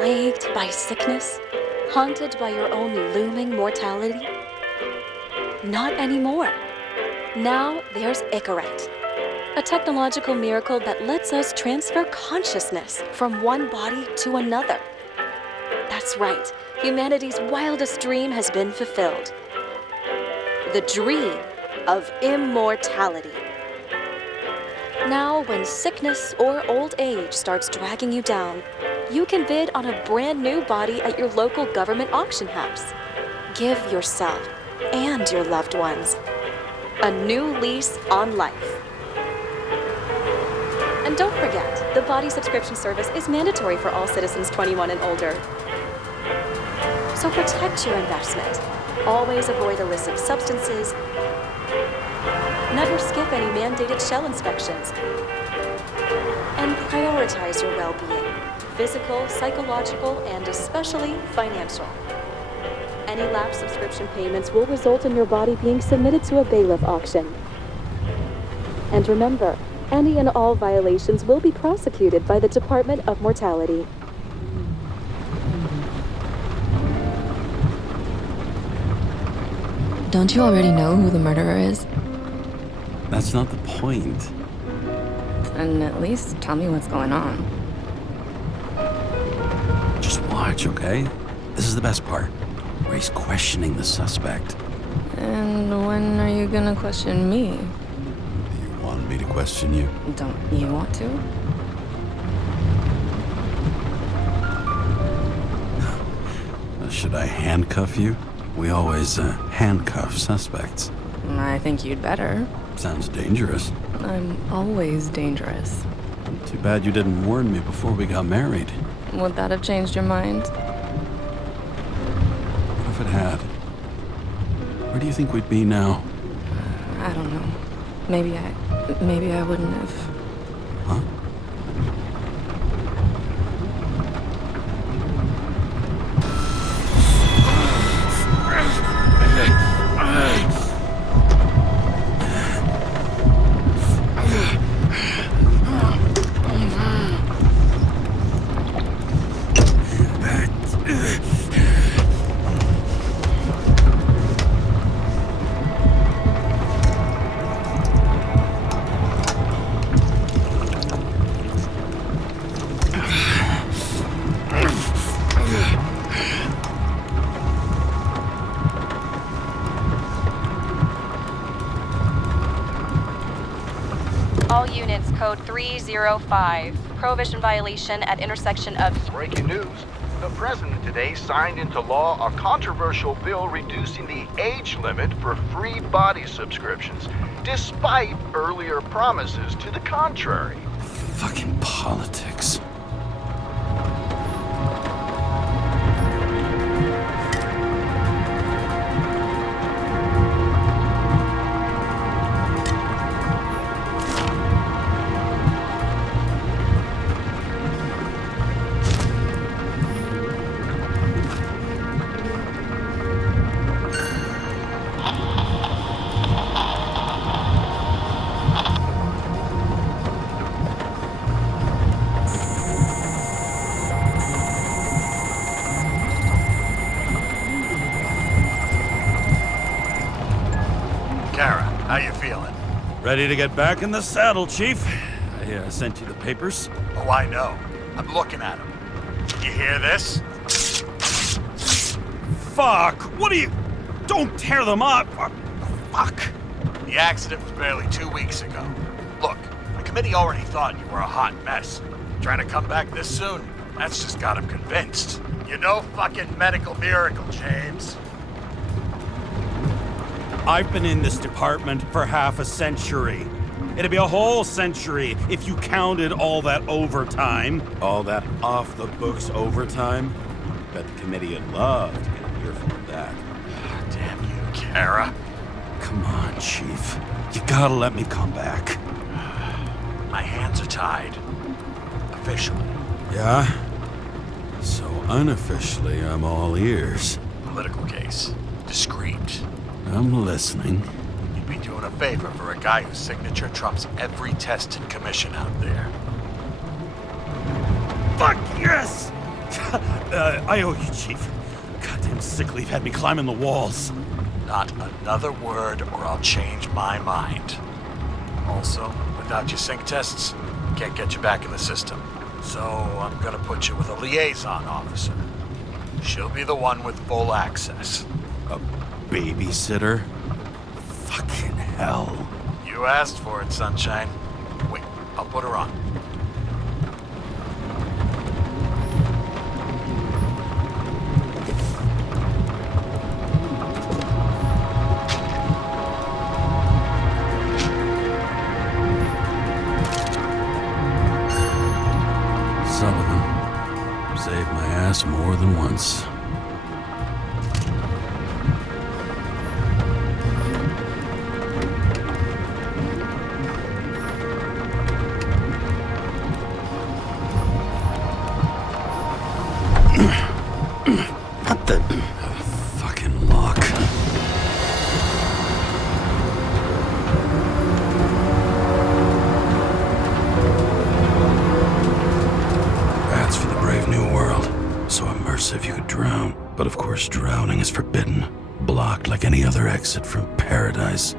plagued by sickness? Haunted by your own looming mortality? Not anymore. Now there's Icarite, a technological miracle that lets us transfer consciousness from one body to another. That's right, humanity's wildest dream has been fulfilled. The dream of immortality. Now, when sickness or old age starts dragging you down, you can bid on a brand new body at your local government auction house. Give yourself and your loved ones a new lease on life. And don't forget, the body subscription service is mandatory for all citizens 21 and older. So protect your investment. Always avoid illicit substances. Never skip any mandated shell inspections. And prioritize your well-being, physical, psychological, and especially financial. Any lapsed subscription payments will result in your body being submitted to a bailiff auction. And remember, any and all violations will be prosecuted by the Department of Mortality. Don't you already know who the murderer is? That's not the point. And at least tell me what's going on. Just watch, okay? This is the best part, where he's questioning the suspect. And when are you gonna question me? You want me to question you? Don't you want to? Should I handcuff you? We always handcuff suspects. I think you'd better. Sounds dangerous. I'm always dangerous. Too bad you didn't warn me before we got married. Would that have changed your mind? What if it had? Where do you think we'd be now? I don't know. Maybe I wouldn't have. Huh? All units, code 305. Prohibition violation at intersection of... Breaking news. The president today signed into law a controversial bill reducing the age limit for free body subscriptions, despite earlier promises to the contrary. Fucking politics. Kara, how you feeling? Ready to get back in the saddle, Chief. I sent you the papers. Oh, I know. I'm looking at them. You hear this? Fuck! What are you... Don't tear them up! Fuck! The accident was barely 2 weeks ago. Look, the committee already thought you were a hot mess. Trying to come back this soon? That's just got them convinced. You're no fucking medical miracle, James. I've been in this department for half a century. It'd be a whole century if you counted all that overtime. All that off-the-books overtime? Bet the committee would love to get an earful of that. Damn you, Kara. Come on, Chief. You gotta let me come back. My hands are tied. Officially. Yeah? So unofficially, I'm all ears. Political case. Discreet. I'm listening. You'd be doing a favor for a guy whose signature trumps every test and commission out there. Fuck yes! I owe you, Chief. Goddamn sick leave had me climbing the walls. Not another word or I'll change my mind. Also, without your sync tests, can't get you back in the system. So I'm gonna put you with a liaison officer. She'll be the one with full access. A babysitter? Fucking hell. You asked for it, Sunshine. Wait, I'll put her on. Sullivan saved my ass more than once. What the fucking lock? That's for the brave new world. So immersive you could drown. But of course drowning is forbidden. Blocked like any other exit from paradise.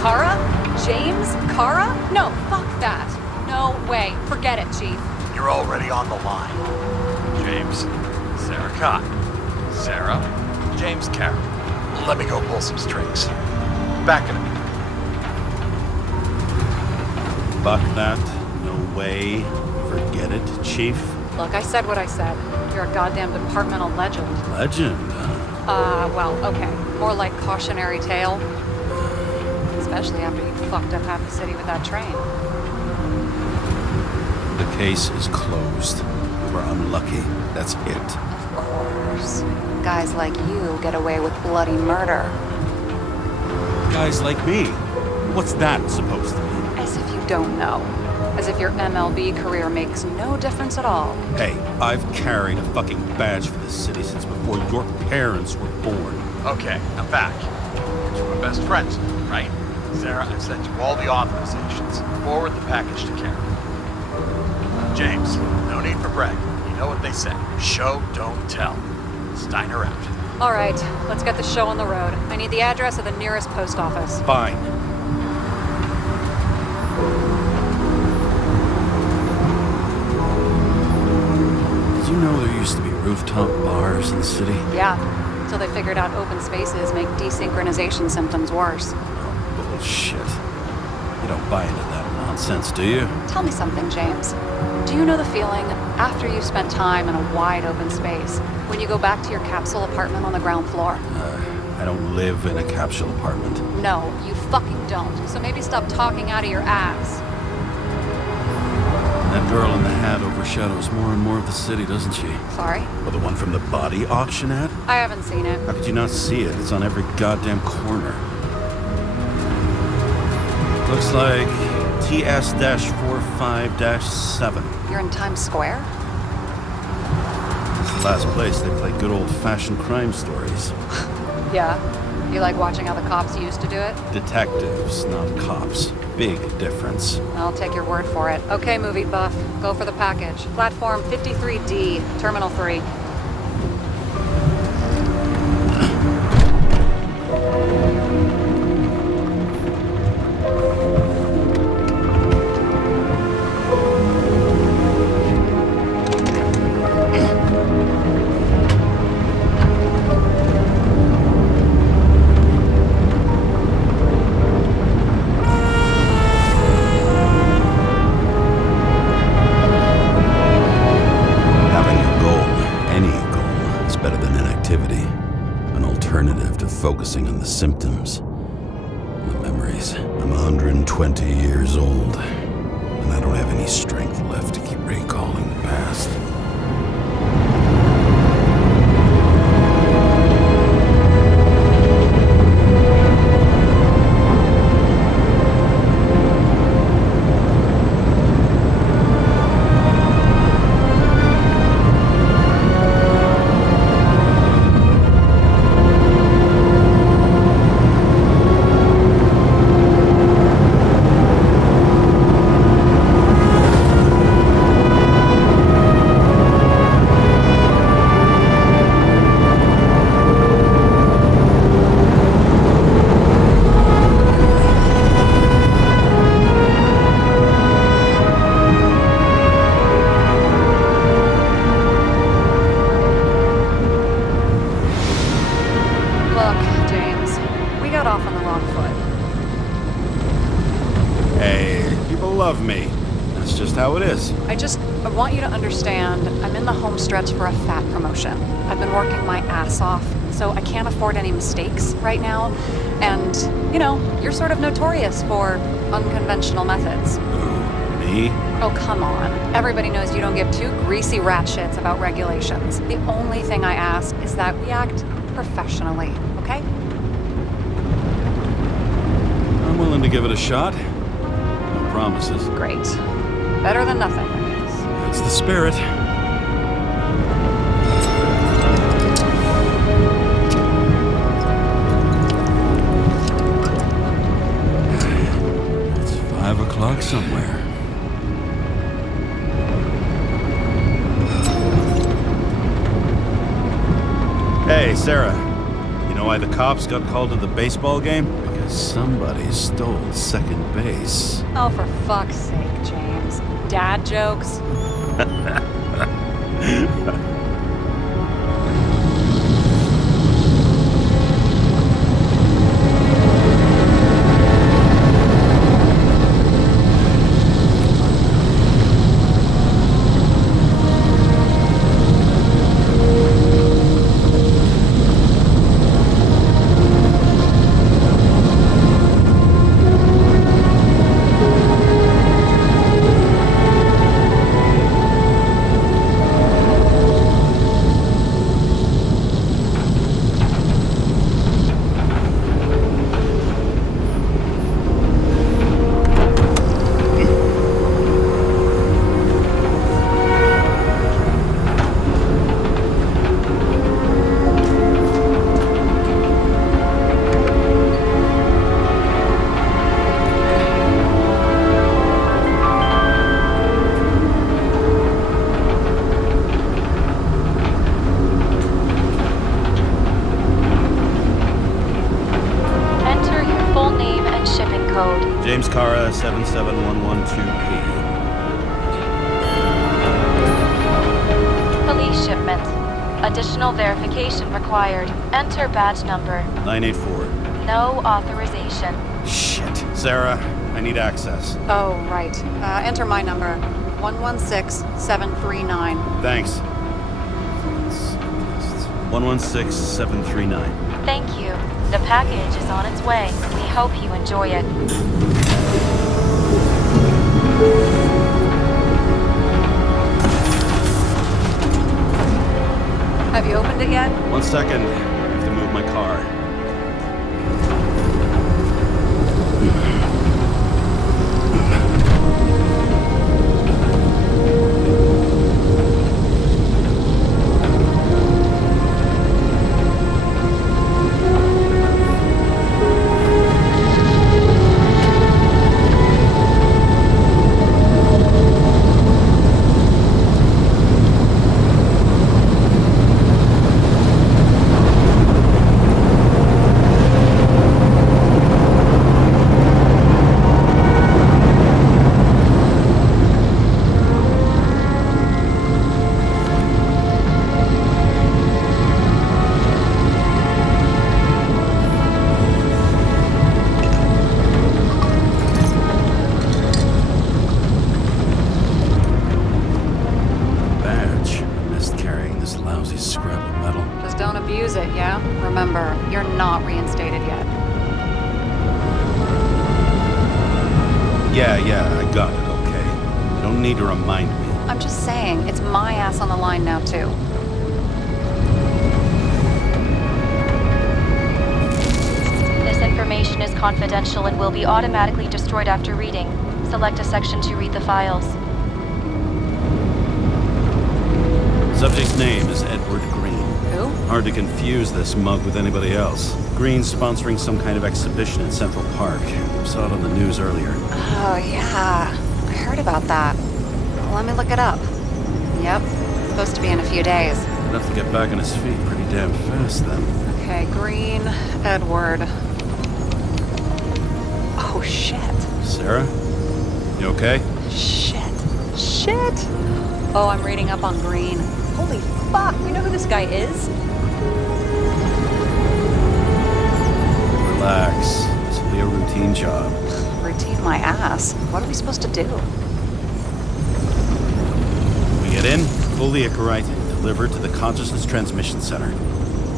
Karra? James Karra? No, fuck that. No way. Forget it, Chief. You're already on the line. James, Sara Kai, Sara, James Karra. Let me go pull some strings. Back in a minute. Fuck that. No way. Forget it, Chief. Look, I said what I said. You're a goddamn departmental legend. Legend. Well, okay. More like cautionary tale. Especially after you fucked up half the city with that train. The case is closed. We're unlucky. That's it. Of course. Guys like you get away with bloody murder. Guys like me. What's that supposed to mean? As if you don't know. As if your MLB career makes no difference at all. Hey, I've carried a fucking badge for this city since before your parents were born. Okay, I'm back. Because we're best friends, right? Sara, I've sent you all the authorizations. Forward the package to Karra. James, no need for brag. You know what they say. Show, don't tell. Steiner out. All right, let's get the show on the road. I need the address of the nearest post office. Fine. Did you know there used to be rooftop bars in the city? Yeah, until they figured out open spaces make desynchronization symptoms worse. Oh, bullshit. You don't buy into that nonsense, do you? Tell me something, James. Do you know the feeling after you've spent time in a wide open space, when you go back to your capsule apartment on the ground floor? I don't live in a capsule apartment. No, you fucking don't. So maybe stop talking out of your ass. That girl in the hat overshadows more and more of the city, doesn't she? Sorry? Well, the one from the body auction ad? I haven't seen it. How could you not see it? It's on every goddamn corner. Looks like TS-45-7. You're in Times Square? It's the last place they play good old-fashioned crime stories. Yeah. You like watching how the cops used to do it? Detectives, not cops. Big difference. I'll take your word for it. Okay, movie buff. Go for the package. Platform 53D, Terminal 3. Focusing on the symptoms, the memories. I'm 120 years old, and I don't have any strength left to keep recalling the past. That's just how it is. I want you to understand, I'm in the home stretch for a fat promotion. I've been working my ass off, so I can't afford any mistakes right now. And, you're sort of notorious for unconventional methods. Who, me? Oh, come on. Everybody knows you don't give two greasy rat shits about regulations. The only thing I ask is that we act professionally, okay? I'm willing to give it a shot. No promises. Great. Better than nothing, I guess. That's the spirit. It's 5 o'clock somewhere. Hey, Sarah. You know why the cops got called to the baseball game? Because somebody stole second base. Oh, for fuck's sake, James. Dad jokes? James Karra, 77112P. Police shipment. Additional verification required. Enter badge number. 984. No authorization. Shit. Sarah, I need access. Oh, right. Enter my number. 116739. Thanks. 116739. Thank you. The package is on its way. We hope you enjoy it. Have you opened it yet? 1 second. I have to move my car. Don't abuse it, yeah? Remember, you're not reinstated yet. Yeah, I got it, okay. You don't need to remind me. I'm just saying, it's my ass on the line now, too. This information is confidential and will be automatically destroyed after reading. Select a section to read the files. Subject's name is Edward Green. Who? Hard to confuse this mug with anybody else. Green's sponsoring some kind of exhibition in Central Park. Saw it on the news earlier. Oh, yeah. I heard about that. Let me look it up. Yep. Supposed to be in a few days. Enough to get back on his feet pretty damn fast, then. Okay, Green, Edward. Oh, shit. Sarah? You okay? Shit. Oh, I'm reading up on Green. Holy fuck, you know who this guy is? Relax. This will be a routine job. Routine my ass. What are we supposed to do? Get in, fully Icarite, delivered to the Consciousness Transmission Center.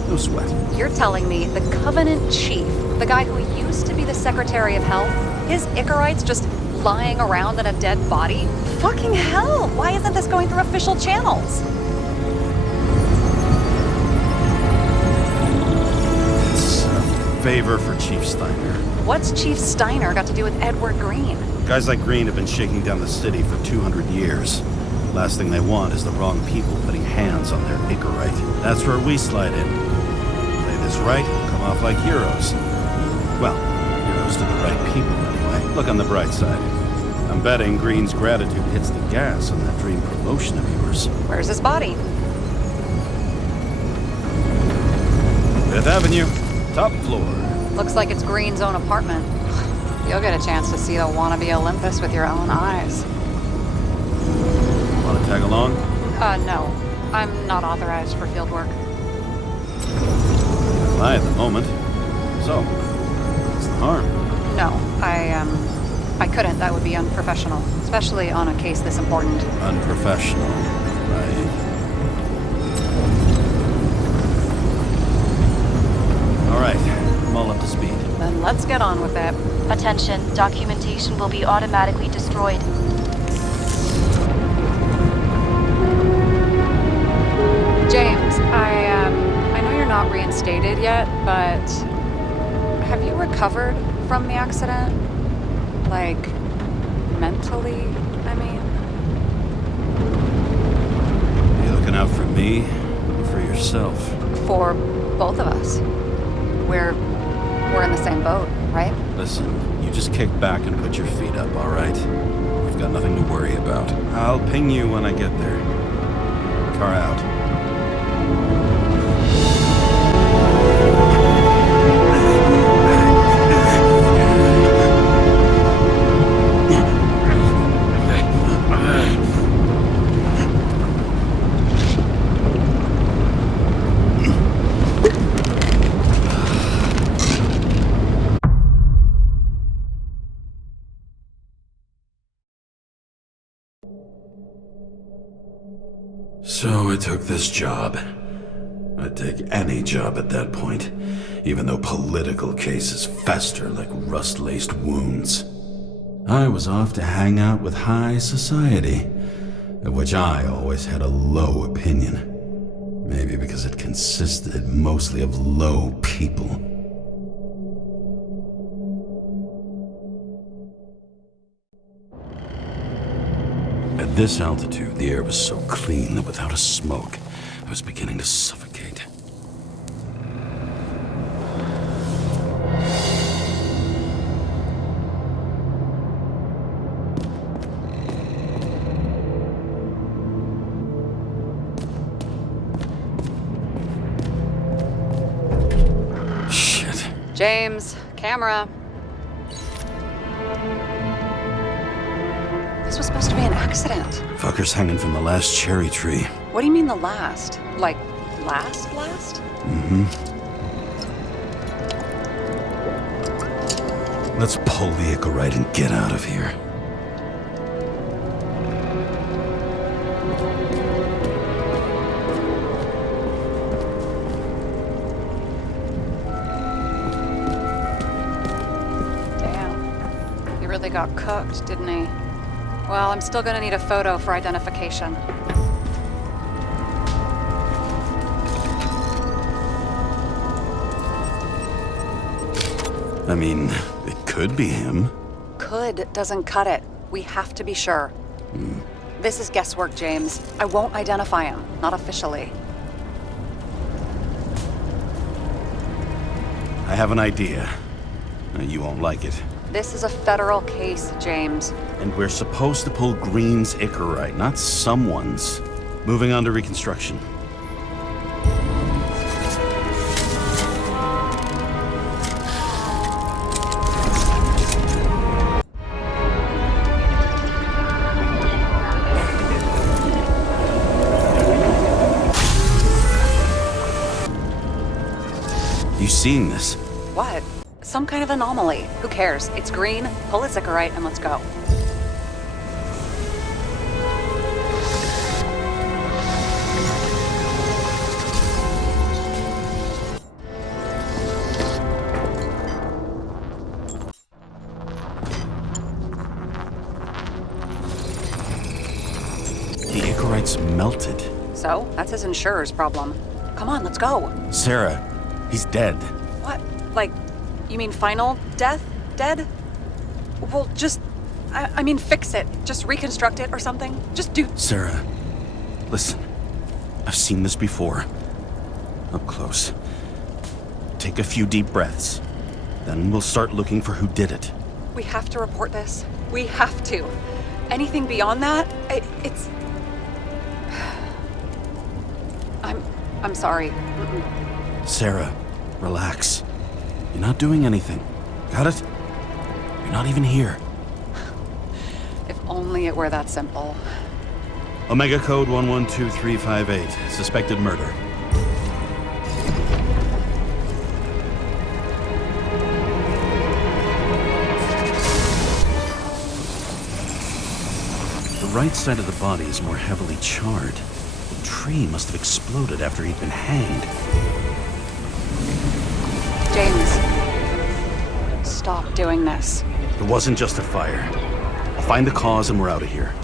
No sweat. You're telling me the Covenant Chief, the guy who used to be the Secretary of Health, his Icarite's just lying around in a dead body? Fucking hell! Why isn't this going through official channels? It's a favor for Chief Steiner. What's Chief Steiner got to do with Edward Green? Guys like Green have been shaking down the city for 200 years. Last thing they want is the wrong people putting hands on their Icarite. That's where we slide in. Play this right, we'll come off like heroes. Well, heroes to the right people anyway. Look on the bright side. I'm betting Green's gratitude hits the gas on that dream promotion of yours. Where's his body? 5th Avenue, top floor. Looks like it's Green's own apartment. You'll get a chance to see the wannabe Olympus with your own eyes. Want to tag along? No. I'm not authorized for field work. Lie at the moment. So, what's the harm? No, I couldn't. That would be unprofessional, especially on a case this important. Unprofessional, right? All right, I'm all up to speed. Then let's get on with it. Attention, documentation will be automatically destroyed. James, I know you're not reinstated yet, but have you recovered from the accident? Like, mentally, I mean? Are you looking out for me or for yourself? For both of us. We're in the same boat, right? Listen, you just kick back and put your feet up, all right? We've got nothing to worry about. I'll ping you when I get there. Car out. So I took this job. I'd take any job at that point, even though political cases fester like rust-laced wounds. I was off to hang out with high society, of which I always had a low opinion. Maybe because it consisted mostly of low people. At this altitude, the air was so clean that without a smoke, I was beginning to suffocate. Shit. James, camera. This was supposed to be an accident. Fucker's hanging from the last cherry tree. What do you mean the last? Like, last? Let's pull the Icarite and get out of here. Damn. He really got cooked, didn't he? Well, I'm still gonna need a photo for identification. I mean, it could be him. Could doesn't cut it. We have to be sure. This is guesswork, James. I won't identify him. Not officially. I have an idea. You won't like it. This is a federal case, James. And we're supposed to pull Green's Icarite, not someone's. Moving on to reconstruction. You seeing this? What? Some kind of anomaly. Who cares? It's Green, pull his Icarite, and let's go. melted. So, that's his insurer's problem. Come on, let's go. Sarah, he's dead. What? Like, you mean final death? Dead? Well, just... I mean, fix it. Just reconstruct it or something. Just do... Sarah, listen. I've seen this before. Up close. Take a few deep breaths. Then we'll start looking for who did it. We have to report this. We have to. Anything beyond that, it's... I'm sorry. Mm-mm. Sarah, relax. You're not doing anything. Got it? You're not even here. If only it were that simple. Omega code 112358. Suspected murder. The right side of the body is more heavily charred. The tree must have exploded after he'd been hanged. James, stop doing this. It wasn't just a fire. I'll find the cause and we're out of here.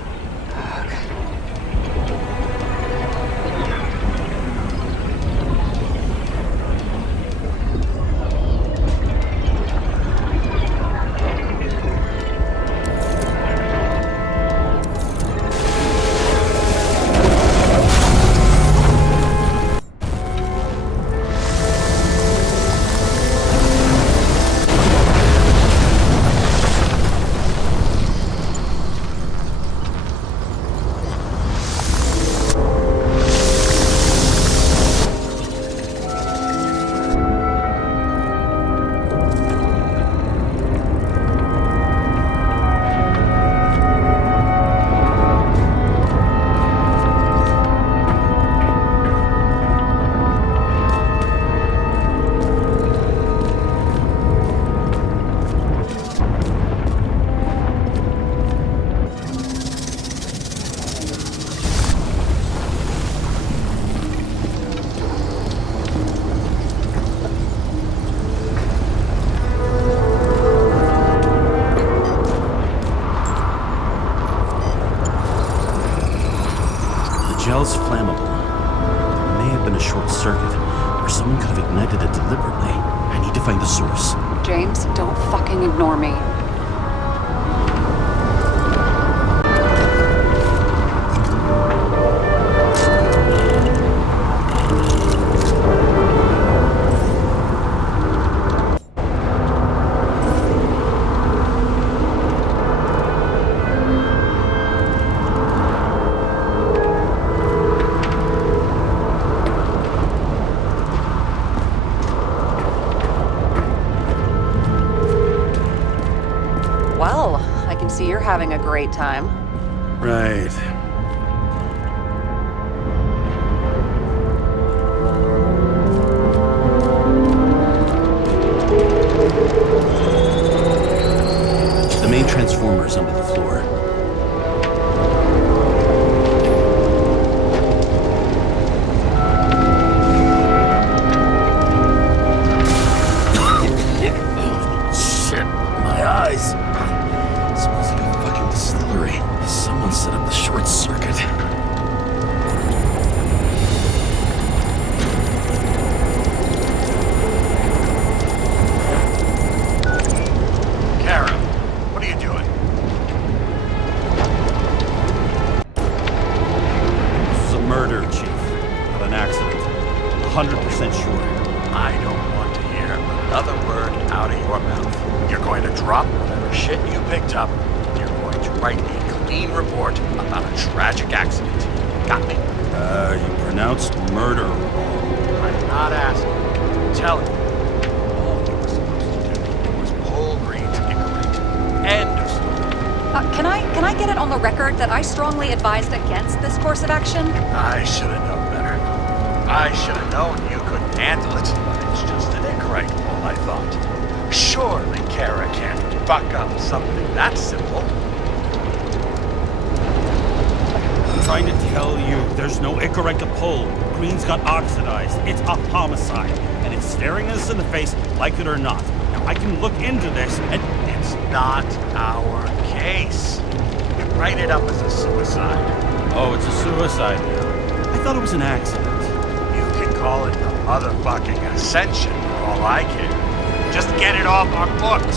Gel's flammable. It may have been a short circuit, or someone could have ignited it deliberately. I need to find the source. James, don't fucking ignore me. Well, I can see you're having a great time. Right. The main transformer is under the floor. Shit, my eyes. Smells like a fucking distillery. Someone set up the short circuit. Karra, what are you doing? This is a murder, Chief. Not an accident. 100% sure. I don't want to hear another word out of your mouth. You're going to drop whatever shit you picked up. You're going to write a clean report about a tragic accident. Got me? You pronounced murder wrong. I'm not asking. I'm telling you. All you were supposed to do was pull green to Icarate. End of story. Can I get it on the record that I strongly advised against this course of action? I should have known better. I should have known you couldn't handle it. It's just an Icarate pull, I thought. Surely Karra can't fuck up something that simple. I'm trying to tell you, there's no Icarate to pull. Green's got oxidized. It's a homicide. And it's staring us in the face, like it or not. Now, I can look into this and... It's not our case. You write it up as a suicide. Oh, it's a suicide. I thought it was an accident. You can call it the motherfucking Ascension for all I care. Just get it off our books.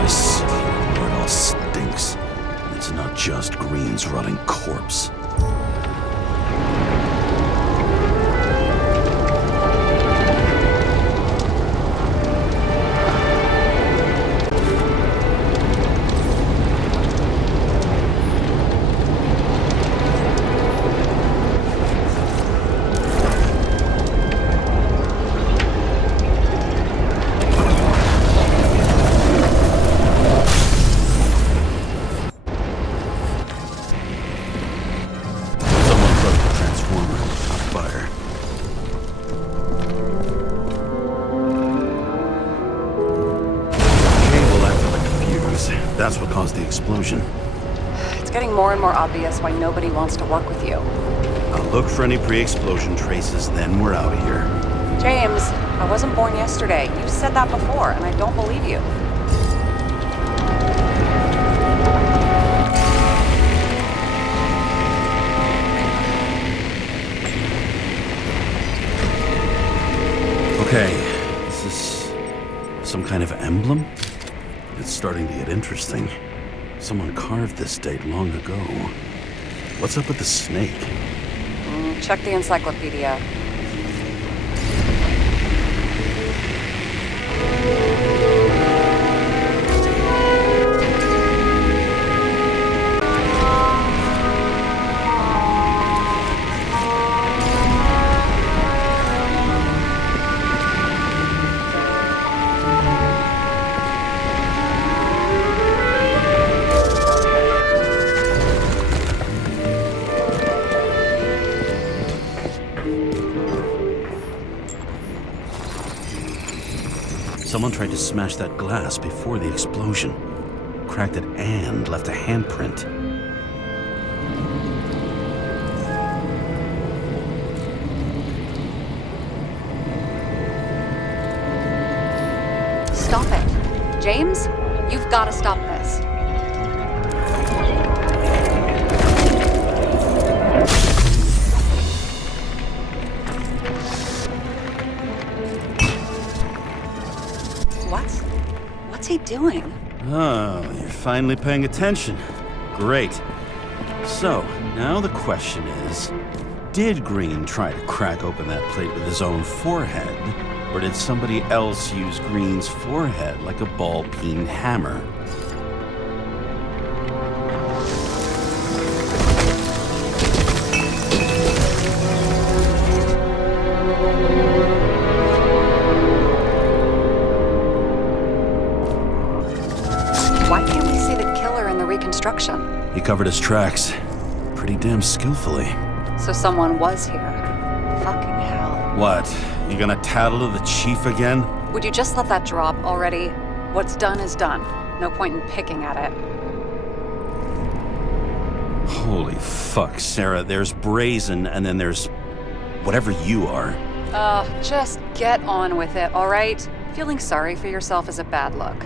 I sit here where it all stinks. And it's not just Green's rotting corpse. That's what caused the explosion. It's getting more and more obvious why nobody wants to work with you. I'll look for any pre-explosion traces, then we're out of here. James, I wasn't born yesterday. You said that before, and I don't believe you. Okay, is this some kind of emblem? It's starting to get interesting. Someone carved this date long ago. What's up with the snake? Check the encyclopedia. Someone tried to smash that glass before the explosion. Cracked it and left a handprint. Stop it. James, you've got to stop this. What's he doing? Oh, you're finally paying attention. Great. So, now the question is, did Green try to crack open that plate with his own forehead? Or did somebody else use Green's forehead like a ball-peen hammer? Why can't we see the killer in the reconstruction? He covered his tracks pretty damn skillfully. So someone was here. Fucking hell. What? You gonna tattle to the chief again? Would you just let that drop already? What's done is done. No point in picking at it. Holy fuck, Sarah. There's brazen, and then there's whatever you are. Just get on with it, all right? Feeling sorry for yourself is a bad look.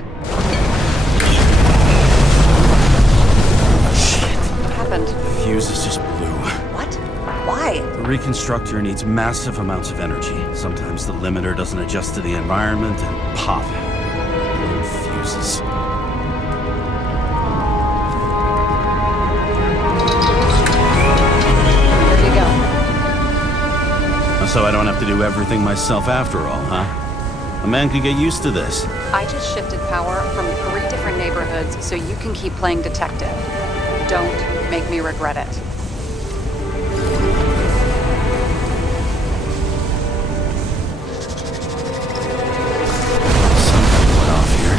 What happened? The fuses just blew. What? Why? The reconstructor needs massive amounts of energy. Sometimes the limiter doesn't adjust to the environment, and pop. Fuses. There you go. So I don't have to do everything myself after all, huh? A man could get used to this. I just shifted power from 3 different neighborhoods so you can keep playing detective. Don't make me regret it. Something went off here.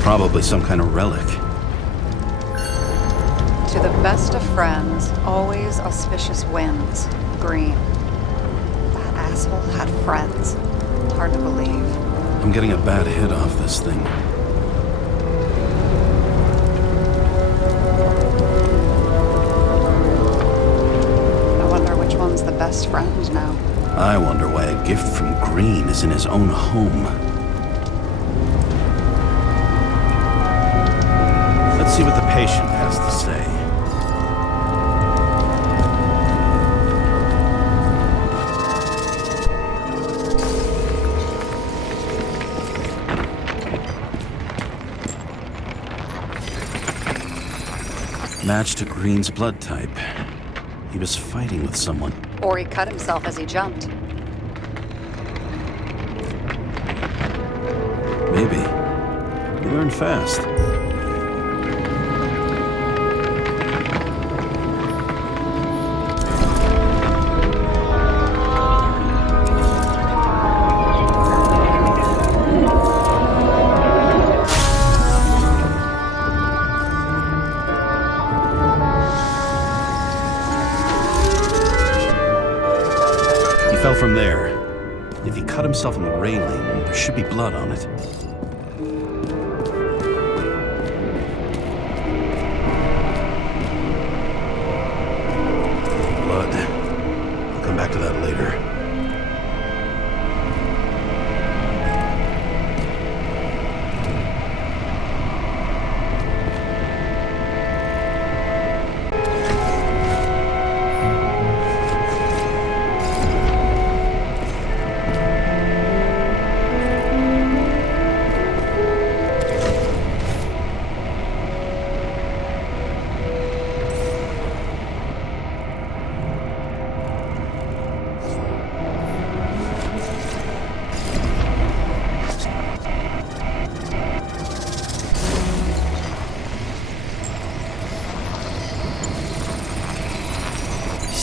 Probably some kind of relic. To the best of friends, always auspicious winds. Green. That asshole had friends. Hard to believe. I'm getting a bad hit off this thing. I wonder which one's the best friend now. I wonder why a gift from Green is in his own home. Let's see what the patient has to say. Match to Green's blood type. He was fighting with someone. Or he cut himself as he jumped. Maybe. You learn fast. Fell from there. If he cut himself on the railing, there should be blood on it. Blood. I'll come back to that later.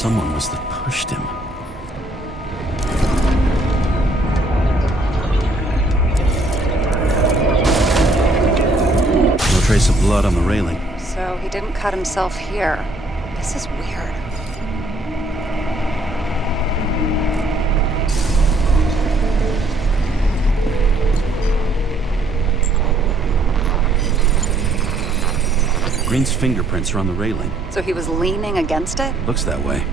Someone must have pushed him. No trace of blood on the railing. So he didn't cut himself here. This is weird. Green's fingerprints are on the railing. So he was leaning against it? Looks that way.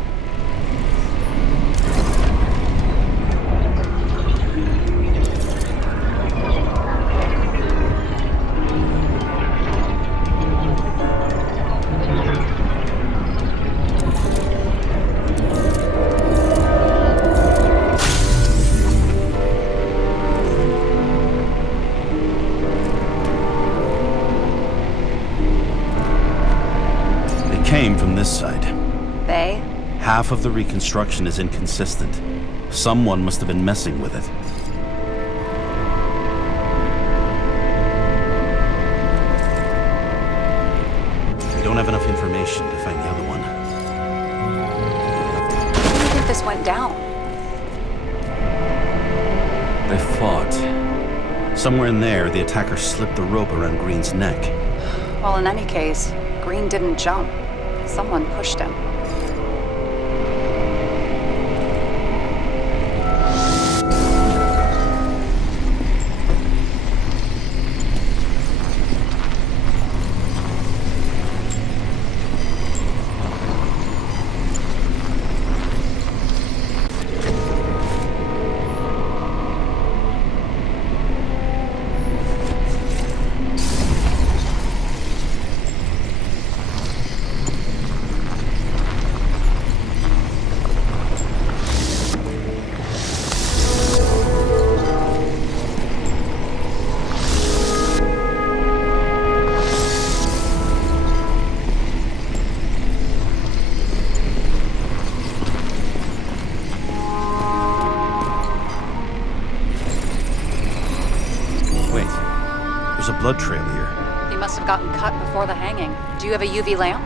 Came from this side. They? Half of the reconstruction is inconsistent. Someone must have been messing with it. We don't have enough information to find the other one. How do you think this went down? They fought. Somewhere in there, the attacker slipped the rope around Green's neck. Well, in any case, Green didn't jump. Someone pushed him. There's a blood trail here. He must have gotten cut before the hanging. Do you have a UV lamp?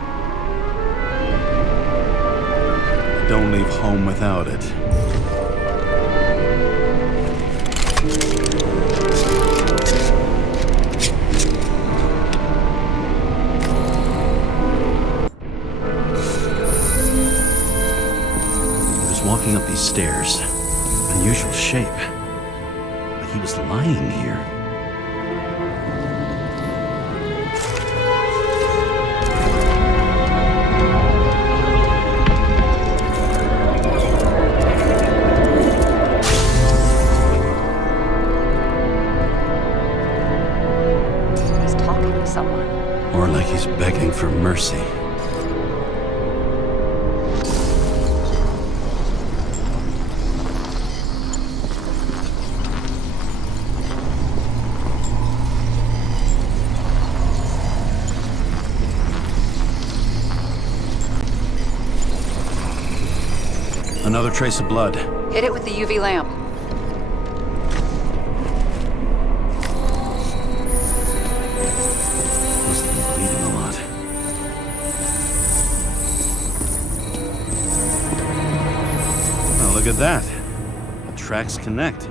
Don't leave home without it. He was walking up these stairs. Unusual shape. But he was lying here. someone. Or like he's begging for mercy. Another trace of blood. Hit it with the UV lamp. Must have been bleeding a lot. Oh, look at that. The tracks connect.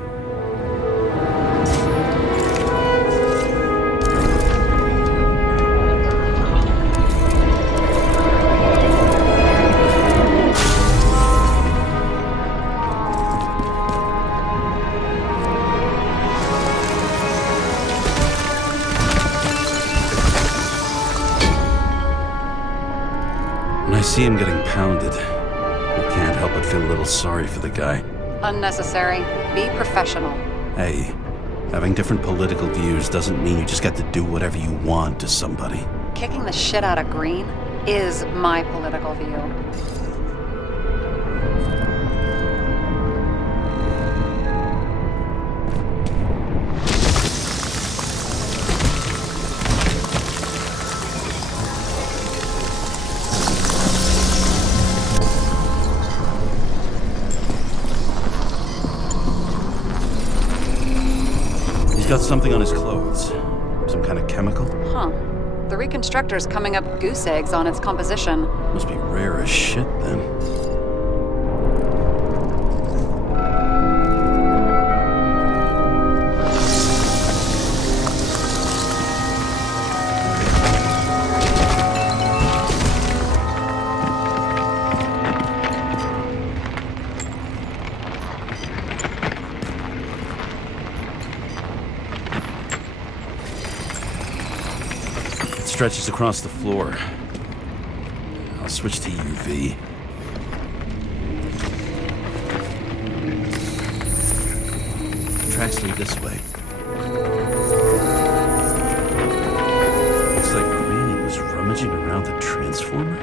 When I see him getting pounded, I can't help but feel a little sorry for the guy. Unnecessary. Be professional. Hey, having different political views doesn't mean you just get to do whatever you want to somebody. Kicking the shit out of Green is my political view. He's got something on his clothes. Some kind of chemical? Huh. The reconstructor's coming up goose eggs on its composition. Must be rare as shit then. Stretches across the floor. I'll switch to UV. Tracks lead this way. Looks like Green was rummaging around the transformer.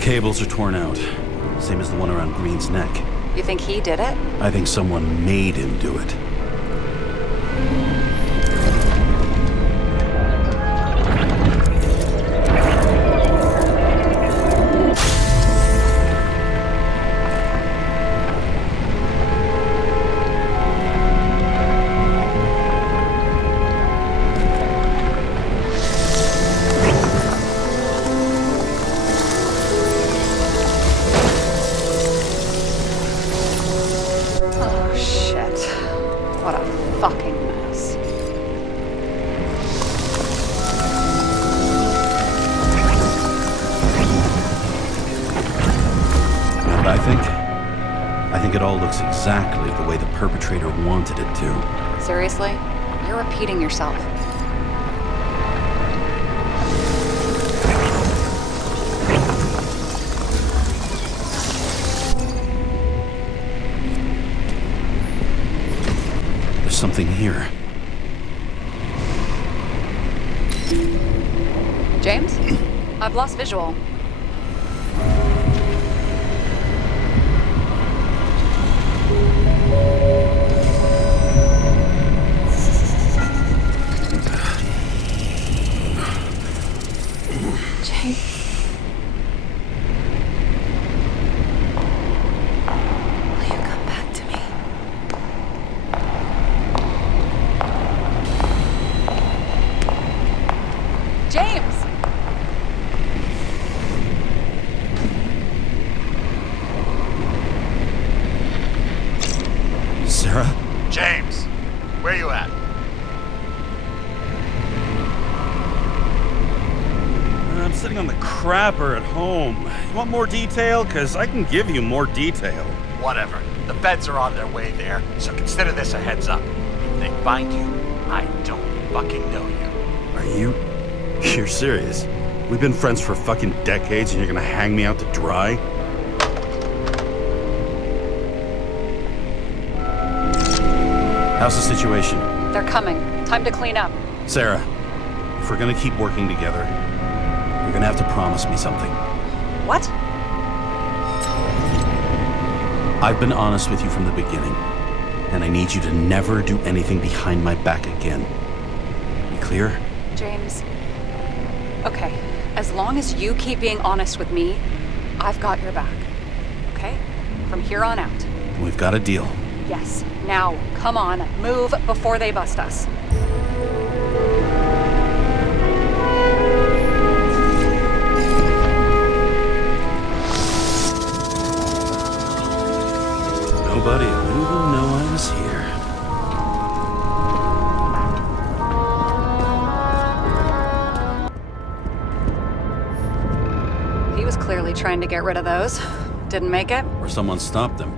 Cables are torn out, same as the one around Green's neck. You think he did it? I think someone made him do it. What a fucking mess. You know what I think? I think it all looks exactly the way the perpetrator wanted it to. Seriously? You're repeating yourself. Something here. James? I've lost visual. James. Will you come back to me? James! Sarah? James, where you at? sitting on the crapper at home. You want more detail? Because I can give you more detail. Whatever. The feds are on their way there, so consider this a heads up. If they find you, I don't fucking know you. Are you? You're serious? We've been friends for fucking decades and you're gonna hang me out to dry? How's the situation? They're coming. Time to clean up. Sarah, if we're gonna keep working together, you're gonna have to promise me something. What? I've been honest with you from the beginning, and I need you to never do anything behind my back again. You clear? James. Okay, as long as you keep being honest with me, I've got your back. Okay? From here on out. We've got a deal. Yes. Now, come on, move before they bust us. Nobody will know I was here. He was clearly trying to get rid of those. Didn't make it. Or someone stopped them.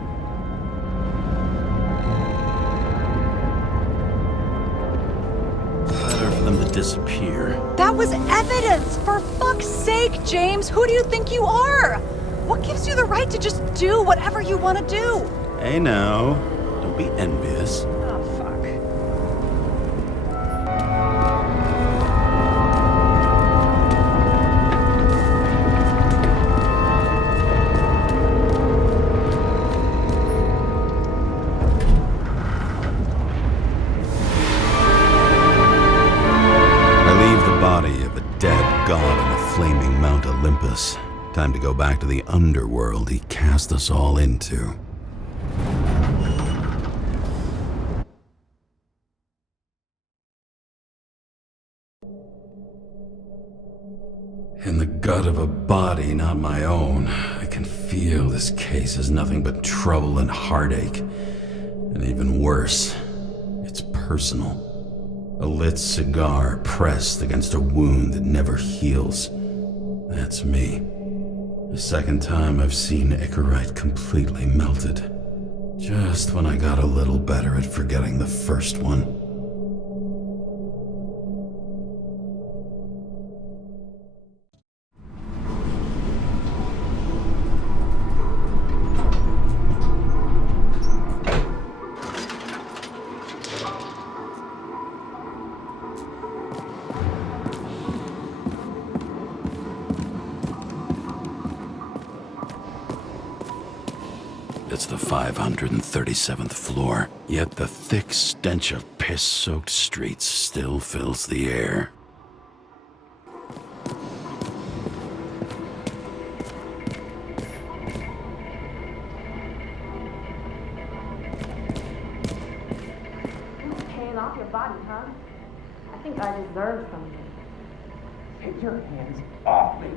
Better for them to disappear. That was evidence! For fuck's sake, James! Who do you think you are? What gives you the right to just do whatever you want to do? Hey now, don't be envious. Oh, fuck. Dead god on a flaming Mount Olympus. Time to go back to the underworld he cast us all into. In the gut of a body not my own, I can feel this case is nothing but trouble and heartache. And even worse, it's personal. A lit cigar pressed against a wound that never heals. That's me. The second time I've seen Icarite completely melted. Just when I got a little better at forgetting the first one. It's the 537th floor, yet the thick stench of piss-soaked streets still fills the air. Paying off your body, huh? I think I deserve something. Take your hands off me.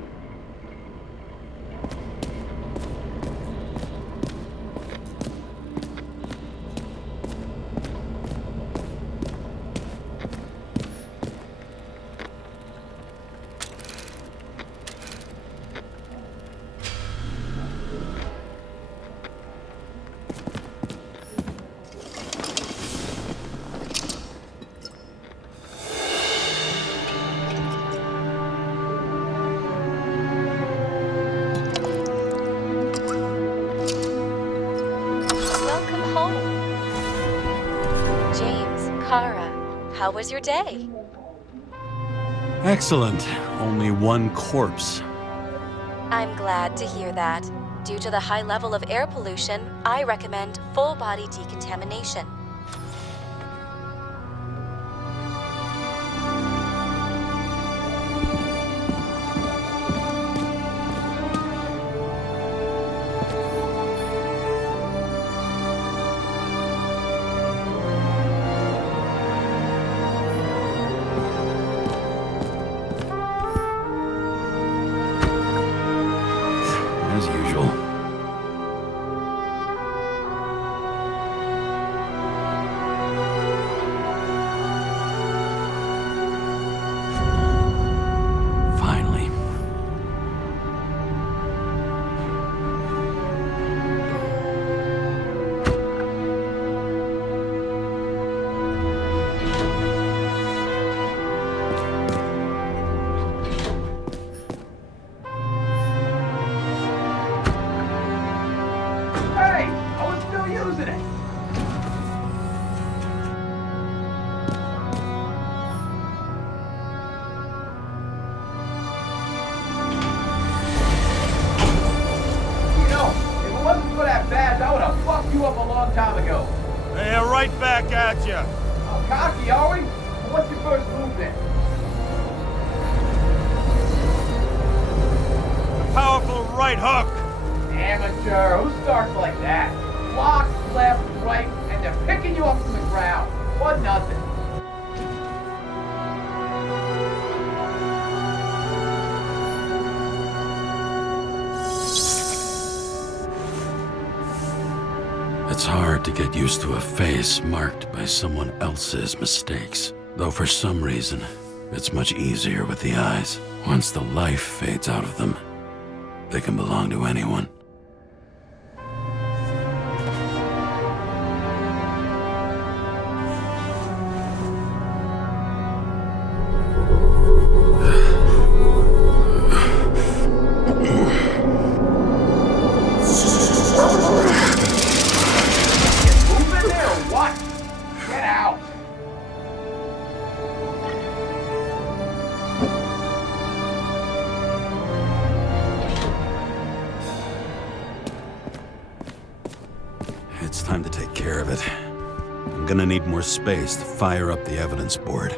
James Karra, how was your day? Excellent. Only one corpse. I'm glad to hear that. Due to the high level of air pollution, I recommend full body decontamination. As usual. long time ago. Yeah, right back at you. Oh, cocky, are we? Well, what's your first move then? Powerful right hook. Amateur. Who starts like that? Block, left, right, and they're picking you up from the ground. 1-0. It's hard to get used to a face marked by someone else's mistakes. Though for some reason, it's much easier with the eyes. Once the life fades out of them, they can belong to anyone. It's time to take care of it. I'm gonna need more space to fire up the evidence board.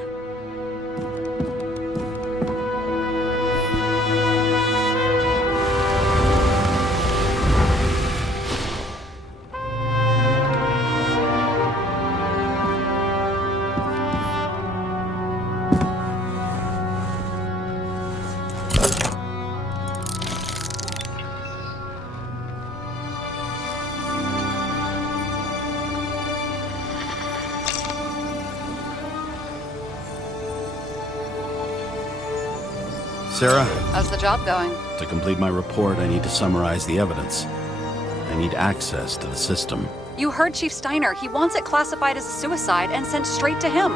Sarah? How's the job going? To complete my report, I need to summarize the evidence. I need access to the system. You heard Chief Steiner. He wants it classified as a suicide and sent straight to him.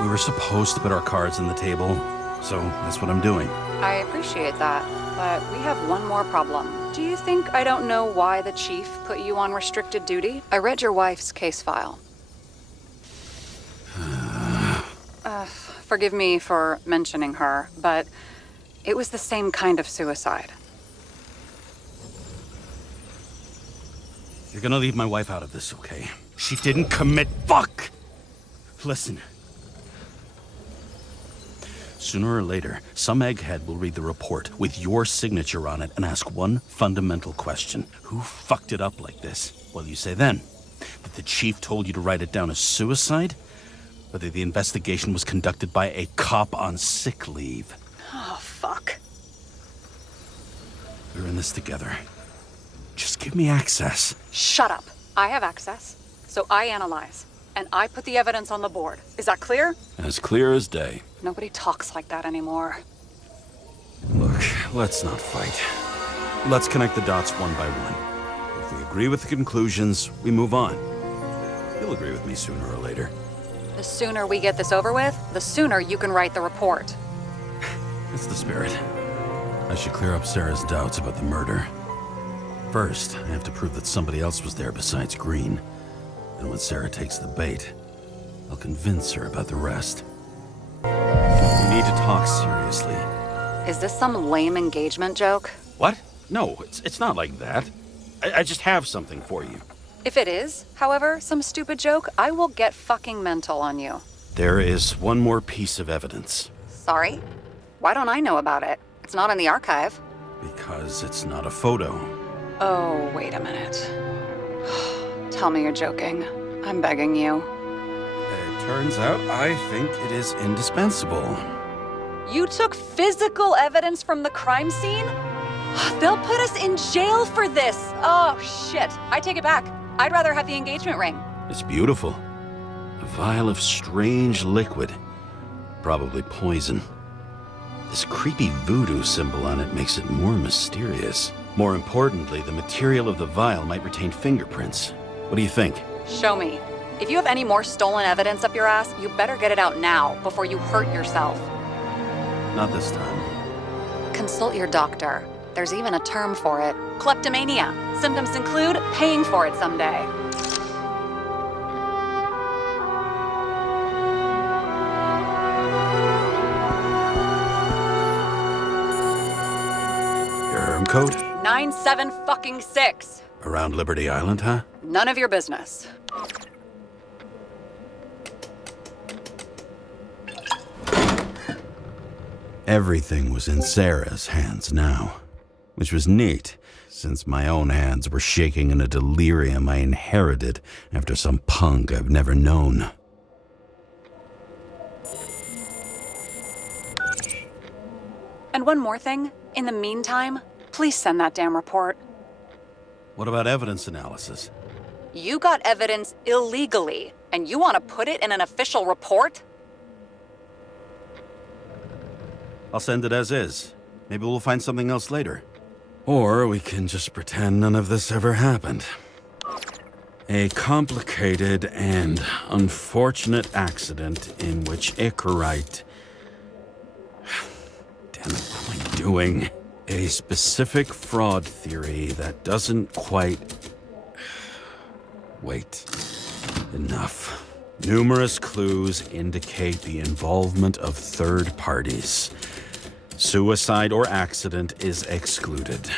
We were supposed to put our cards on the table, so that's what I'm doing. I appreciate that, but we have one more problem. Do you think I don't know why the chief put you on restricted duty? I read your wife's case file. Forgive me for mentioning her, but it was the same kind of suicide. You're gonna leave my wife out of this, okay? She didn't commit. Fuck! Listen. Sooner or later, some egghead will read the report with your signature on it and ask one fundamental question. Who fucked it up like this? What do you say then? That the chief told you to write it down as suicide? Whether the investigation was conducted by a cop on sick leave? Oh, fuck. We're in this together. Just give me access. Shut up. I have access, so I analyze, and I put the evidence on the board. Is that clear? As clear as day. Nobody talks like that anymore. Look, let's not fight. Let's connect the dots one by one. If we agree with the conclusions, we move on. You'll agree with me sooner or later. The sooner we get this over with, the sooner you can write the report. That's the spirit. I should clear up Sarah's doubts about the murder. First, I have to prove that somebody else was there besides Green. And when Sarah takes the bait, I'll convince her about the rest. We need to talk seriously. Is this some lame engagement joke? What? No, it's not like that. I just have something for you. If it is, however, some stupid joke, I will get fucking mental on you. There is one more piece of evidence. Sorry? Why don't I know about it? It's not in the archive. Because it's not a photo. Oh, wait a minute. Tell me you're joking. I'm begging you. It turns out I think it is indispensable. You took physical evidence from the crime scene? They'll put us in jail for this. Oh, shit. I take it back. I'd rather have the engagement ring. It's beautiful. A vial of strange liquid. Probably poison. This creepy voodoo symbol on it makes it more mysterious. More importantly, the material of the vial might retain fingerprints. What do you think? Show me. If you have any more stolen evidence up your ass, you better get it out now before you hurt yourself. Not this time. Consult your doctor. There's even a term for it. Kleptomania. Symptoms include paying for it someday. Your herm code? 97-fucking-6. Around Liberty Island, huh? None of your business. Everything was in Sarah's hands now, which was neat, since my own hands were shaking in a delirium I inherited after some punk I've never known. And one more thing. In the meantime, please send that damn report. What about evidence analysis? You got evidence illegally, and you want to put it in an official report? I'll send it as is. Maybe we'll find something else later. Or we can just pretend none of this ever happened. A complicated and unfortunate accident in which Icarite... Damn it, what am I doing? A specific fraud theory that doesn't quite... Wait. Enough. Numerous clues indicate the involvement of third parties. Suicide or accident is excluded.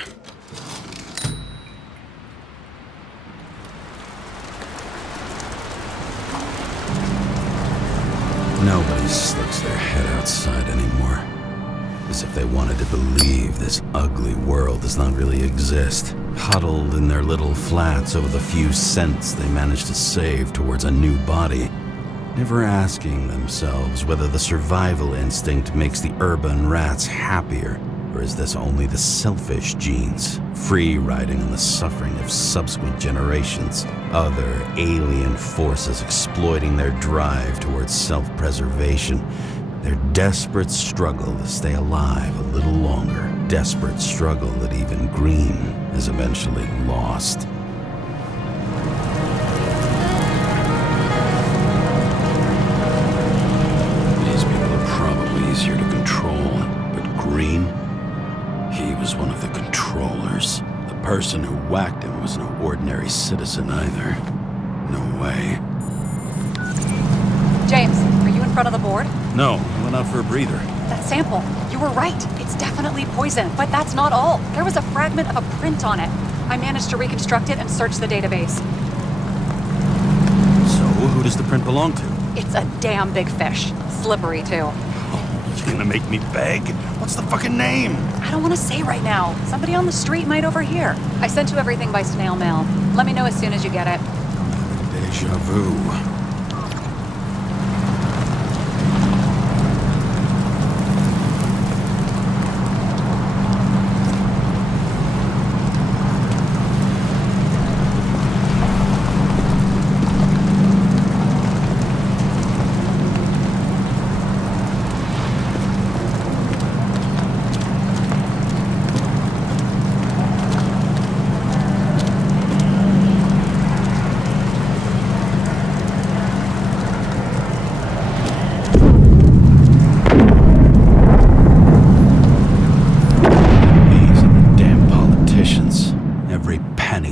Nobody sticks their head outside anymore. As if they wanted to believe this ugly world does not really exist. Huddled in their little flats over the few cents they managed to save towards a new body. Never asking themselves whether the survival instinct makes the urban rats happier, or is this only the selfish genes, free riding on the suffering of subsequent generations, other alien forces exploiting their drive towards self-preservation, their desperate struggle to stay alive a little longer, desperate struggle that even Green is eventually lost. Easier to control, but Green, he was one of the controllers. The person who whacked him was no ordinary citizen either. No way. James, are you in front of the board? No, I went out for a breather. That sample, you were right. It's definitely poison, but that's not all. There was a fragment of a print on it. I managed to reconstruct it and search the database. So, who does the print belong to? It's a damn big fish. Slippery, too. You gonna make me beg? What's the fucking name? I don't want to say right now. Somebody on the street might overhear. I sent you everything by snail mail. Let me know as soon as you get it. Deja vu.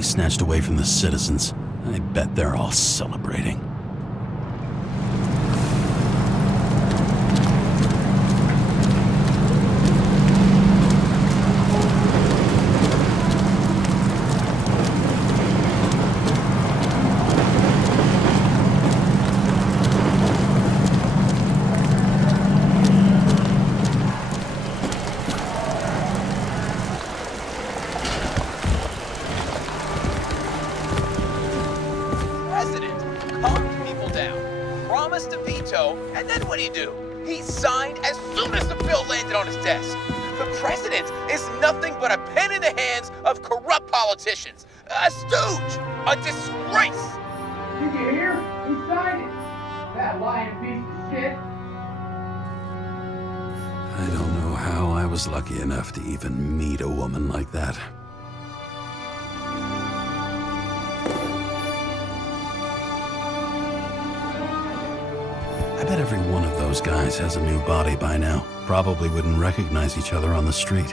Snatched away from the citizens. I bet they're all celebrating. And then what do? He signed as soon as the bill landed on his desk. The president is nothing but a pen in the hands of corrupt politicians. A stooge! A disgrace! Did you hear? He signed it. That lying piece of shit. I don't know how I was lucky enough to even meet a woman like that. I bet every one of those guys has a new body by now. Probably wouldn't recognize each other on the street.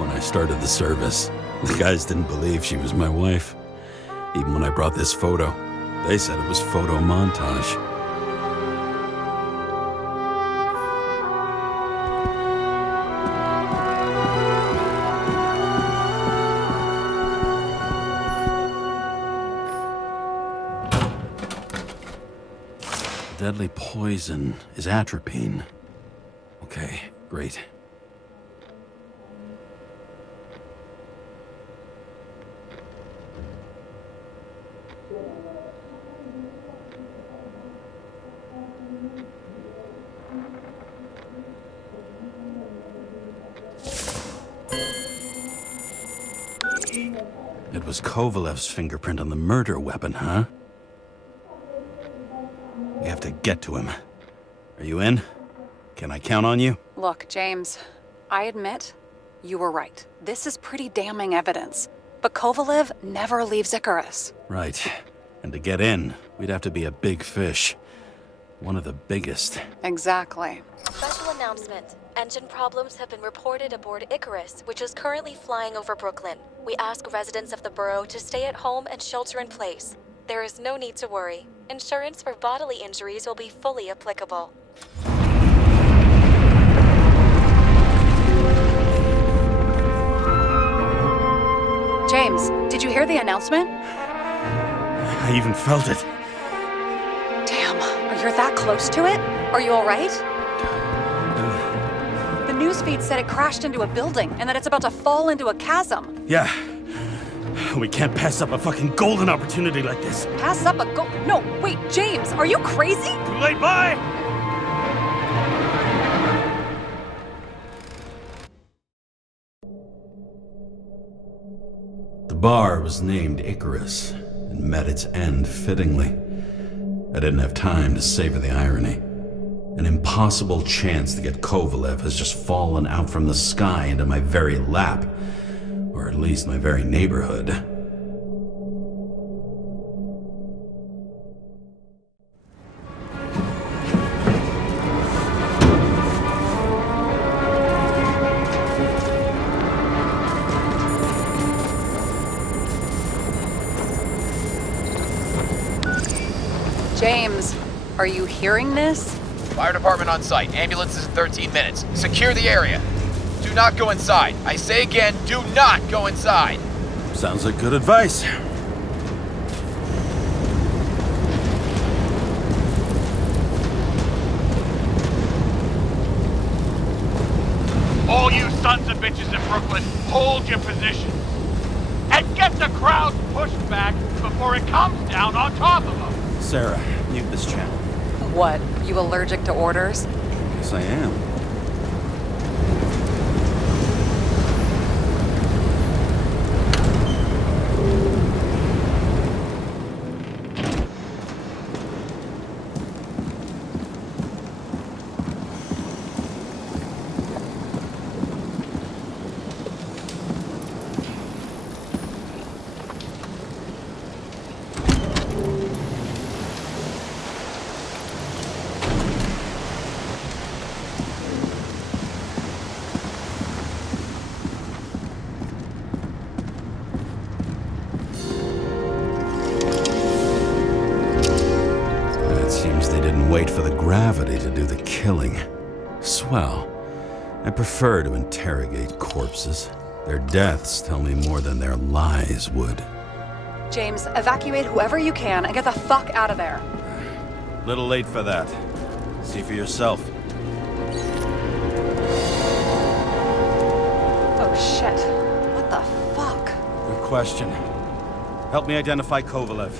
When I started the service, the guys didn't believe she was my wife. Even when I brought this photo, they said it was photo montage. deadly poison is atropine. Okay, great. It was Kovalev's fingerprint on the murder weapon, huh? We have to get to him. Are you in? Can I count on you? Look, James, I admit, you were right. This is pretty damning evidence. But Kovalev never leaves Icarus. Right. And to get in, we'd have to be a big fish. One of the biggest. Exactly. Special announcement. Engine problems have been reported aboard Icarus, which is currently flying over Brooklyn. We ask residents of the borough to stay at home and shelter in place. There is no need to worry. Insurance for bodily injuries will be fully applicable. James, did you hear the announcement? I even felt it. Damn, you're that close to it? Are you all right? The newsfeed said it crashed into a building and that it's about to fall into a chasm. Yeah. We can't pass up a fucking golden opportunity like this. Pass up a No, wait, James, are you crazy? Too late, bye! The bar was named Icarus and met its end fittingly. I didn't have time to savor the irony. An impossible chance to get Kovalev has just fallen out from the sky into my very lap. Or at least my very neighborhood. James, are you hearing this? Fire department on site. Ambulances in 13 minutes. Secure the area. Do not go inside. I say again, do not go inside. Sounds like good advice. All you sons of bitches in Brooklyn, hold your positions. And get the crowd pushed back before it comes down on top of them. Sarah, mute this channel. What, you allergic to orders? Yes, I am. Wait for the gravity to do the killing. Swell. I prefer to interrogate corpses. Their deaths tell me more than their lies would. James, evacuate whoever you can and get the fuck out of there. Little late for that. See for yourself. Oh shit. What the fuck? Good question. Help me identify Kovalev.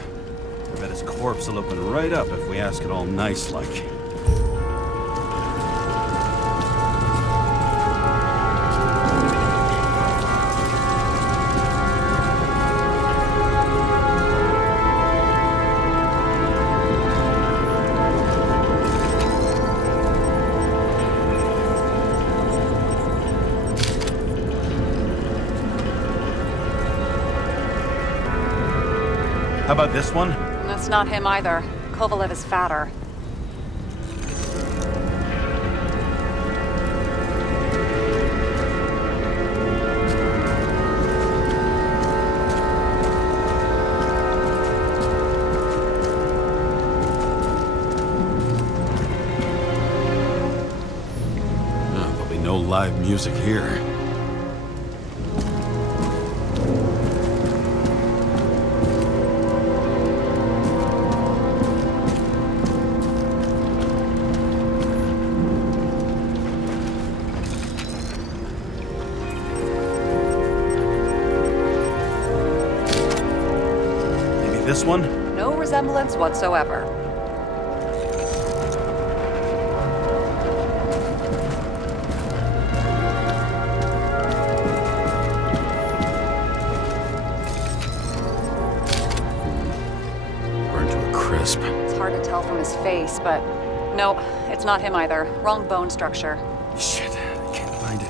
I bet his corpse will open right up if we ask it all nice-like. How about this one? That's not him either. Kovalev is fatter. There'll be no live music here. this one? No resemblance whatsoever. Burned to a crisp. It's hard to tell from his face, but no, it's not him either. Wrong bone structure. Shit, I can't find it.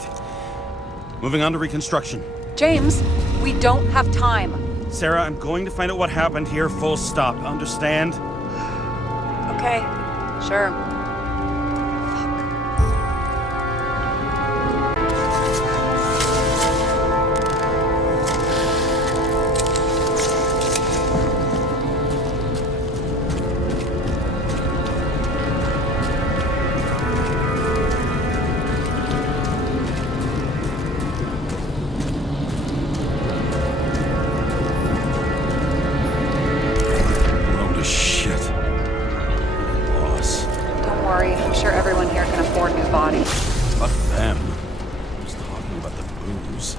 Moving on to reconstruction. James, we don't have time. Sarah, I'm going to find out what happened here, full stop. Understand? Okay, sure. Holy shit. Loss. Don't worry, I'm sure everyone here can afford new bodies. Fuck them. I was talking about the booze.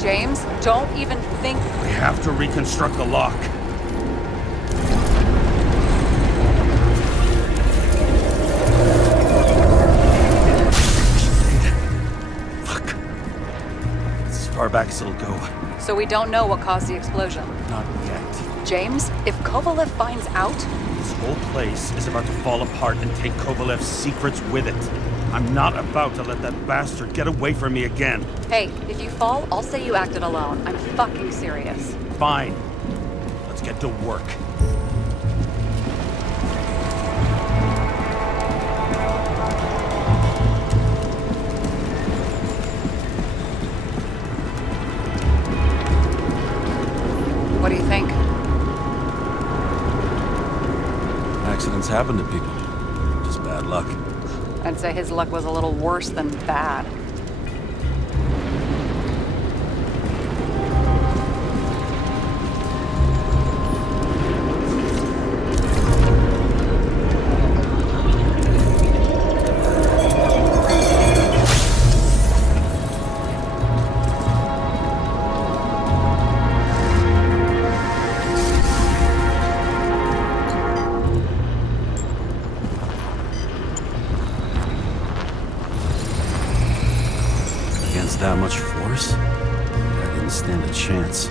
James, don't even think... We have to reconstruct the lock. Fuck. It's as far back as it'll go. So we don't know what caused the explosion? Not yet. James, if Kovalev finds out... This whole place is about to fall apart and take Kovalev's secrets with it. I'm not about to let that bastard get away from me again. Hey, if you fall, I'll say you acted alone. I'm fucking serious. Fine. Let's get to work. What do you think? Accidents happen to people. Just bad luck. I'd say his luck was a little worse than bad. That much force? I didn't stand a chance.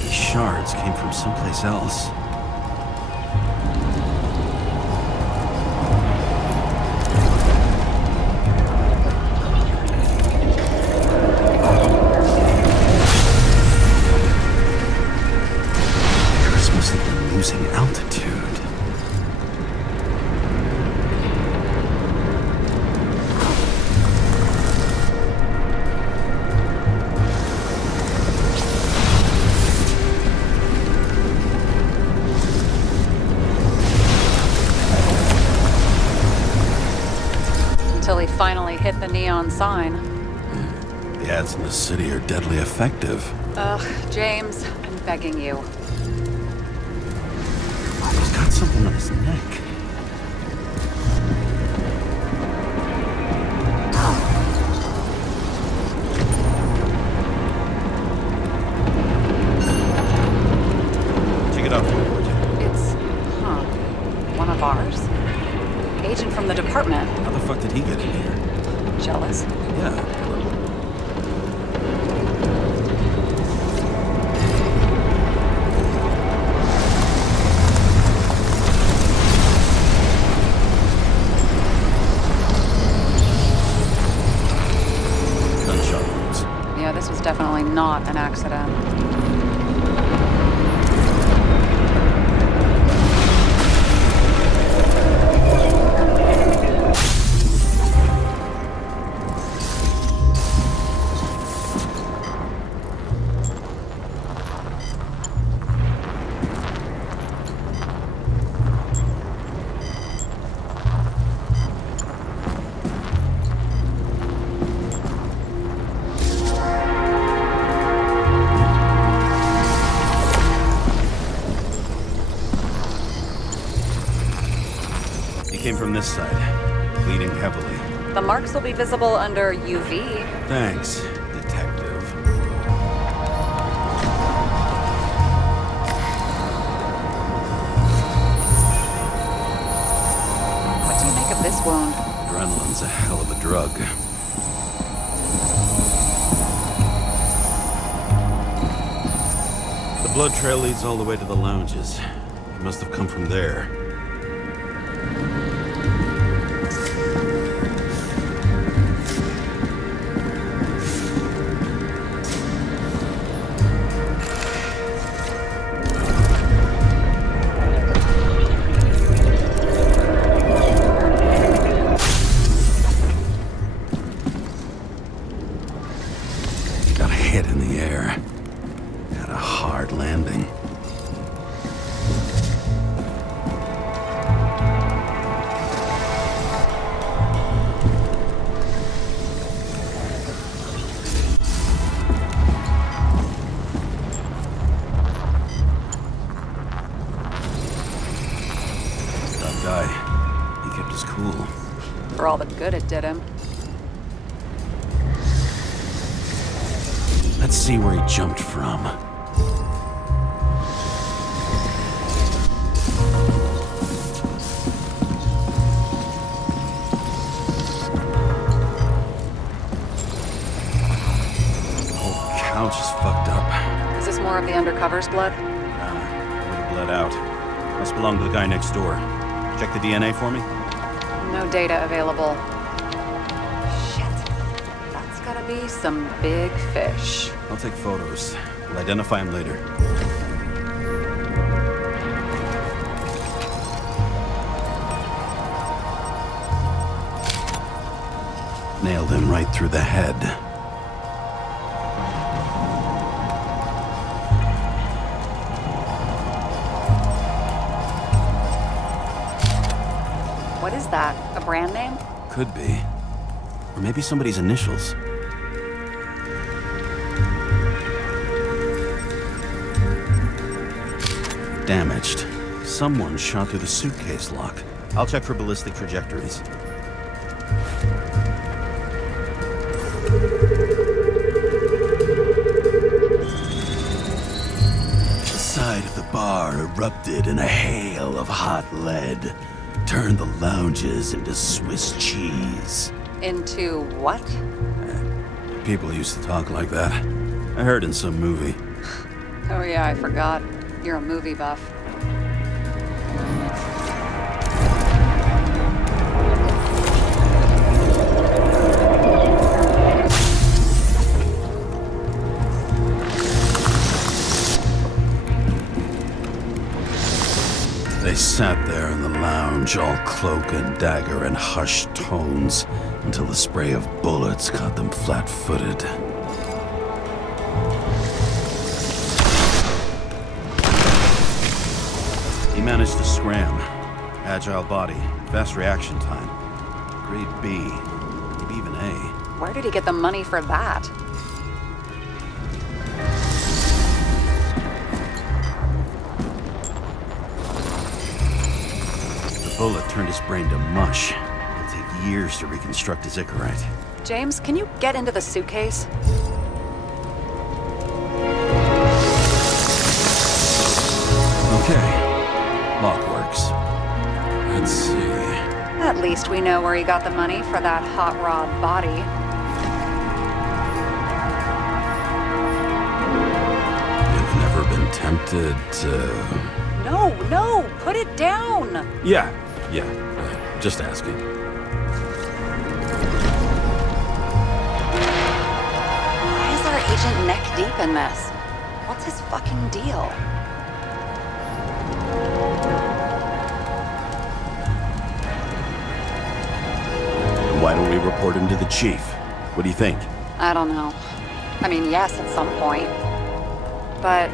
These shards came from someplace else. losing altitude. Until he finally hit the neon sign. The ads in the city are deadly effective. Ugh, James, I'm begging you. He's got something on his neck. Check it out for me, would you? It's, one of ours? Agent from the department. How the fuck did he get in here? Jealous? Yeah, a little. Gunshot wounds. Yeah, this was definitely not an accident. Came from this side, bleeding heavily. The marks will be visible under UV. Thanks, detective. What do you make of this wound? Adrenaline's a hell of a drug. The blood trail leads all the way to the lounges. He must have come from there. Hit in the air. Had a hard landing. That guy, he kept his cool. For all the good it did him. Let's see where he jumped from. The whole couch is fucked up. Is this more of the undercover's blood? Nah, would have bled out. Must belong to the guy next door. Check the DNA for me? No data available. Gotta be some big fish. I'll take photos. We'll identify him later. Nailed him right through the head. What is that? A brand name? Could be. Or maybe somebody's initials. Damaged. Someone shot through the suitcase lock. I'll check for ballistic trajectories. The side of the bar erupted in a hail of hot lead. Turned the lounges into Swiss cheese. Into what? People used to talk like that. I heard in some movie. Oh yeah, I forgot. You're a movie buff. They sat there in the lounge, all cloak and dagger and hushed tones, until the spray of bullets caught them flat-footed. He managed to scram. Agile body, fast reaction time. Grade B, maybe even A. Where did he get the money for that? The bullet turned his brain to mush. It'll take years to reconstruct his Icarite. James, can you get into the suitcase? Okay. Lock works. Let's see. At least we know where he got the money for that hot rod body. You've never been tempted to... No, put it down! Yeah. Just asking. Why is our agent neck deep in this? What's his fucking deal? Why don't we report him to the chief? What do you think? I don't know. I mean, yes, at some point. But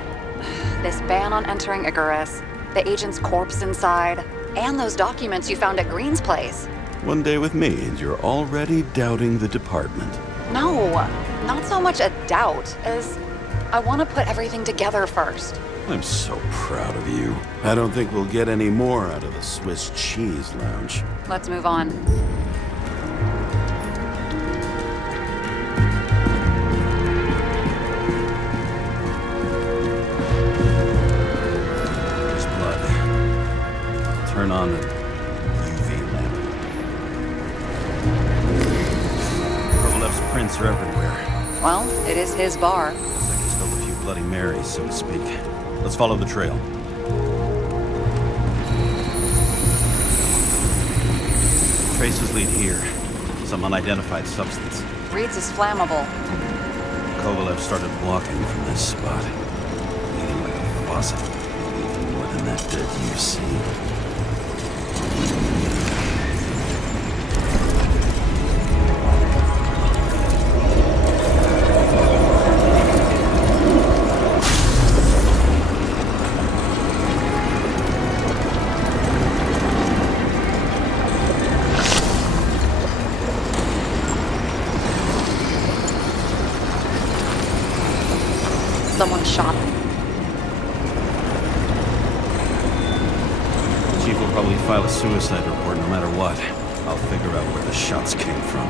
this ban on entering Icarus, the agent's corpse inside, and those documents you found at Green's place. One day with me, and you're already doubting the department. No, not so much a doubt as I want to put everything together first. I'm so proud of you. I don't think we'll get any more out of the Swiss cheese lounge. Let's move on. There's blood. Turn on the UV lamp. Kovalev's prints are everywhere. Well, it is his bar. Looks like he spilled a few Bloody Marys, so to speak. Let's follow the trail. Traces lead here. Some unidentified substance. Reed's is flammable. Kovalev started walking from this spot. Bleeding like a faucet. Even more than that dead UC. Someone shot him. The chief will probably file a suicide report no matter what. I'll figure out where the shots came from.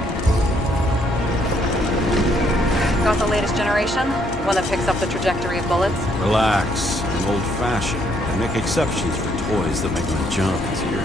Got the latest generation? One that picks up the trajectory of bullets? Relax. I'm old-fashioned. I make exceptions for toys that make my job easier.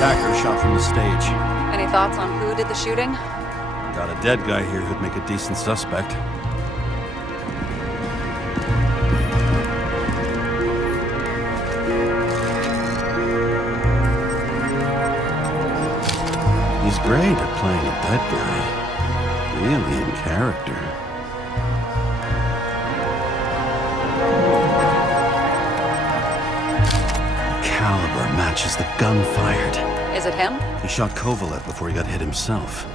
Attacker shot from the stage. Any thoughts on who did the shooting? Got a dead guy here who'd make a decent suspect. He's great at playing a dead guy. Really in character. Caliber matches the gun fired. Is it him? He shot Kovalev before he got hit himself.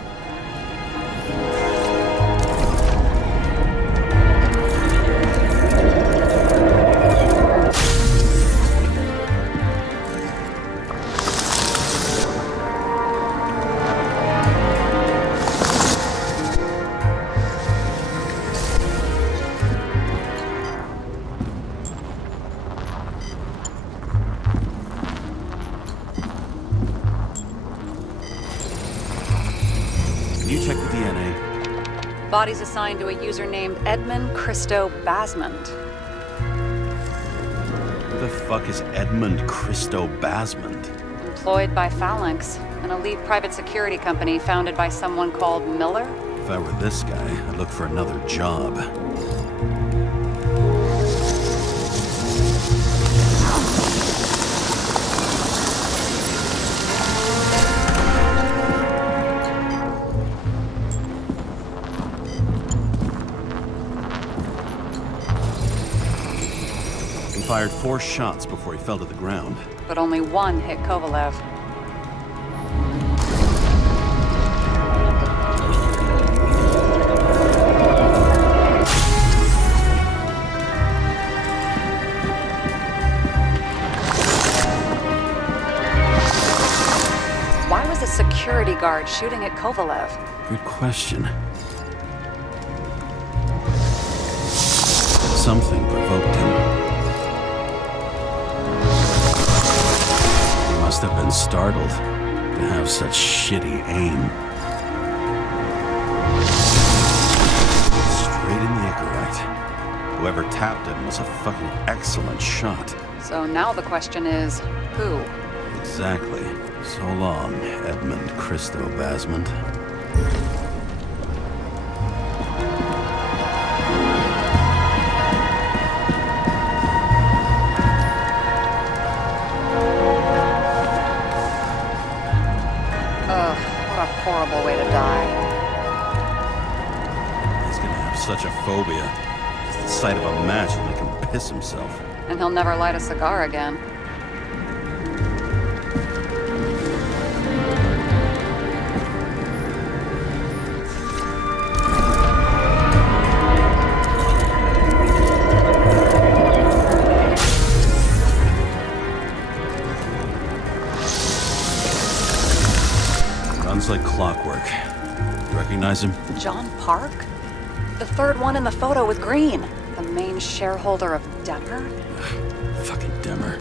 Body's assigned to a user named Edmund Christo Basmond. Who the fuck is Edmund Christo Basmond? Employed by Phalanx, an elite private security company founded by someone called Miller. If I were this guy, I'd look for another job. He fired 4 shots before he fell to the ground. But only one hit Kovalev. Why was a security guard shooting at Kovalev? Good question. Something provoked him. He must have been startled to have such shitty aim. Straight in the Icarite. Whoever tapped him was a fucking excellent shot. So now the question is, who? Exactly. So long, Edmund Christo Basmond. What a horrible way to die. He's gonna have such a phobia. Just the sight of a match will make him piss himself. And he'll never light a cigar again. Runs like clockwork. You recognize him? John Park? The third one in the photo with Green. The main shareholder of Decker? Fucking Demmer.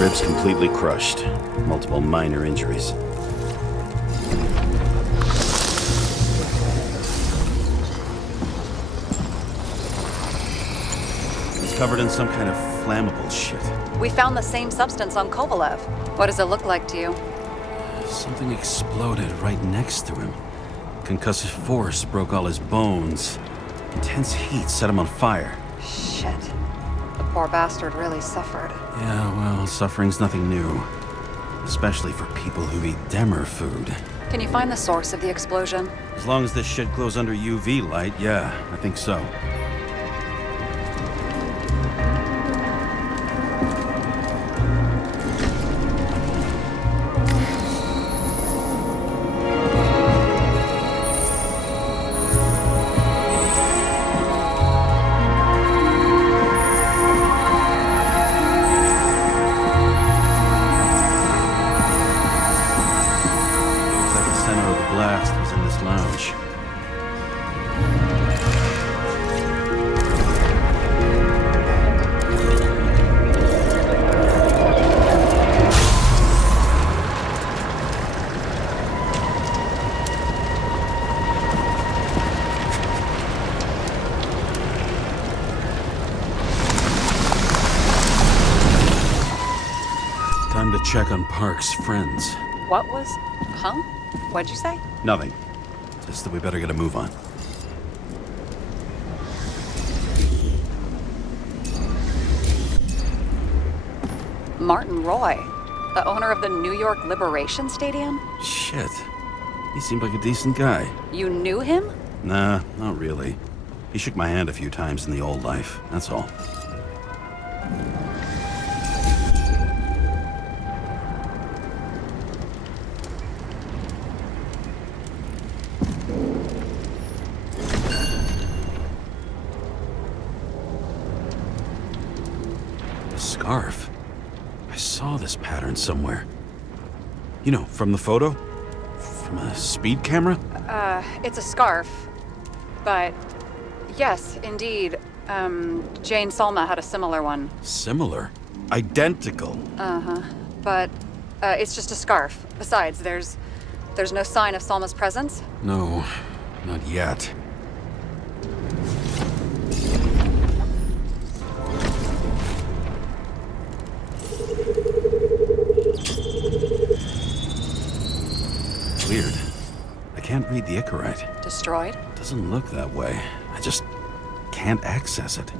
Ribs completely crushed. Multiple minor injuries. He's covered in some kind of flammable shit. We found the same substance on Kovalev. What does it look like to you? Something exploded right next to him. Concussive force broke all his bones. Intense heat set him on fire. Shit. The poor bastard really suffered. Yeah, well, suffering's nothing new. Especially for people who eat Demmer food. Can you find the source of the explosion? As long as this shit glows under UV light, yeah, I think so. Blast was in this lounge. Time to check on Park's friends. What was... Huh? What'd you say? Nothing. Just that we better get a move on. Martin Roy, the owner of the New York Liberation Stadium? Shit. He seemed like a decent guy. You knew him? Nah, not really. He shook my hand a few times in the old life, that's all. Scarf. I saw this pattern somewhere. You know, from the photo? From a speed camera? It's a scarf. But, yes, indeed. Jane Salma had a similar one. Similar? Identical? But, it's just a scarf. Besides, there's no sign of Salma's presence. No, not yet. Weird. I can't read the Icarite. Destroyed? Doesn't look that way. I just can't access it.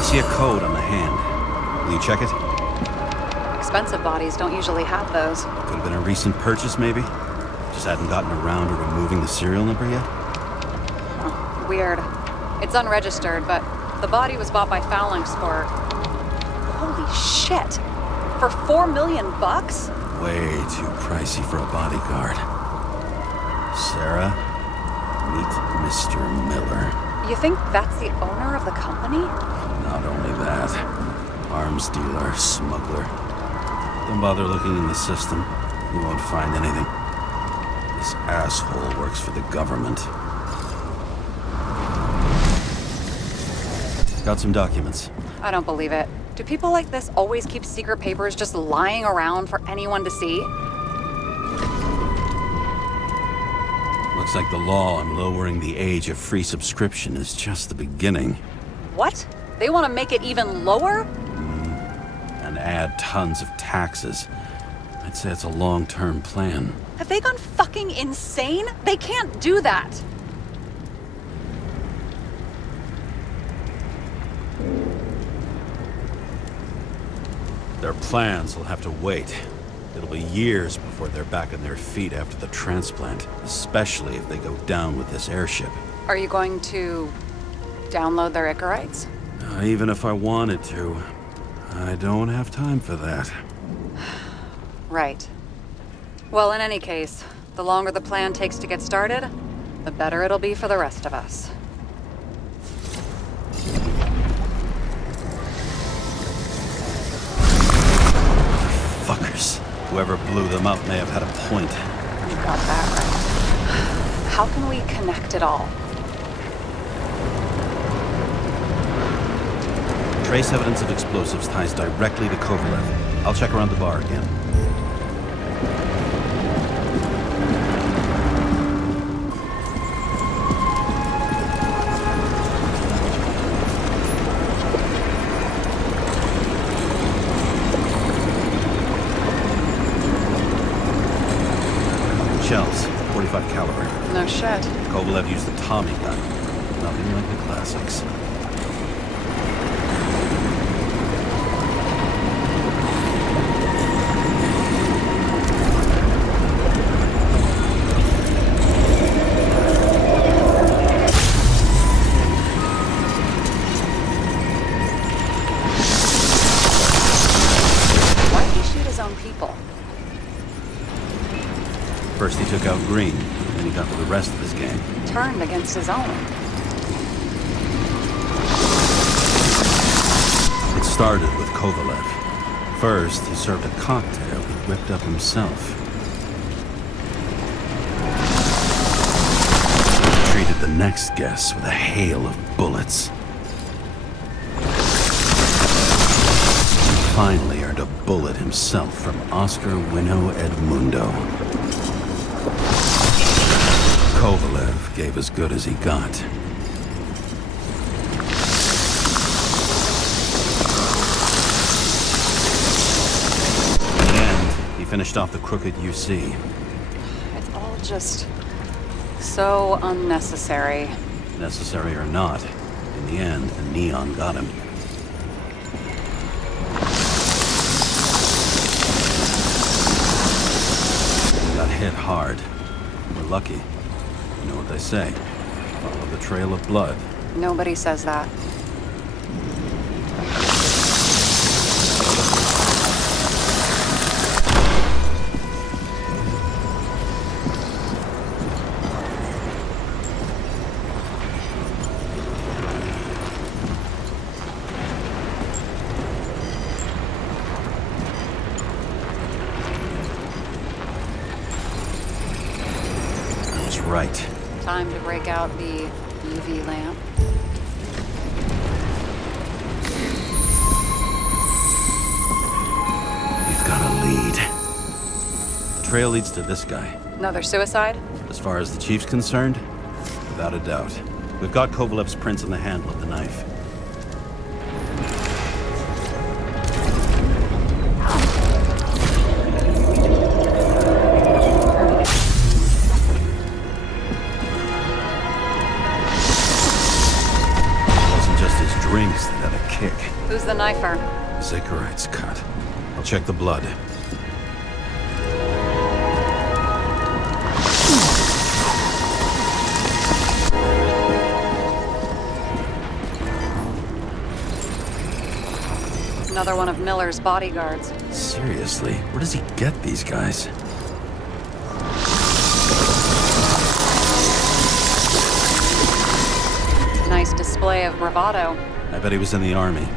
I see a code on the hand. Will you check it? Expensive bodies don't usually have those. Could have been a recent purchase, maybe? Just hadn't gotten around to removing the serial number yet? Weird. It's unregistered, but the body was bought by Phalanx for... Holy shit! For $4 million bucks? Way too pricey for a bodyguard. Sarah, meet Mr. Miller. You think that's the owner of the company? Not only that, arms dealer, smuggler. Don't bother looking in the system. You won't find anything. This asshole works for the government. Got some documents. I don't believe it. Do people like this always keep secret papers just lying around for anyone to see? Looks like the law on lowering the age of free subscription is just the beginning. What? They want to make it even lower? And add tons of taxes. I'd say it's a long-term plan. Have they gone fucking insane? They can't do that! Their plans will have to wait. It'll be years before they're back on their feet after the transplant, especially if they go down with this airship. Are you going to download their Icarites? Even if I wanted to, I don't have time for that. Right. Well, in any case, the longer the plan takes to get started, the better it'll be for the rest of us. Fuckers. Whoever blew them up may have had a point. You got that right. How can we connect it all? Trace evidence of explosives ties directly to Kovalev. I'll check around the bar again. Shells, 45 caliber. No shit. Kovalev used the Tommy gun. Nothing like the classics. Why did he shoot his own people? First he took out Green, then he got to the rest of his gang. Turned against his own. It started with Kovalev. First, he served a cocktail he whipped up himself. He treated the next guest with a hail of bullets. Finally earned a bullet himself from Oscar Wino Edmundo. Kovalev gave as good as he got. In the end, he finished off the crooked UC. It's all just so unnecessary. Necessary or not, in the end, the neon got him. He got hit hard. We're lucky. You know what they say. Follow the trail of blood. Nobody says that. right. Time to break out the UV lamp. We've got a lead. The trail leads to this guy. Another suicide? As far as the chief's concerned, without a doubt. We've got Kovalev's prints on the handle of the knife. It wasn't just his drinks that had a kick. Who's the knifer? Zakarite's cut. I'll check the blood. Another one of Miller's bodyguards. Seriously, where does he get these guys? Nice display of bravado. I bet he was in the army.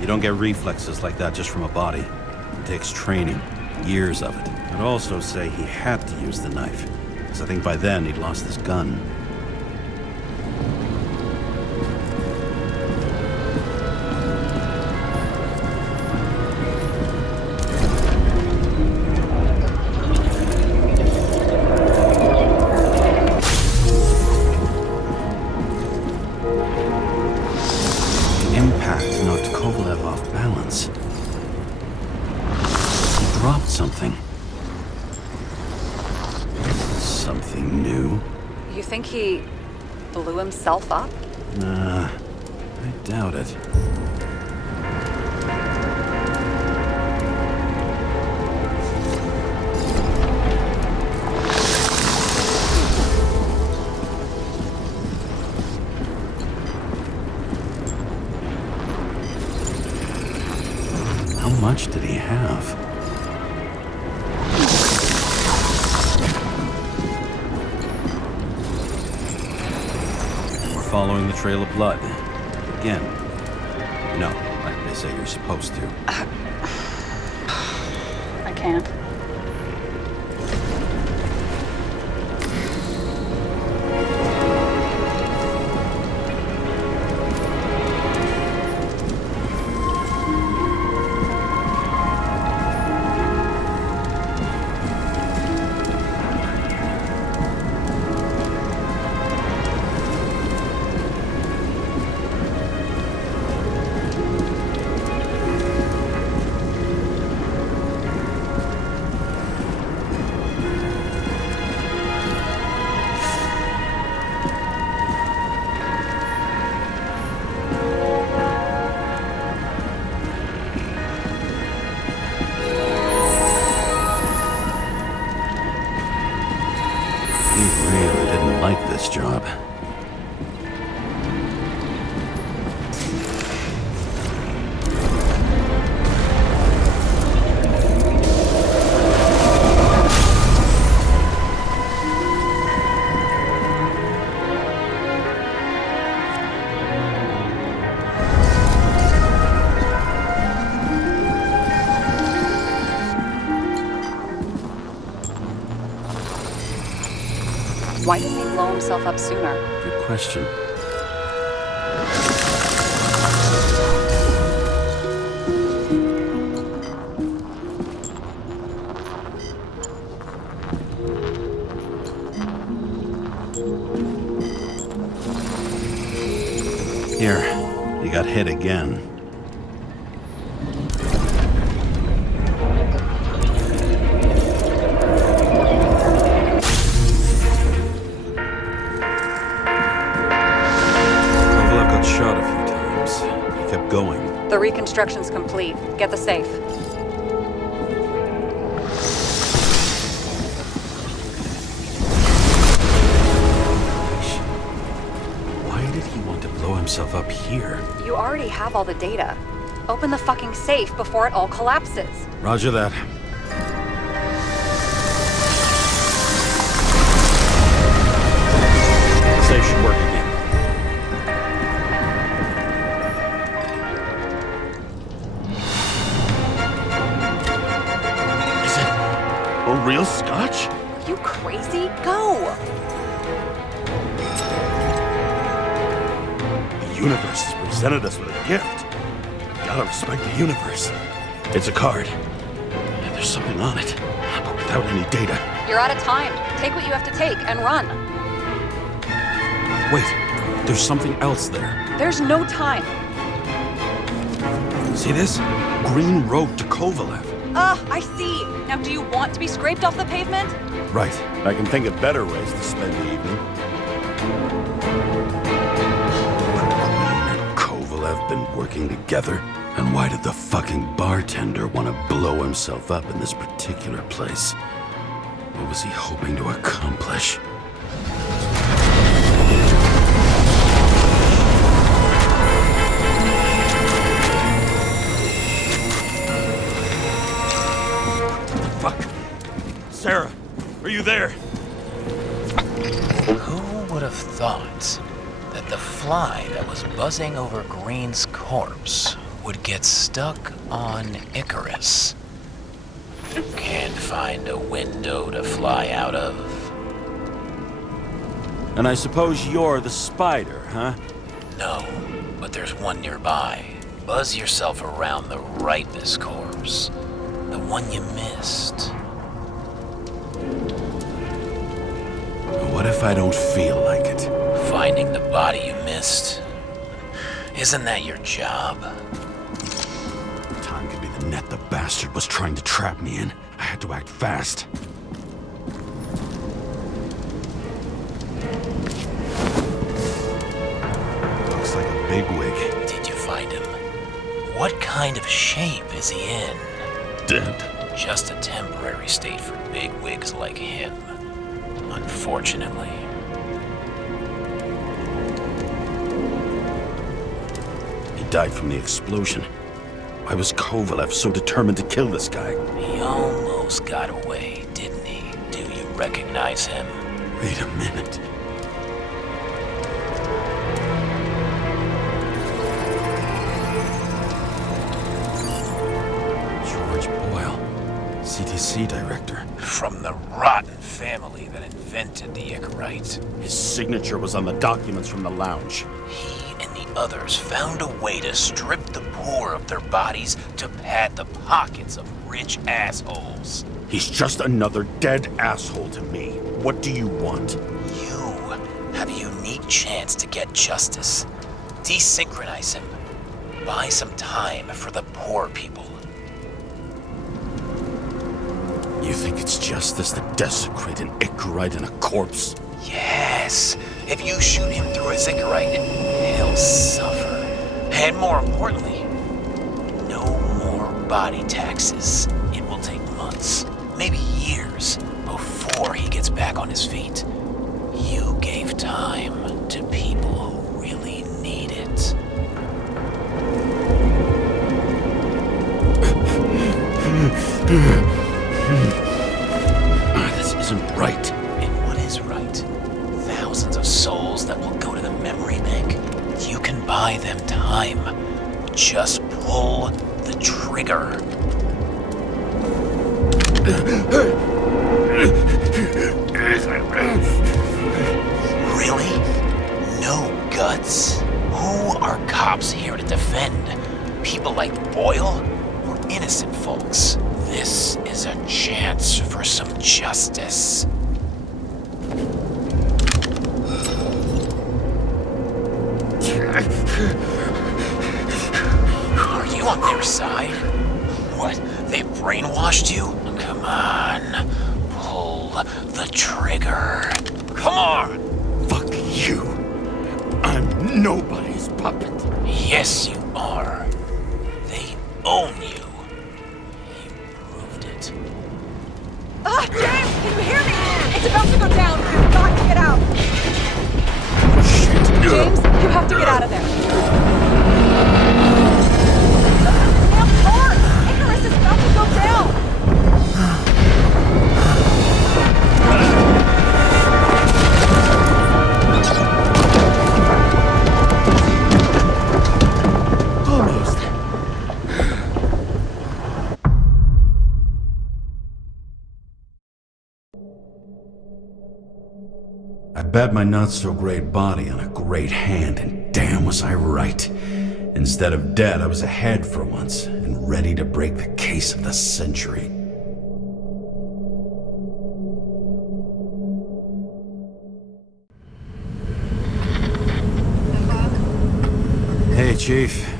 You don't get reflexes like that just from a body. It takes training, years of it. I'd also say he had to use the knife, because I think by then he'd lost his gun. Impact knocked Kovalev off balance. He dropped something. Something new? You think he blew himself up? Nah, I doubt it. How much did he have? We're following the trail of blood. Again. No, like they say you're supposed to. I can't. He really didn't like this job. Why didn't he blow himself up sooner? Good question. Here, you got hit again. Shot a few times. He kept going. The reconstruction's complete. Get the safe. Why did he want to blow himself up here? You already have all the data. Open the fucking safe before it all collapses. Roger that. The safe should work again. Is it a real scotch? Are you crazy? Go! universe has presented us with a gift. Gotta respect the universe. It's a card. And there's something on it, but without any data. You're out of time. Take what you have to take and run. Wait, there's something else there. There's no time. See this? Green road to Kovalev. I see. Now, do you want to be scraped off the pavement? Right. I can think of better ways to spend the evening. Green and Kovalev been working together? And why did the fucking bartender want to blow himself up in this particular place? What was he hoping to accomplish? Fuck. Sarah, are you there? Who would have thought that the fly that was buzzing over Green's corpse would get stuck on Icarus? Can't find a window to fly out of. And I suppose you're the spider, huh? No, but there's one nearby. Buzz yourself around the rightness corpse. The one you missed. What if I don't feel like it? Finding the body you missed. Isn't that your job? Time could be the net the bastard was trying to trap me in. I had to act fast. Looks like a bigwig. Did you find him? What kind of shape is he in? Dead. Just a temporary state for bigwigs like him. Unfortunately. He died from the explosion. Why was Kovalev so determined to kill this guy? He almost got away, didn't he? Do you recognize him? Wait a minute. George Boyle, CDC director. From the rotten family that invented the Icarite. His signature was on the documents from the lounge. He and the others found a way to strip the poor of their bodies to pad the pockets of rich assholes. He's just another dead asshole to me. What do you want? You have a unique chance to get justice. Desynchronize him. Buy some time for the poor people. You think it's justice to desecrate an Icarite and a corpse? Yes. If you shoot him through his Icarite, he'll suffer. And more importantly, no more body taxes. It will take months, maybe years, before he gets back on his feet. You gave time to people who really need it. This isn't right. And what is right? Thousands of souls that will go to the memory bank. You can buy them time. Just pull the trigger. Really? No guts? Who are cops here to defend? People like Boyle or innocent folks? This is a chance for some justice. Are you on their side? What? They brainwashed you? Come on. Pull the trigger. Come on! Fuck you. I'm nobody's puppet. Yes, you are. They own you. You proved it. James, can you hear me? It's about to go down. You've got to get out. Shit. James, you have to get out of there. Damn car! Icarus is about to go down. Almost. bet my not-so-great body on a great hand, and damn was I right. Instead of dead, I was ahead for once, and ready to break the case of the century. Hey, Chief.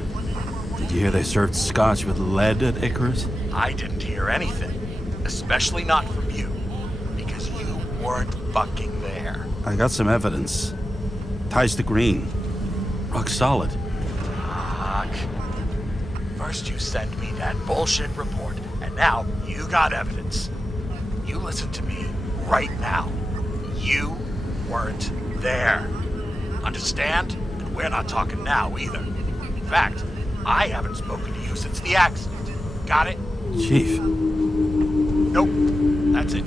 Did you hear they served scotch with lead at Icarus? I didn't hear anything. Especially not from you. Because you weren't fucking there. I got some evidence. Ties to Green. Rock solid. Fuck. First you send me that bullshit report, and now you got evidence. You listen to me right now. You weren't there. Understand? And we're not talking now either. In fact, I haven't spoken to you since the accident. Got it? Chief. Nope. That's it.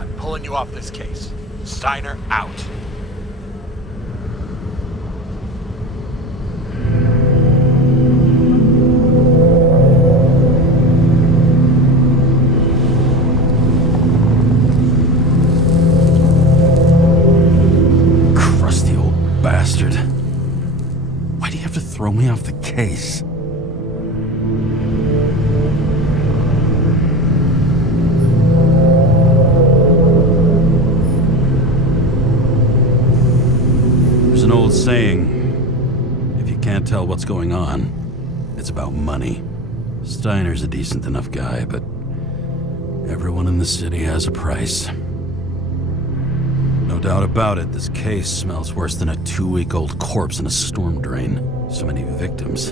I'm pulling you off this case. Steiner out. Crusty old bastard. Why do you have to throw me off the case? There's an old saying, if you can't tell what's going on, it's about money. Steiner's a decent enough guy, but everyone in the city has a price. No doubt about it, this case smells worse than a 2-week-old corpse in a storm drain. So many victims.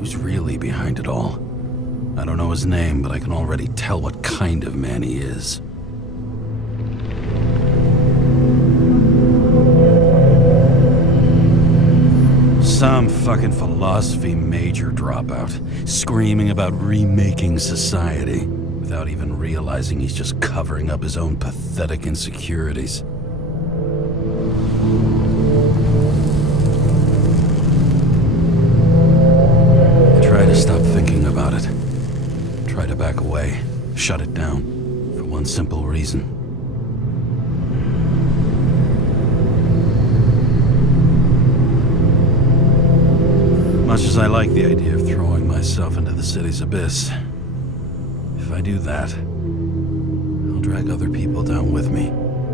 Who's really behind it all? I don't know his name, but I can already tell what kind of man he is. Some fucking philosophy major dropout, screaming about remaking society, without even realizing he's just covering up his own pathetic insecurities. I try to stop thinking about it. Try to back away, shut it down, for one simple reason. Much as I like the idea of throwing myself into the city's abyss, if I do that, I'll drag other people down with me.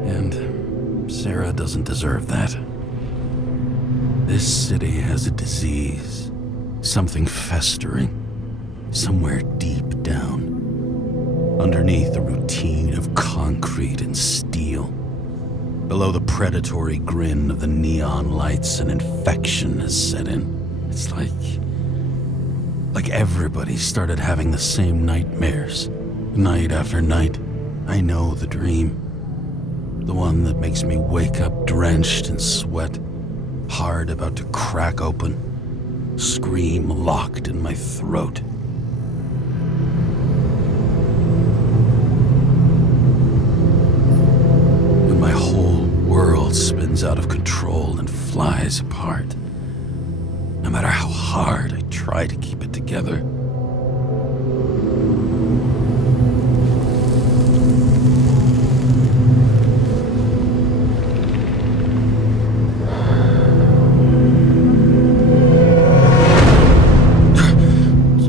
And Sara doesn't deserve that. This city has a disease. Something festering. Somewhere deep down. Underneath the routine of concrete and steel. Below the predatory grin of the neon lights, an infection has set in. It's like everybody started having the same nightmares, night after night. I know the dream. The one that makes me wake up drenched in sweat, heart about to crack open, scream locked in my throat. When my whole world spins out of control and flies apart. No matter how hard I try to keep it together.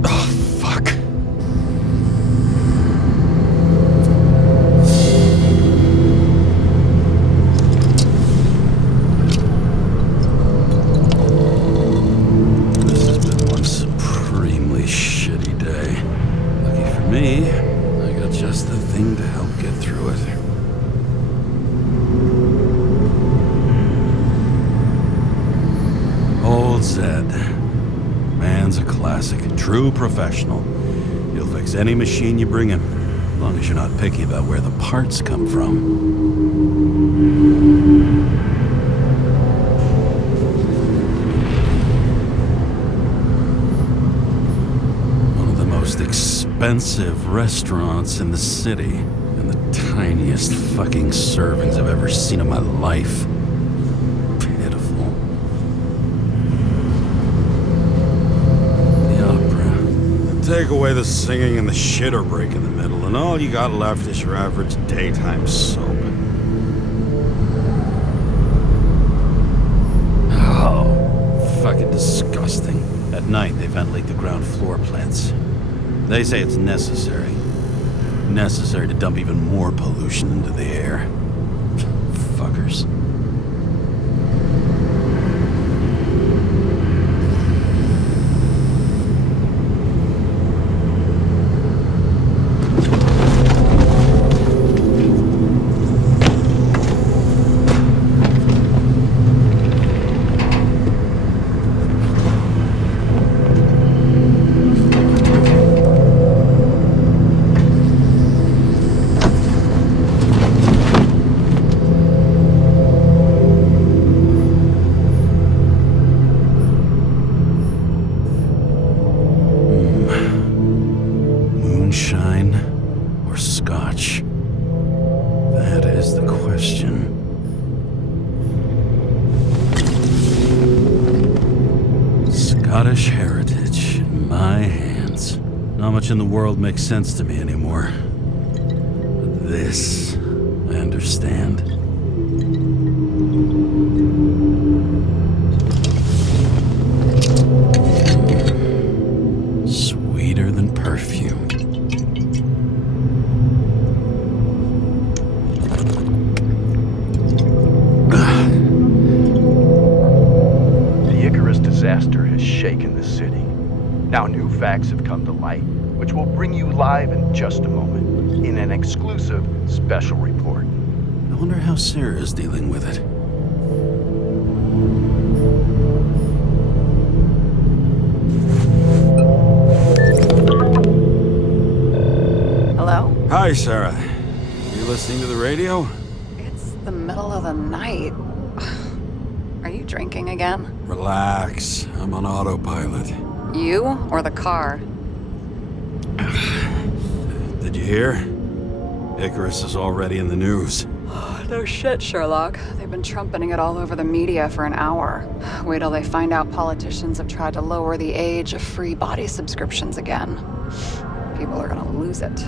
Oh, fuck. Said, man's a classic, true professional. He'll fix any machine you bring him, as long as you're not picky about where the parts come from. One of the most expensive restaurants in the city, and the tiniest fucking servings I've ever seen in my life. Take away the singing and the shitter break in the middle, and all you got left is your average daytime soap. Disgusting. At night, they ventilate the ground floor plants. They say it's necessary. Necessary to dump even more pollution into the air. Fuckers. Moonshine or scotch? That is the question. Scottish heritage in my hands. Not much in the world makes sense to me anymore. But this, I understand. Sweeter than perfume. Disaster has shaken the city. Now new facts have come to light, which will bring you live in just a moment, in an exclusive special report. I wonder how Sarah is dealing with it. Hello? Hi, Sarah. Are you listening to the radio? It's the middle of the night. Are you drinking again? Relax. I'm on autopilot. You or the car? Did you hear? Icarus is already in the news. No shit, Sherlock. They've been trumpeting it all over the media for an hour. Wait till they find out politicians have tried to lower the age of free body subscriptions again. People are gonna lose it.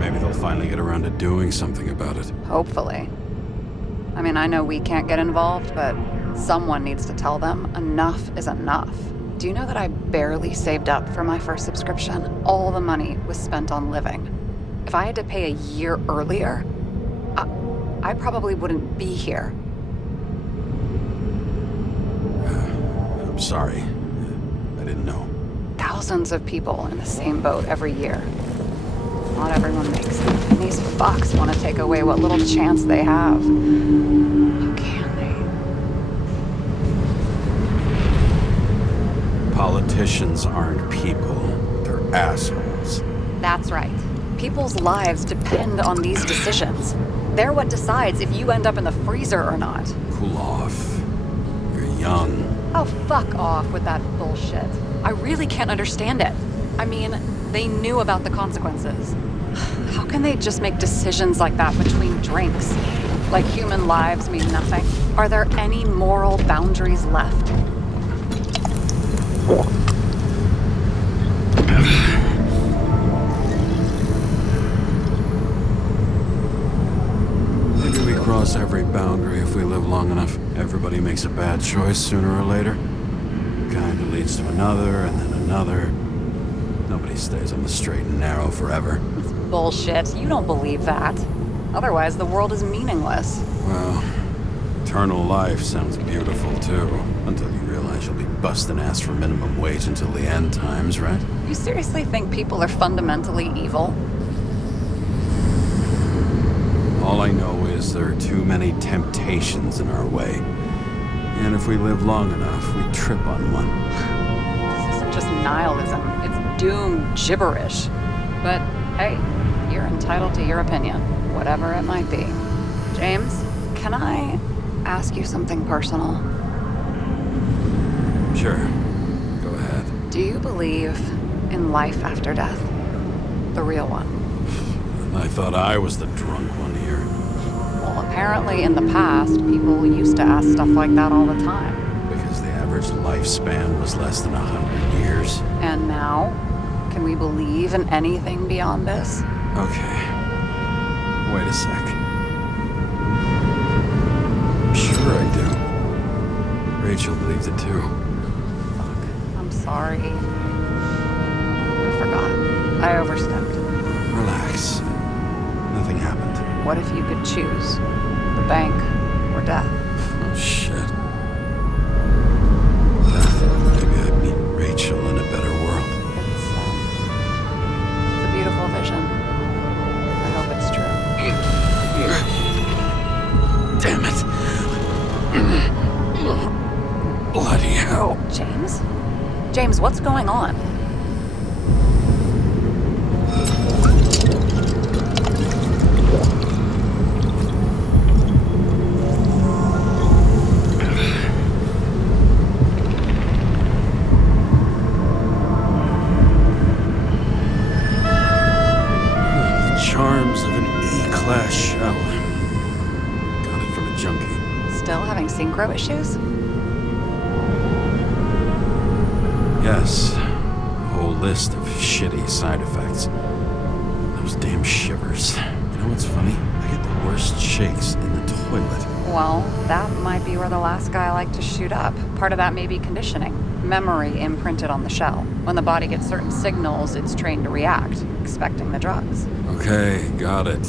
Maybe they'll finally get around to doing something about it. Hopefully. I mean, I know we can't get involved, but someone needs to tell them enough is enough. Do you know that I barely saved up for my first subscription? All the money was spent on living. If I had to pay a year earlier, I probably wouldn't be here. I'm sorry. I didn't know. Thousands of people in the same boat every year. Not everyone makes it. And these fucks want to take away what little chance they have. How can they? Politicians aren't people. They're assholes. That's right. People's lives depend on these decisions. They're what decides if you end up in the freezer or not. Cool off. You're young. Oh, fuck off with that bullshit. I really can't understand it. I mean, they knew about the consequences. How can they just make decisions like that between drinks? Like human lives mean nothing? Are there any moral boundaries left? Maybe we cross every boundary if we live long enough. Everybody makes a bad choice sooner or later. Kind of leads to another, and then another. Nobody stays on the straight and narrow forever. It's bullshit. You don't believe that. Otherwise, the world is meaningless. Well, eternal life sounds beautiful, too. Until you realize you'll be busting ass for minimum wage until the end times, right? You seriously think people are fundamentally evil? All I know is there are too many temptations in our way. And if we live long enough, we trip on one. This isn't just nihilism. It's doom gibberish. But hey, you're entitled to your opinion, whatever it might be. James, can I ask you something personal? Sure. Go ahead. Do you believe in life after death? The real one? I thought I was the drunk one here. Well, apparently in the past, people used to ask stuff like that all the time. Because the average lifespan was less than 100 years. And now? Can we believe in anything beyond this? Okay. Wait a sec. Rachel believed it too. Fuck. I'm sorry. I forgot. I overstepped. Relax. Nothing happened. What if you could choose? The bank or death? Oh, shit. Maybe I'd meet Rachel in a better world. It's a beautiful vision. I hope it's true. Damn it. Bloody hell. James? James, what's going on? Charms of an E-class shell. Got it from a junkie. Still having synchro issues? Yes. A whole list of shitty side effects. Those damn shivers. You know what's funny? I get the worst shakes in the toilet. Well, that might be where the last guy liked to shoot up. Part of that may be conditioning. Memory imprinted on the shell. When the body gets certain signals, it's trained to react, expecting the drugs. Okay, got it.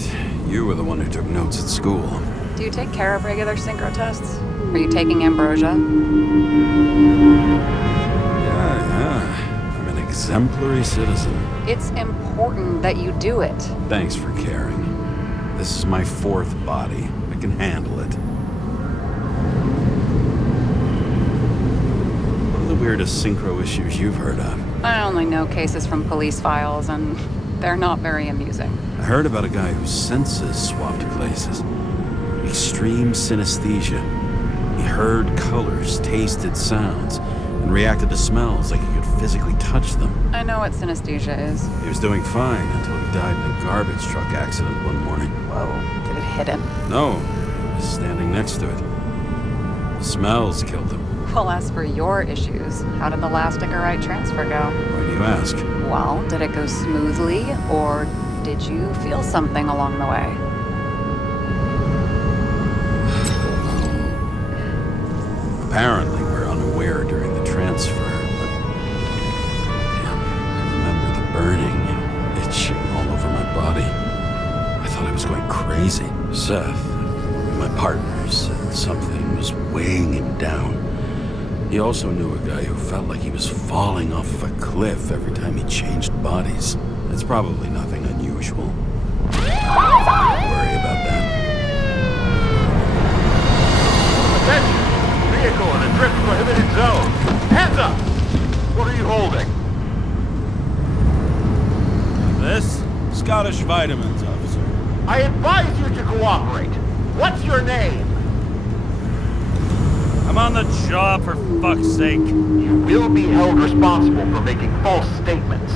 You were the one who took notes at school. Do you take care of regular synchro tests? Are you taking ambrosia? Yeah. I'm an exemplary citizen. It's important that you do it. Thanks for caring. This is my fourth body. I can handle it. What are the weirdest synchro issues you've heard of? I only know cases from police files, and they're not very amusing. I heard about a guy whose senses swapped places. Extreme synesthesia. He heard colors, tasted sounds, and reacted to smells like he could physically touch them. I know what synesthesia is. He was doing fine until he died in a garbage truck accident one morning. Whoa, did it hit him? No, he was standing next to it. The smells killed him. Well, as for your issues, how did the last Icarite transfer go? Why do you ask? Well, did it go smoothly, or did you feel something along the way? Apparently, we're unaware during the transfer, but damn, I remember the burning and itching all over my body. I thought I was going crazy. Seth, my partner, said something was weighing him down. He also knew a guy who felt like he was falling off of a cliff every time he changed bodies. It's probably nothing unusual. Don't worry about that. Attention! Vehicle in a drift prohibited zone. Hands up! What are you holding? This? Scottish vitamins, officer. I advise you to cooperate. What's your name? I'm on the job, for fuck's sake. You will be held responsible for making false statements.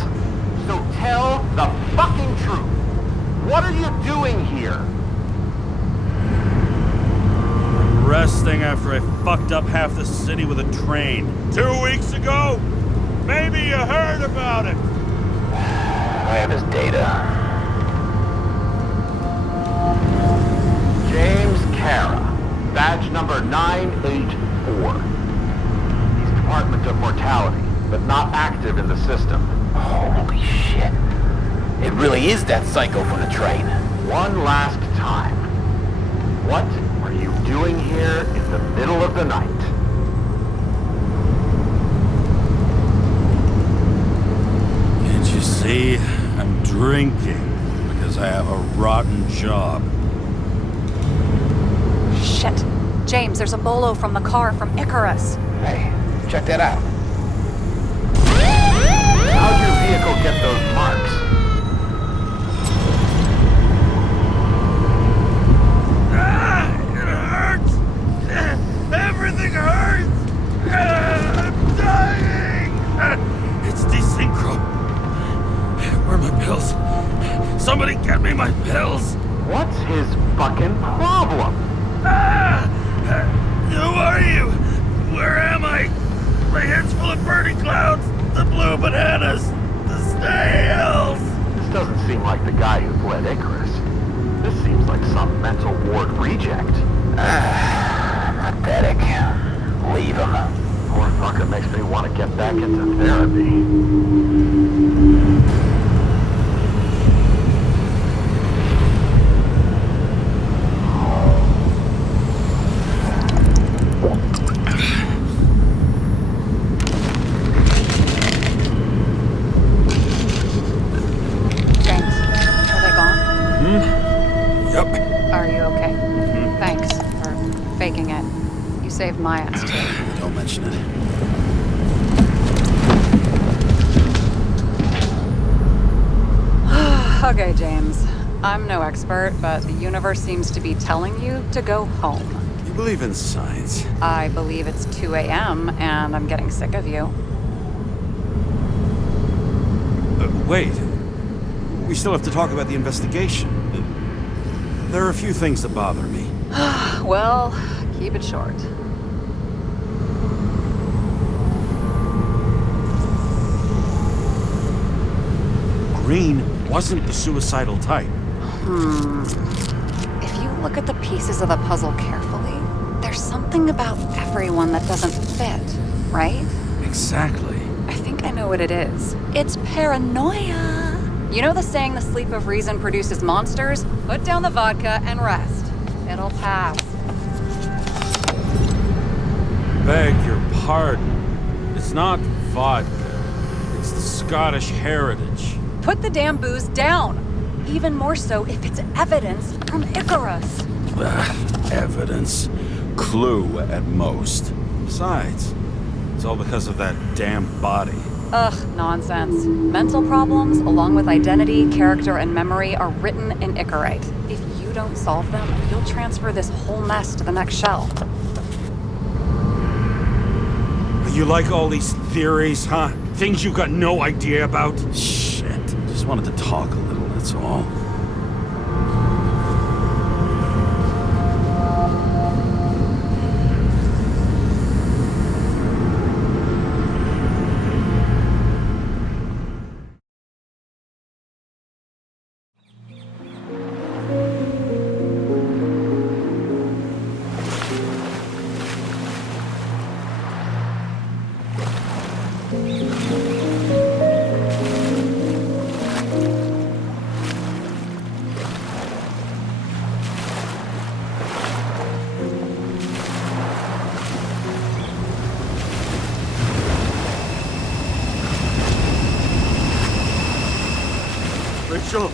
So tell the fucking truth. What are you doing here? I'm resting after I fucked up half the city with a train. 2 weeks ago? Maybe you heard about it. I have his data. James Karra, badge number 984. He's Department of Mortality, but not active in the system. Holy shit. It really is that psycho from the train. One last time. What are you doing here in the middle of the night? Can't you see? I'm drinking because I have a rotten job. Shit. James, there's a bolo from the car from Icarus. Hey, check that out. How'd your vehicle get those marks? It hurts! Everything hurts! I'm dying! It's desynchro. Where are my pills? Somebody get me my pills! What's his fucking problem? Who are you? Where am I? My head's full of burning clouds, the blue bananas, the snails! This doesn't seem like the guy who fled Icarus. This seems like some mental ward reject. Pathetic. Leave him. Poor fucker makes me want to get back into therapy. James, are they gone? Yep. Are you okay? Thanks for faking it. You saved my ass too. Don't mention it. Okay, James. I'm no expert, but the universe seems to be telling you to go home. You believe in science? I believe it's 2 a.m. and I'm getting sick of you. Wait. We still have to talk about the investigation. There are a few things that bother me. Well, keep it short. Green wasn't the suicidal type. If you look at the pieces of the puzzle carefully, there's something about everyone that doesn't fit, right? Exactly. I think I know what it is. It's paranoia. You know the saying the sleep of reason produces monsters? Put down the vodka and rest. It'll pass. Beg your pardon. It's not vodka. It's the Scottish heritage. Put the damn booze down. Even more so if it's evidence from Icarus. Evidence. Clue at most. Besides, it's all because of that damn body. Ugh, nonsense. Mental problems, along with identity, character, and memory, are written in Icarite. If you don't solve them, you'll transfer this whole mess to the next shell. You like all these theories, huh? Things you got no idea about? Shit. Just wanted to talk a little, that's all. Rachel!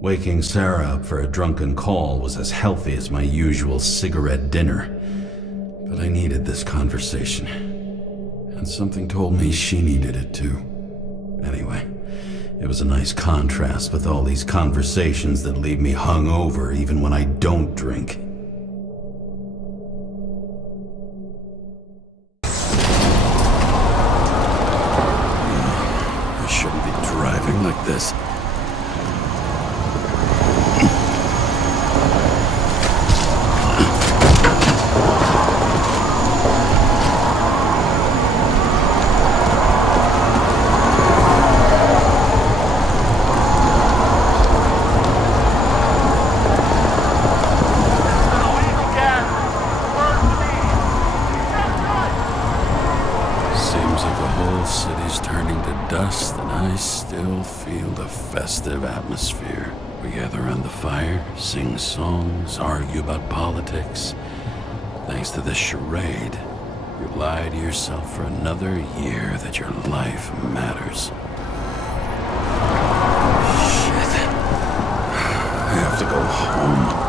Waking Sara up for a drunken call was as healthy as my usual cigarette dinner. But I needed this conversation. And something told me she needed it too. Anyway, it was a nice contrast with all these conversations that leave me hungover even when I don't drink. I shouldn't be driving like this. Festive atmosphere. We gather around the fire, sing songs, argue about politics. Thanks to this charade, you lie to yourself for another year that your life matters. Shit. I have to go home.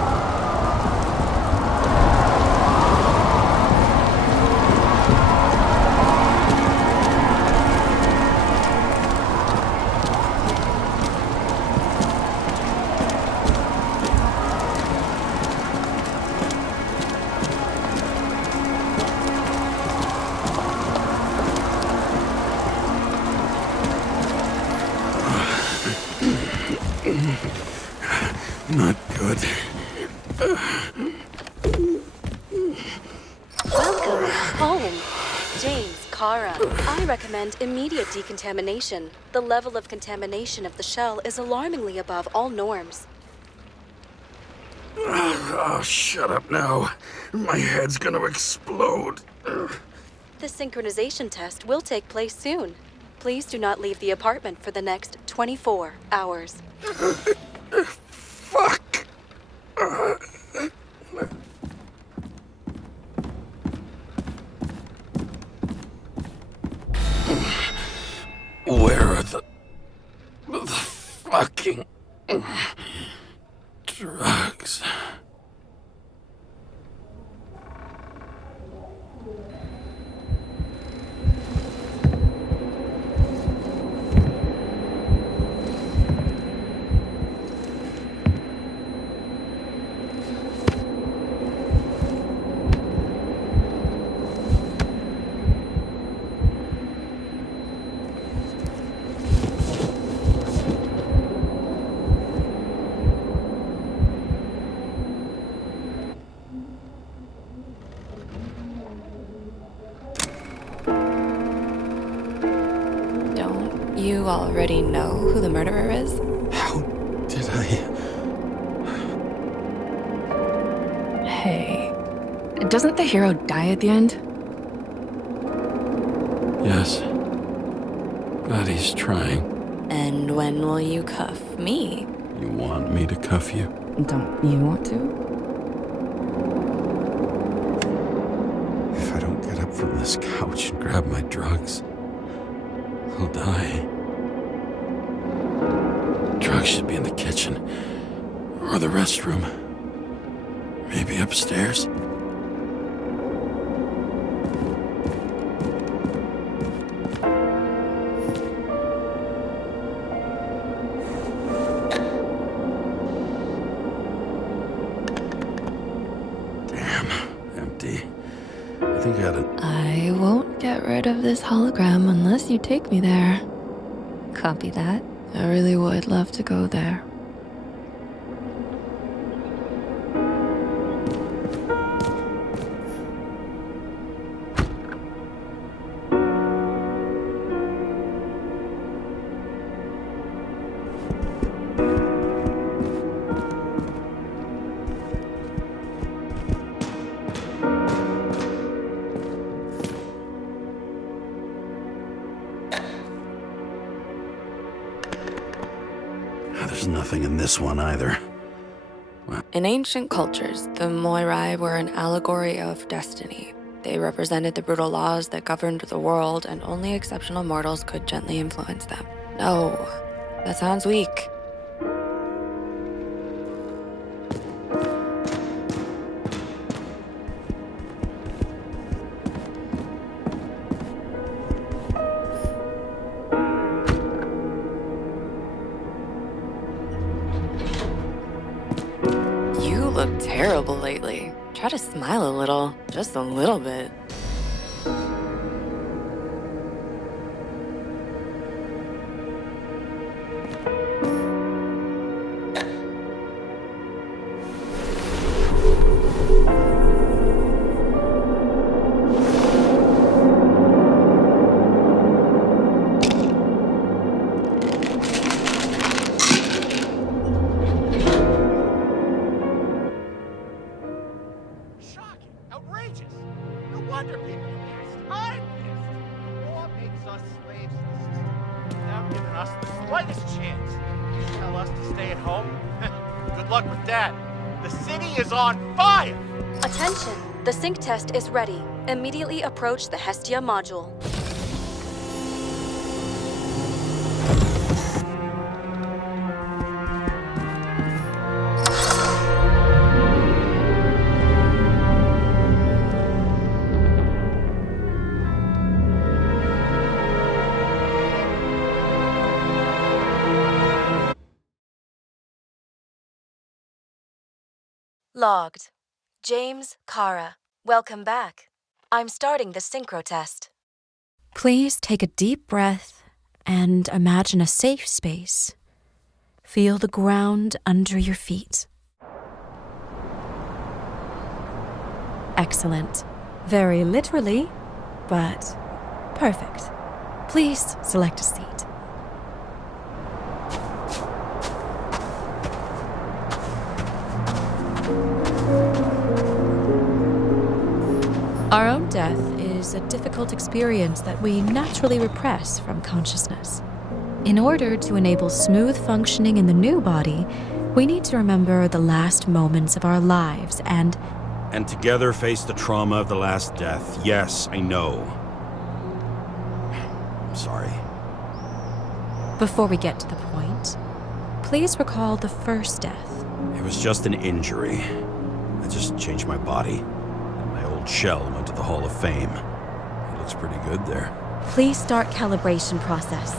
Not good. Welcome home, James Karra. I recommend immediate decontamination. The level of contamination of the shell is alarmingly above all norms. Oh, shut up now. My head's gonna explode. The synchronization test will take place soon. Please do not leave the apartment for the next 24 hours. Fuck! Where are the fucking drugs? Don't you already know who the murderer is? How did I... Hey, doesn't the hero die at the end? Yes. But he's trying. And when will you cuff me? You want me to cuff you? Don't you want to? If I don't get up from this couch and grab my drugs, I'll die. Drugs should be in the kitchen. Or the restroom. Maybe upstairs. I won't get rid of this hologram unless you take me there. Copy that. I really would love to go there. There's nothing in this one either. In ancient cultures, the Moirai were an allegory of destiny. They represented the brutal laws that governed the world, and only exceptional mortals could gently influence them. No, that sounds weak. You look terrible lately. Try to smile a little, just a little bit. Attention! The sync test is ready. Immediately approach the Hestia module. Logged. James Karra. Welcome back. I'm starting the synchro test. Please take a deep breath and imagine a safe space. Feel the ground under your feet. Excellent. Very literally, but perfect. Please select a seat. Our own death is a difficult experience that we naturally repress from consciousness. In order to enable smooth functioning in the new body, we need to remember the last moments of our lives and together face the trauma of the last death. Yes, I know. I'm sorry. Before we get to the point, please recall the first death. It was just an injury. I just changed my body. My old shell went to the Hall of Fame. It looks pretty good there. Please start calibration process.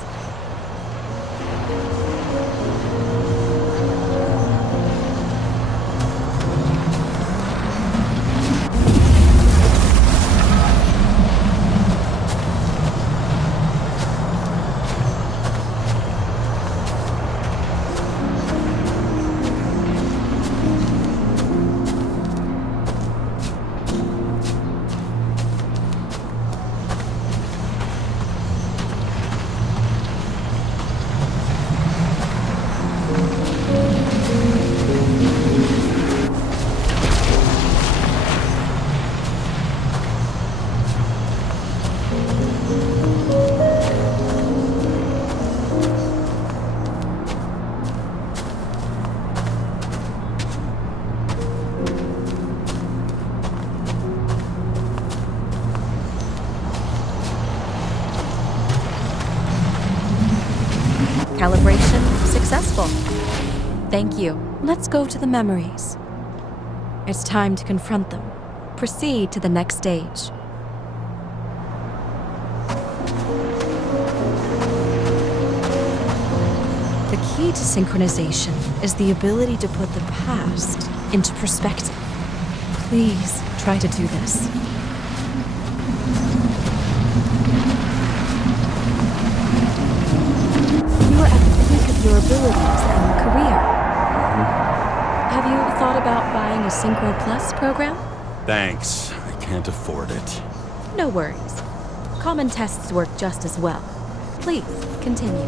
Calibration successful. Thank you. Let's go to the memories. It's time to confront them. Proceed to the next stage. The key to synchronization is the ability to put the past into perspective. Please try to do this. Your abilities and career. Have you thought about buying a Synchro Plus program? Thanks. I can't afford it. No worries. Common tests work just as well. Please, continue.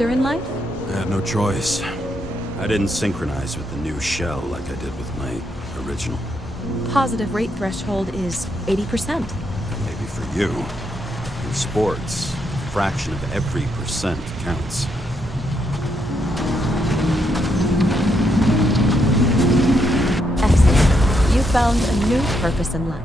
In life? I had no choice. I didn't synchronize with the new shell like I did with my original. Positive rate threshold is 80%. Maybe for you. In sports, a fraction of every percent counts. Excellent. You found a new purpose in life.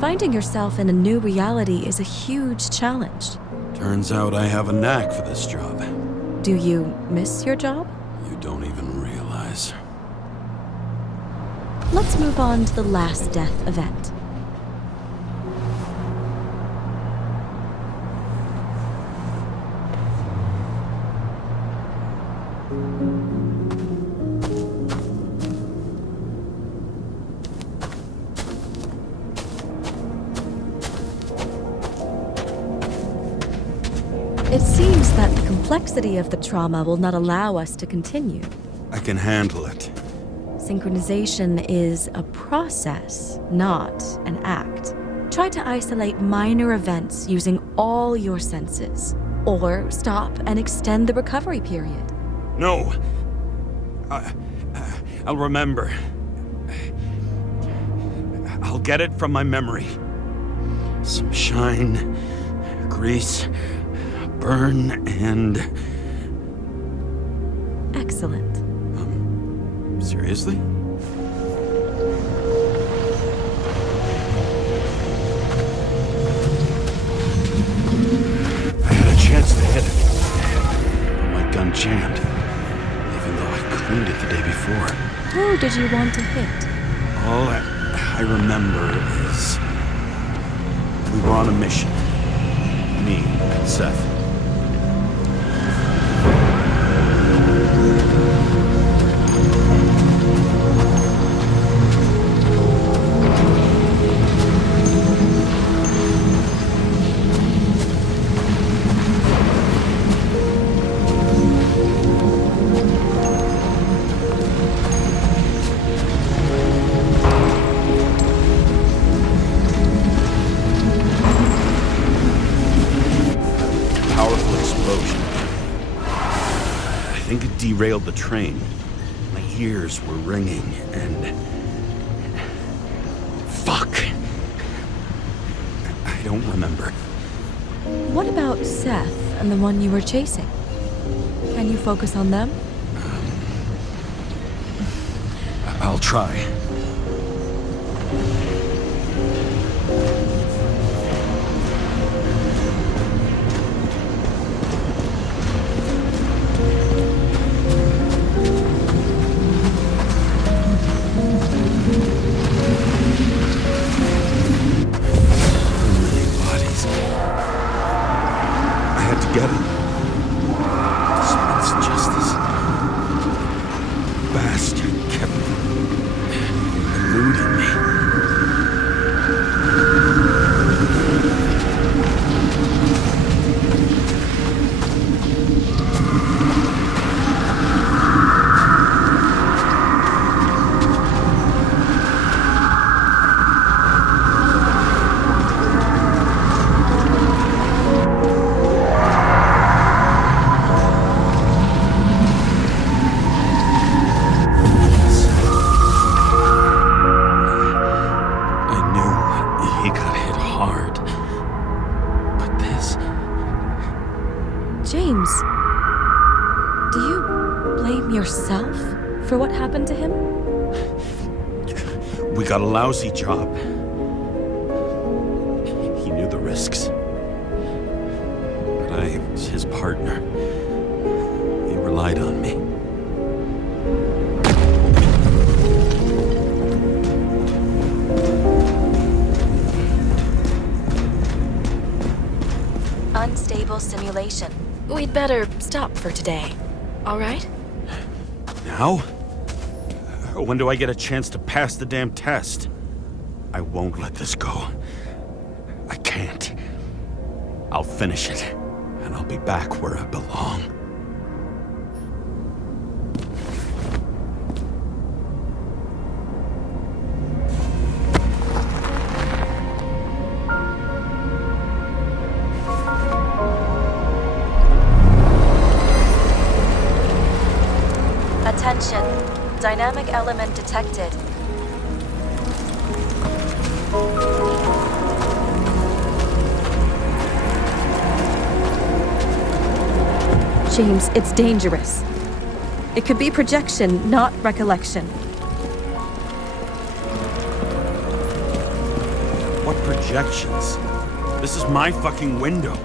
Finding yourself in a new reality is a huge challenge. Turns out I have a knack for this job. Do you miss your job? You don't even realize. Let's move on to the last death event. It seems that the complexity of the trauma will not allow us to continue. I can handle it. Synchronization is a process, not an act. Try to isolate minor events using all your senses, or stop and extend the recovery period. No. I'll remember. I'll get it from my memory. some shine, grease, burn, and... Excellent. Seriously? I had a chance to hit it, but my gun jammed, even though I cleaned it the day before. Who did you want to hit? All I remember is we were on a mission. Me and Seth. Derailed the train. My ears were ringing, and... Fuck! I don't remember. What about Seth and the one you were chasing? Can you focus on them? I'll try. Get it. Dispense justice. Bastard kept eluding me. James, do you blame yourself for what happened to him? We got a lousy job. He knew the risks. But I was his partner. He relied on me. Unstable simulation. We'd better stop for today, all right? Now? When do I get a chance to pass the damn test? I won't let this go. I can't. I'll finish it, and I'll be back where I belong. Attention. Dynamic element detected. James, it's dangerous. It could be projection, not recollection. What projections? This is my fucking window.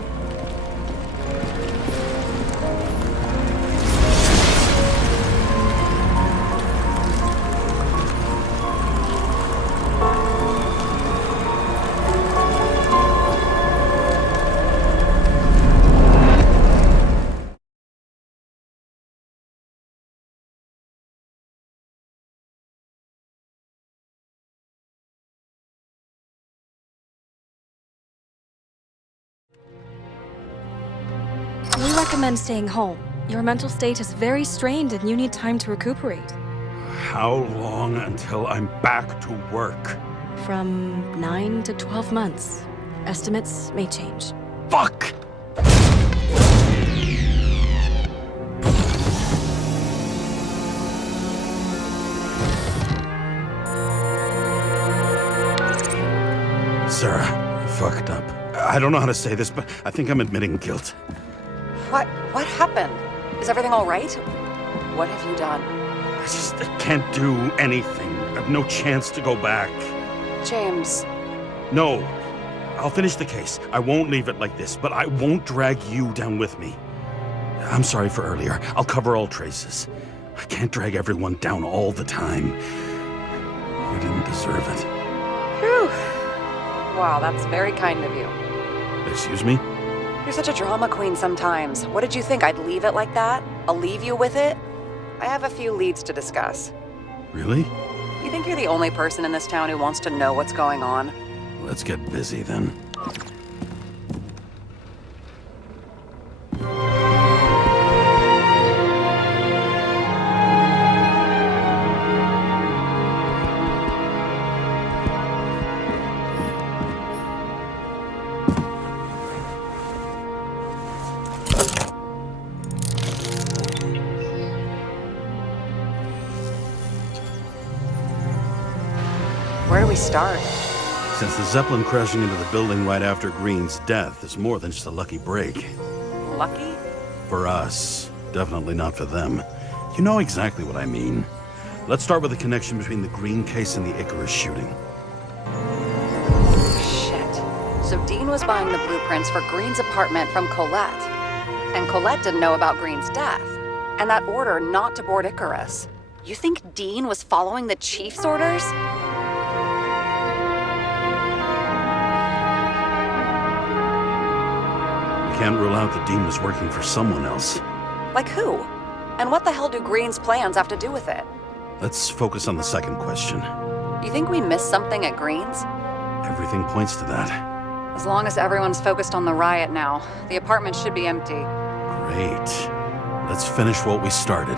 We recommend staying home. Your mental state is very strained and you need time to recuperate. How long until I'm back to work? From 9 to 12 months. Estimates may change. Fuck! Sarah, fucked up. I don't know how to say this, but I think I'm admitting guilt. What happened? Is everything all right? What have you done? I can't do anything. I have no chance to go back. James. No. I'll finish the case. I won't leave it like this, but I won't drag you down with me. I'm sorry for earlier. I'll cover all traces. I can't drag everyone down all the time. You didn't deserve it. Whew. Wow, that's very kind of you. Excuse me? You're such a drama queen sometimes. What did you think, I'd leave it like that? I'll leave you with it? I have a few leads to discuss. Really? You think you're the only person in this town who wants to know what's going on? Let's get busy then. Where do we start? Since the Zeppelin crashing into the building right after Green's death is more than just a lucky break. Lucky? For us. Definitely not for them. You know exactly what I mean. Let's start with the connection between the Green case and the Icarus shooting. Shit. So Dean was buying the blueprints for Green's apartment from Colette. And Colette didn't know about Green's death. And that order not to board Icarus. You think Dean was following the chief's orders? Can't rule out that Dean was working for someone else. Like who? And what the hell do Green's plans have to do with it? Let's focus on the second question. You think we missed something at Green's? Everything points to that. As long as everyone's focused on the riot now, the apartment should be empty. Great. Let's finish what we started.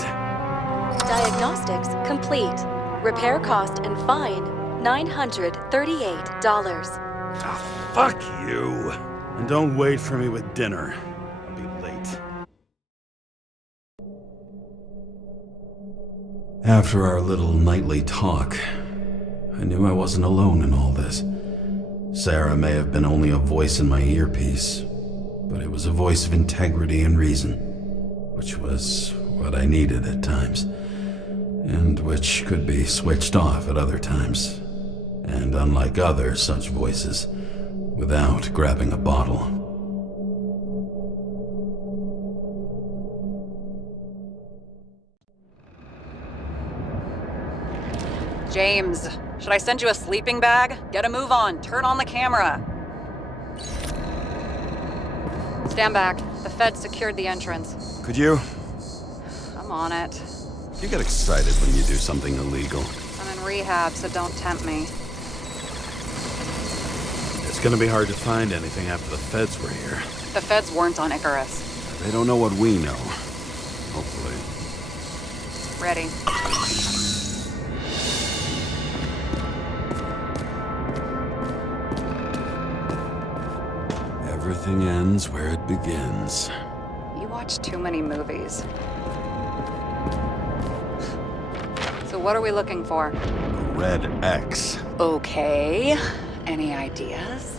Diagnostics complete. Repair cost and fine, $938. Ah, fuck you. And don't wait for me with dinner. I'll be late. After our little nightly talk, I knew I wasn't alone in all this. Sara may have been only a voice in my earpiece, but it was a voice of integrity and reason, which was what I needed at times, and which could be switched off at other times, and unlike other such voices, without grabbing a bottle. James, should I send you a sleeping bag? Get a move on. Turn on the camera. Stand back. The feds secured the entrance. Could you? I'm on it. You get excited when you do something illegal. I'm in rehab, so don't tempt me. It's gonna be hard to find anything after the feds were here. The feds weren't on Icarus. They don't know what we know. Hopefully. Ready. Everything ends where it begins. You watch too many movies. So what are we looking for? A red X. Okay. Any ideas?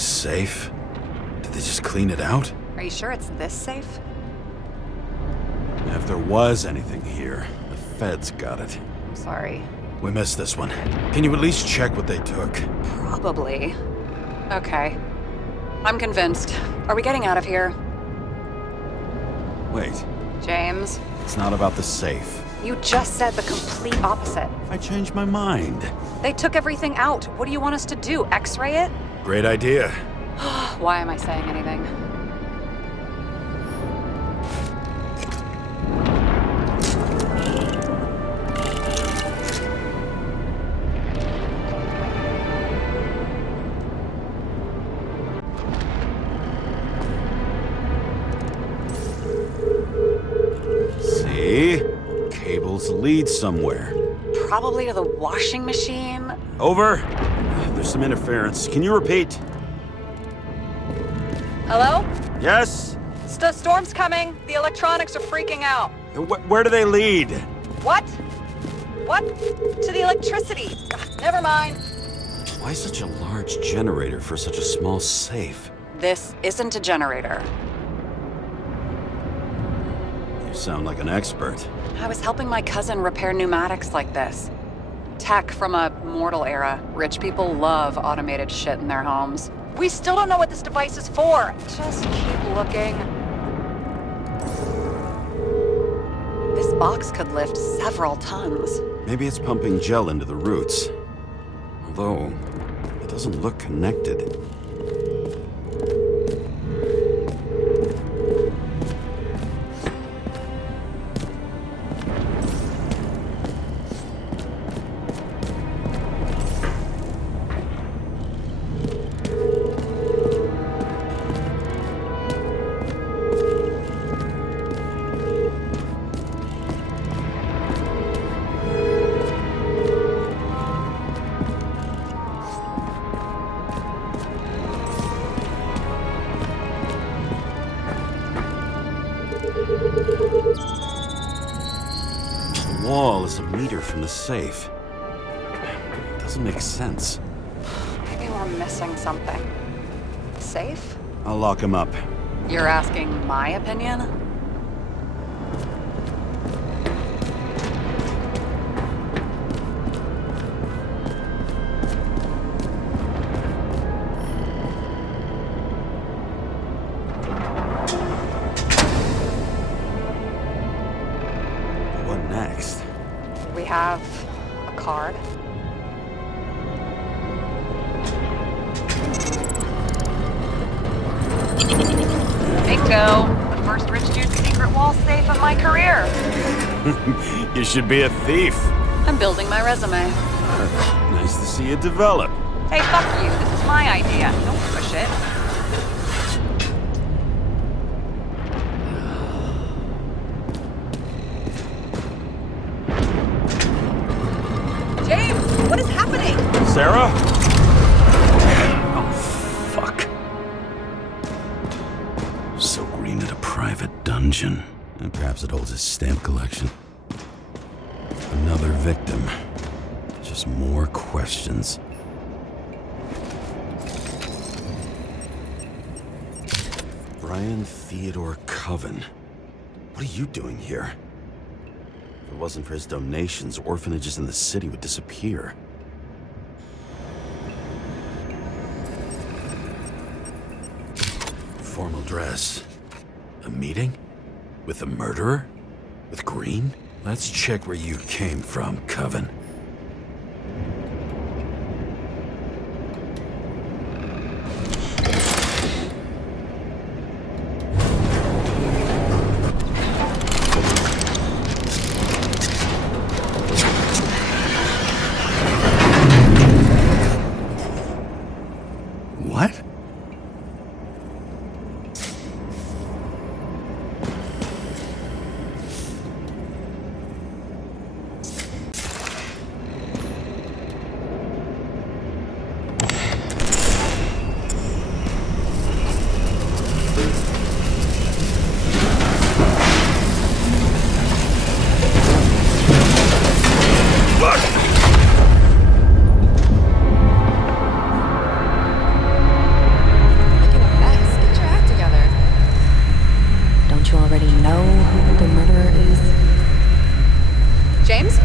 Safe? Did they just clean it out? Are you sure it's this safe? If there was anything here, the feds got it. I'm sorry. We missed this one. Can you at least check what they took? Probably. Okay. I'm convinced. Are we getting out of here? Wait. James? It's not about the safe. You just said the complete opposite. I changed my mind. They took everything out. What do you want us to do? X-ray it? Great idea. Why am I saying anything? lead somewhere. Probably to the washing machine. Over. There's some interference. Can you repeat? Hello? Yes? Storm's coming. The electronics are freaking out. Where do they lead? What? What? To the electricity. Never mind. Why such a large generator for such a small safe? This isn't a generator. You sound like an expert. I was helping my cousin repair pneumatics like this. Tech from a mortal era. Rich people love automated shit in their homes. We still don't know what this device is for. Just keep looking. This box could lift several tons. Maybe it's pumping gel into the roots. Although, it doesn't look connected. The wall is a meter from the safe. It doesn't make sense. Maybe we're missing something. Safe? I'll lock him up. You're asking my opinion? What next? We have a card. Bingo! The first rich dude's secret wall safe of my career. You should be a thief. I'm building my resume. Nice to see it develop. Hey, fuck you. This is my idea. Don't push it. James, what is happening? Sarah? Oh, fuck. So Green at a private dungeon. And perhaps it holds his stamp collection. Another victim. Just more questions. Brian Theodore Coven. What are you doing here? If it wasn't for his donations, orphanages in the city would disappear. Formal dress. A meeting? With the murderer? With Green? Let's check where you came from, Coven. What? James? I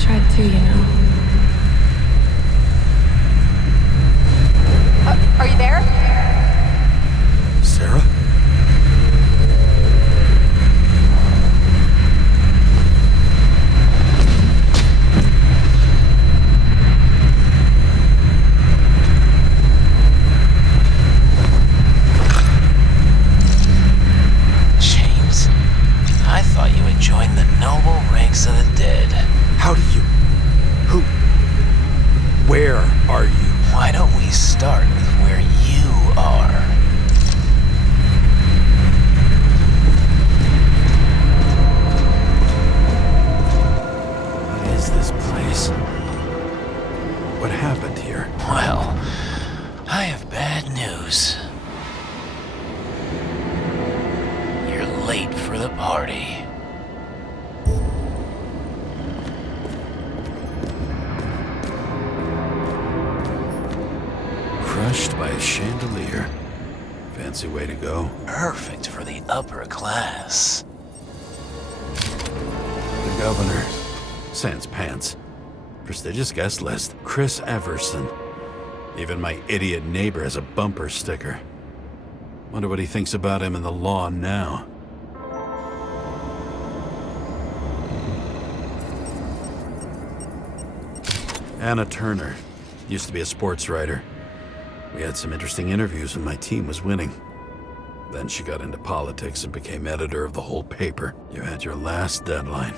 tried to, you know. Are you there? Sarah? James, I thought you had joined the noble ranks of the dead. How do you... Who... this place? What happened here? Well, I have bad news. You're late for the party. Crushed by a chandelier. Fancy way to go. Perfect for the upper class. The governor. Sans pants. Prestigious guest list. Chris Everson. Even my idiot neighbor has a bumper sticker. Wonder what he thinks about him in the law now. Anna Turner. Used to be a sports writer. We had some interesting interviews when my team was winning. Then she got into politics and became editor of the whole paper. You had your last deadline.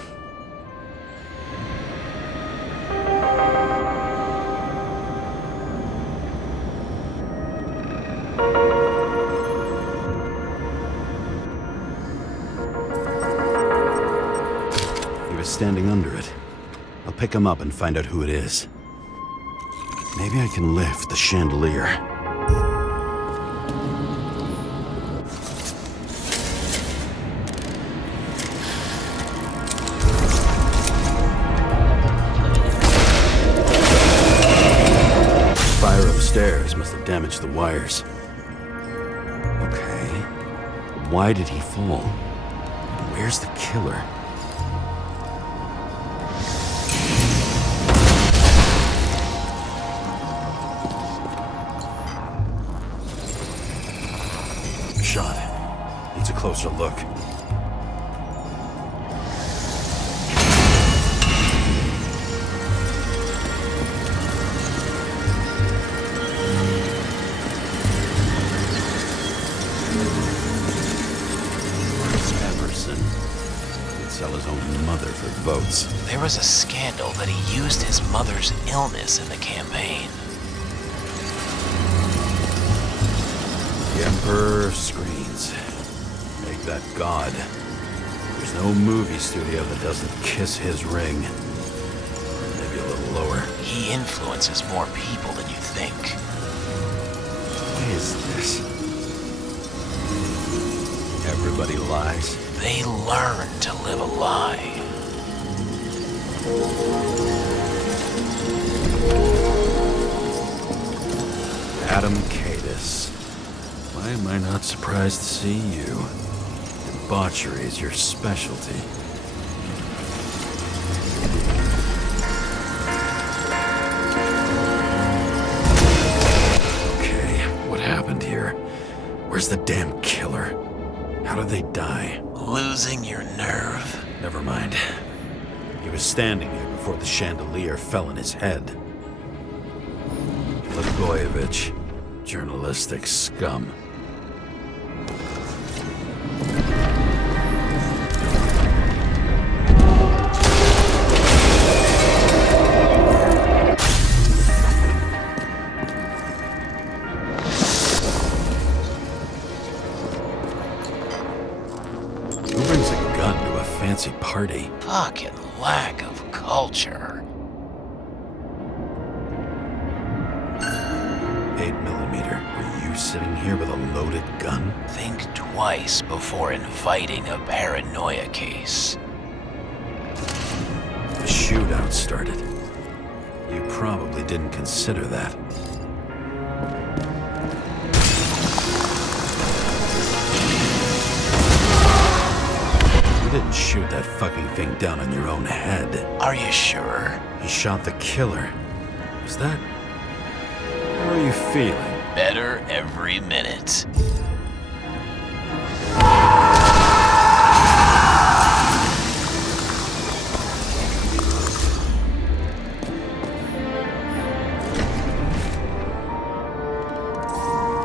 He was standing under it. I'll pick him up and find out who it is. Maybe I can lift the chandelier. Fire upstairs must have damaged the wires. Okay. Why did he fall? Where's the killer? Shot. Needs a closer look. Chris Everson. He'd sell his own mother for votes. There was a scandal that he used his mother's illness in the campaign. The Emperor screens. Make that god. There's no movie studio that doesn't kiss his ring. Maybe a little lower. He influences more people than you think. What is this? Everybody lies. They learn to live a lie. Adam Cadis. Why am I not surprised to see you? Debauchery is your specialty. Okay, what happened here? Where's the damn killer? How did they die? Losing your nerve? Never mind. He was standing here before the chandelier fell on his head. Blagojevich. Journalistic scum. Who brings a gun to a fancy party? Fucking lack of culture. 8mm. Are you sitting here with a loaded gun? Think twice before inviting a paranoia case. A shootout started. You probably didn't consider that. You didn't shoot that fucking thing down on your own head. Are you sure? He shot the killer. Was that... How are you feeling? Better every minute.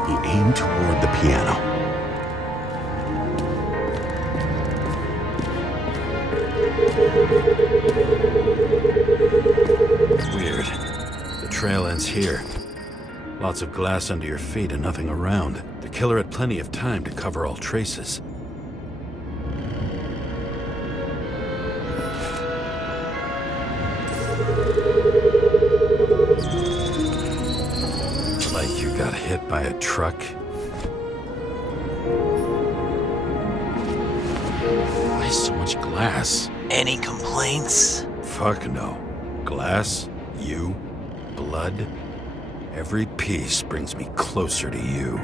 He aimed toward the piano. Weird. The trail ends here. Lots of glass under your feet and nothing around. The killer had plenty of time to cover all traces. hit by a truck? Why so much glass? Any complaints? Fuck no. Glass, you, blood. Every piece brings me closer to you.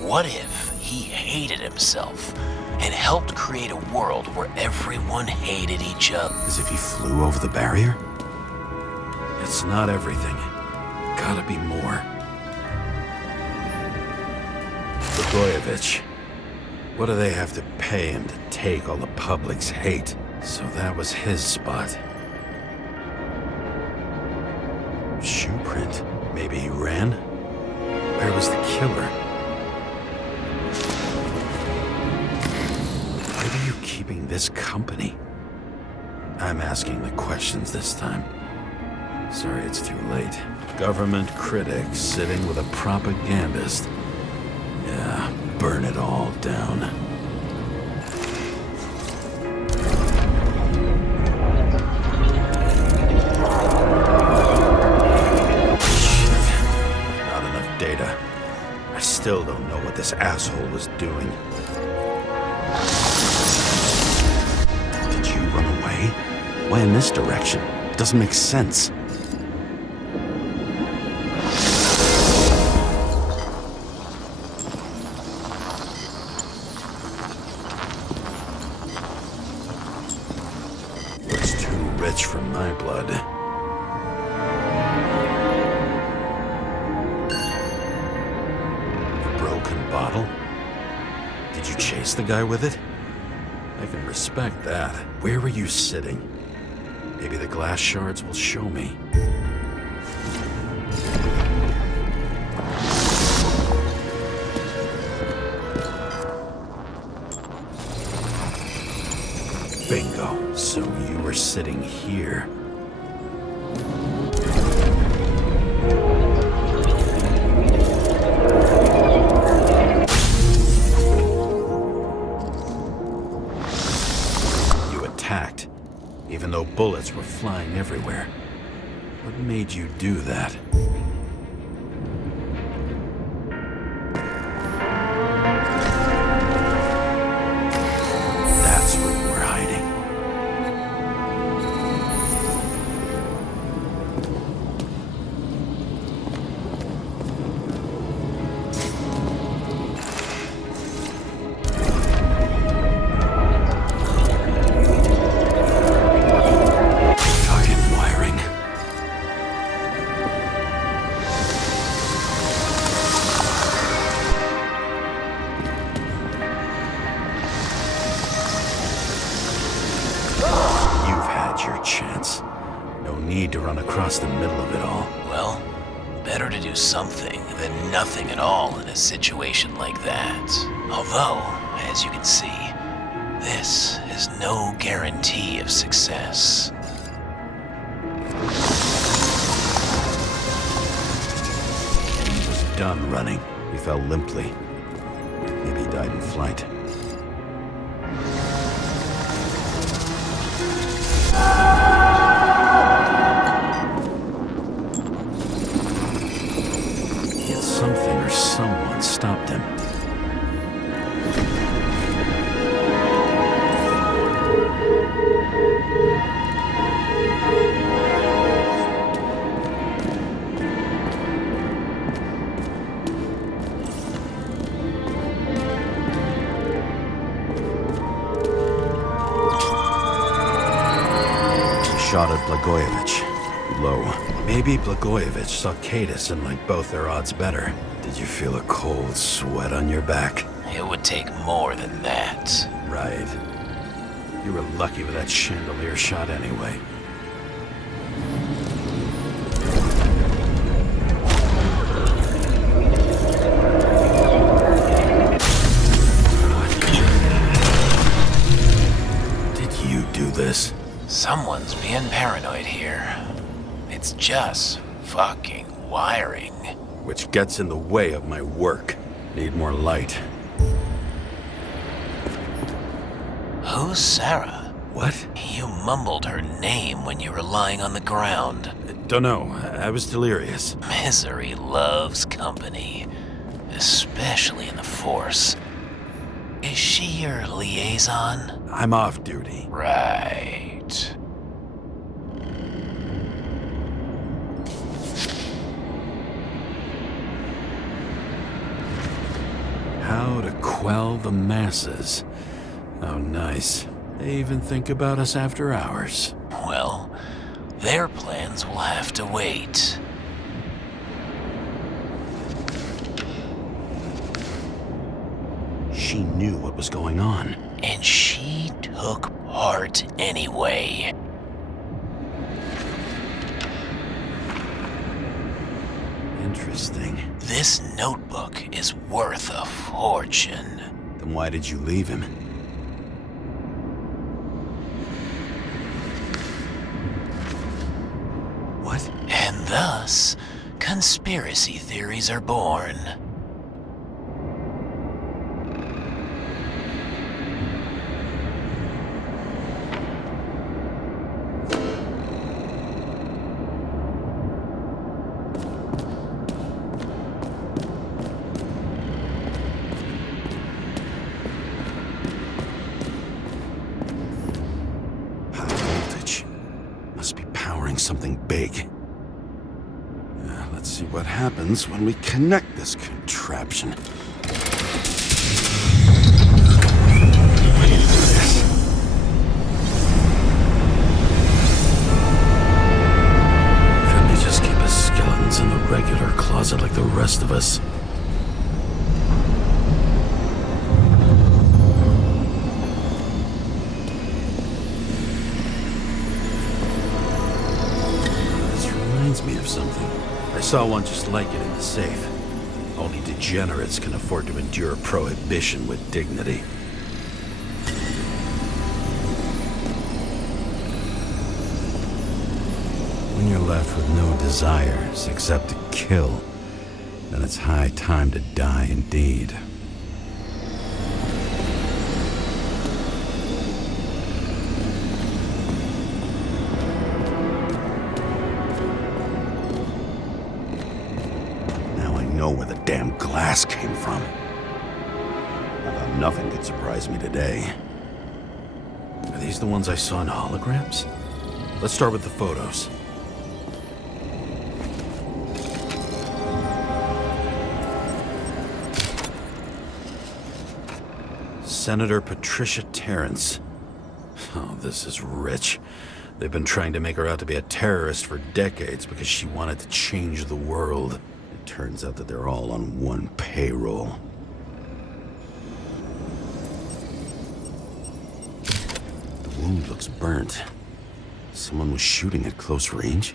What if he hated himself and helped create a world where everyone hated each other? As if he flew over the barrier? It's not everything. Gotta be more. Blagojevich. What do they have to pay him to take all the public's hate? So that was his spot. Shoe print. Maybe he ran? Where was the killer? Why are you keeping this company? I'm asking the questions this time. Sorry it's too late. Government critics sitting with a propagandist. Yeah, burn it all down. Shit. Not enough data. I still don't know what this asshole was doing. Did you run away? Why in this direction? It doesn't make sense. For my blood. A broken bottle? Did you chase the guy with it? I can respect that. Where were you sitting? Maybe the glass shards will show me. Bingo. So you were sitting here. You attacked, even though bullets were flying everywhere. What made you do that? That's where you were hiding. To run across the middle of it all. Well, better to do something than nothing at all in a situation like that. Although, as you can see, this is no guarantee of success. He was done running. He fell limply. Maybe he died in flight. Something or someone stopped him. He shot at Blagojevich. Low. Maybe Blagojevich saw Cadis and liked both their odds better. Did you feel a cold sweat on your back? It would take more than that. Right. You were lucky with that chandelier shot anyway. Did you do this? Someone's being paranoid here. It's just fucking wiring. Which gets in the way of my work. Need more light. Who's Sara? What? You mumbled her name when you were lying on the ground. Don't know. I was delirious. Misery loves company, especially in the Force. Is she your liaison? I'm off duty. Right. How to quell the masses. Oh, nice. They even think about us after hours. Well, their plans will have to wait. She knew what was going on. And she took part anyway. Interesting. This notebook is worth a fortune. Then why did you leave him? What? And thus, conspiracy theories are born. Something big. Let's see what happens when we connect this contraption. Wait for this. Couldn't they just keep his skeletons in the regular closet like the rest of us? Me of something. I saw one just like it in the safe. Only degenerates can afford to endure prohibition with dignity. When you're left with no desires except to kill, then it's high time to die indeed. Where the damn glass came from. I thought nothing could surprise me today. Are these the ones I saw in holograms? Let's start with the photos. Senator Patricia Terrence. Oh, this is rich. They've been trying to make her out to be a terrorist for decades because she wanted to change the world. Turns out that they're all on one payroll. The wound looks burnt. Someone was shooting at close range?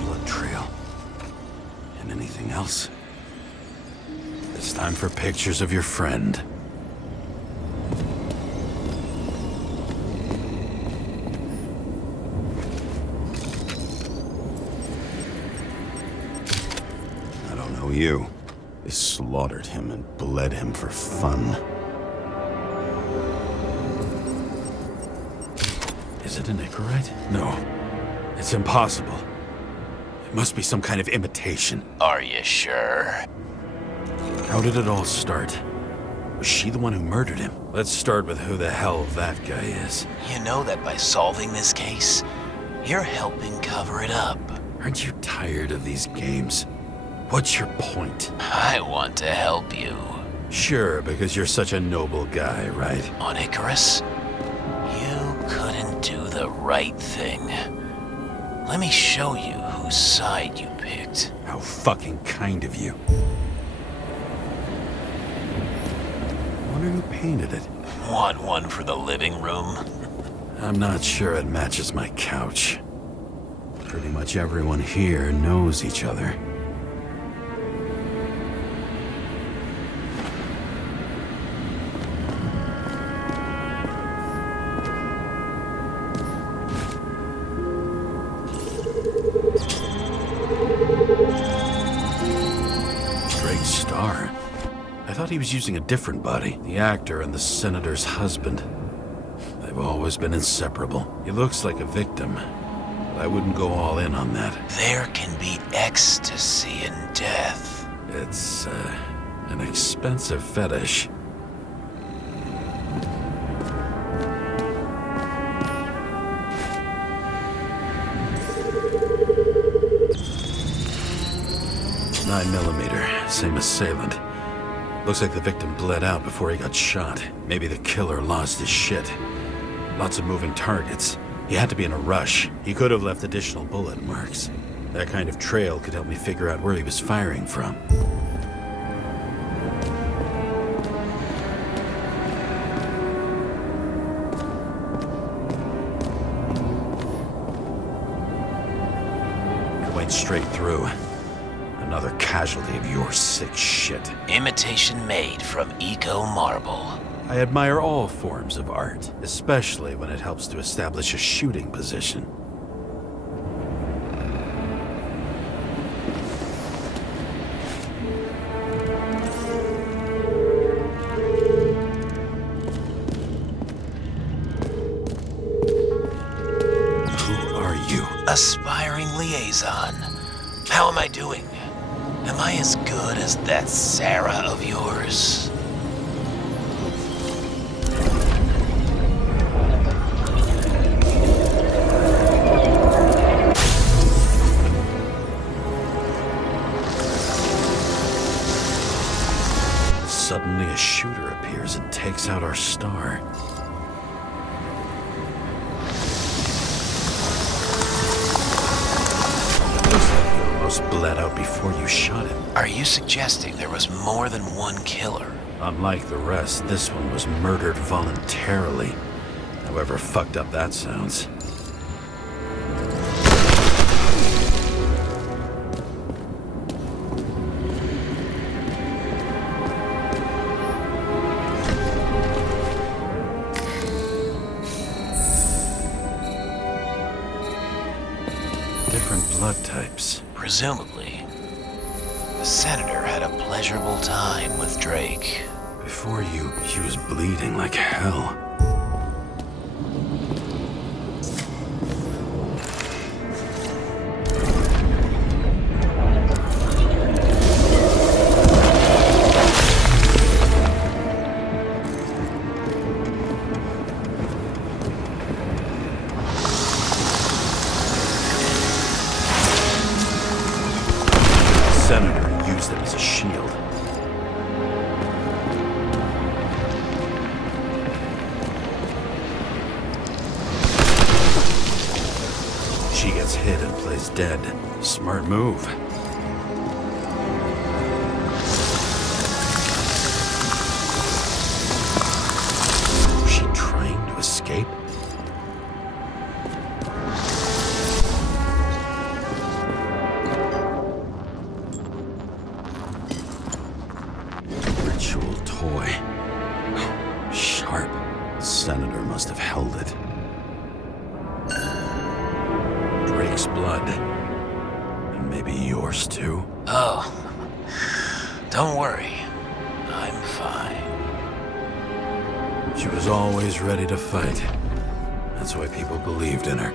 Blood trail. And anything else? It's time for pictures of your friend. You. They slaughtered him and bled him for fun. Is it an Icarite? No. It's impossible. It must be some kind of imitation. Are you sure? How did it all start? Was she the one who murdered him? Let's start with who the hell that guy is. You know that by solving this case, you're helping cover it up. Aren't you tired of these games? What's your point? I want to help you. Sure, because you're such a noble guy, right? On Icarus, you couldn't do the right thing. Let me show you whose side you picked. How fucking kind of you. I wonder who painted it. Want one for the living room? I'm not sure it matches my couch. Pretty much everyone here knows each other. thought he was using a different body. The actor and the senator's husband. They've always been inseparable. He looks like a victim, but I wouldn't go all in on that. There can be ecstasy in death. It's, an expensive fetish. .9mm, same assailant. Looks like the victim bled out before he got shot. Maybe the killer lost his shit. Lots of moving targets. He had to be in a rush. He could have left additional bullet marks. That kind of trail could help me figure out where he was firing from. Went straight through. Another casualty of your sick shit. Imitation made from eco marble. I admire all forms of art, especially when it helps to establish a shooting position. Who are you? Aspiring liaison. How am I doing? Am I as good as that Sara of yours? Suddenly a shooter appears and takes out our star. Bled out before you shot him. Are you suggesting there was more than one killer? Unlike the rest, this one was murdered voluntarily. However fucked up that sounds. Different blood types. Presumably, the senator had a pleasurable time with Drake. Before you, he was bleeding like hell. Senator used it as a shield. She gets hit and plays dead. Smart move. Was she trying to escape? Ritual toy. Sharp. Senator must have held it. Drake's blood. And maybe yours too? Oh, don't worry. I'm fine. She was always ready to fight. That's why people believed in her.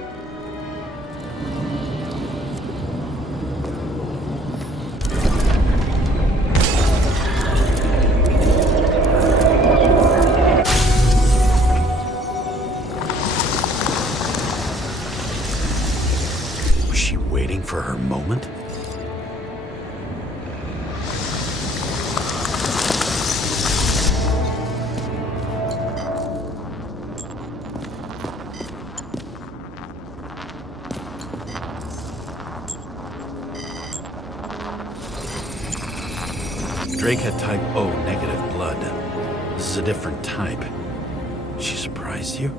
Was she waiting for her moment? Drake had type O negative blood. This is a different type. She surprised you?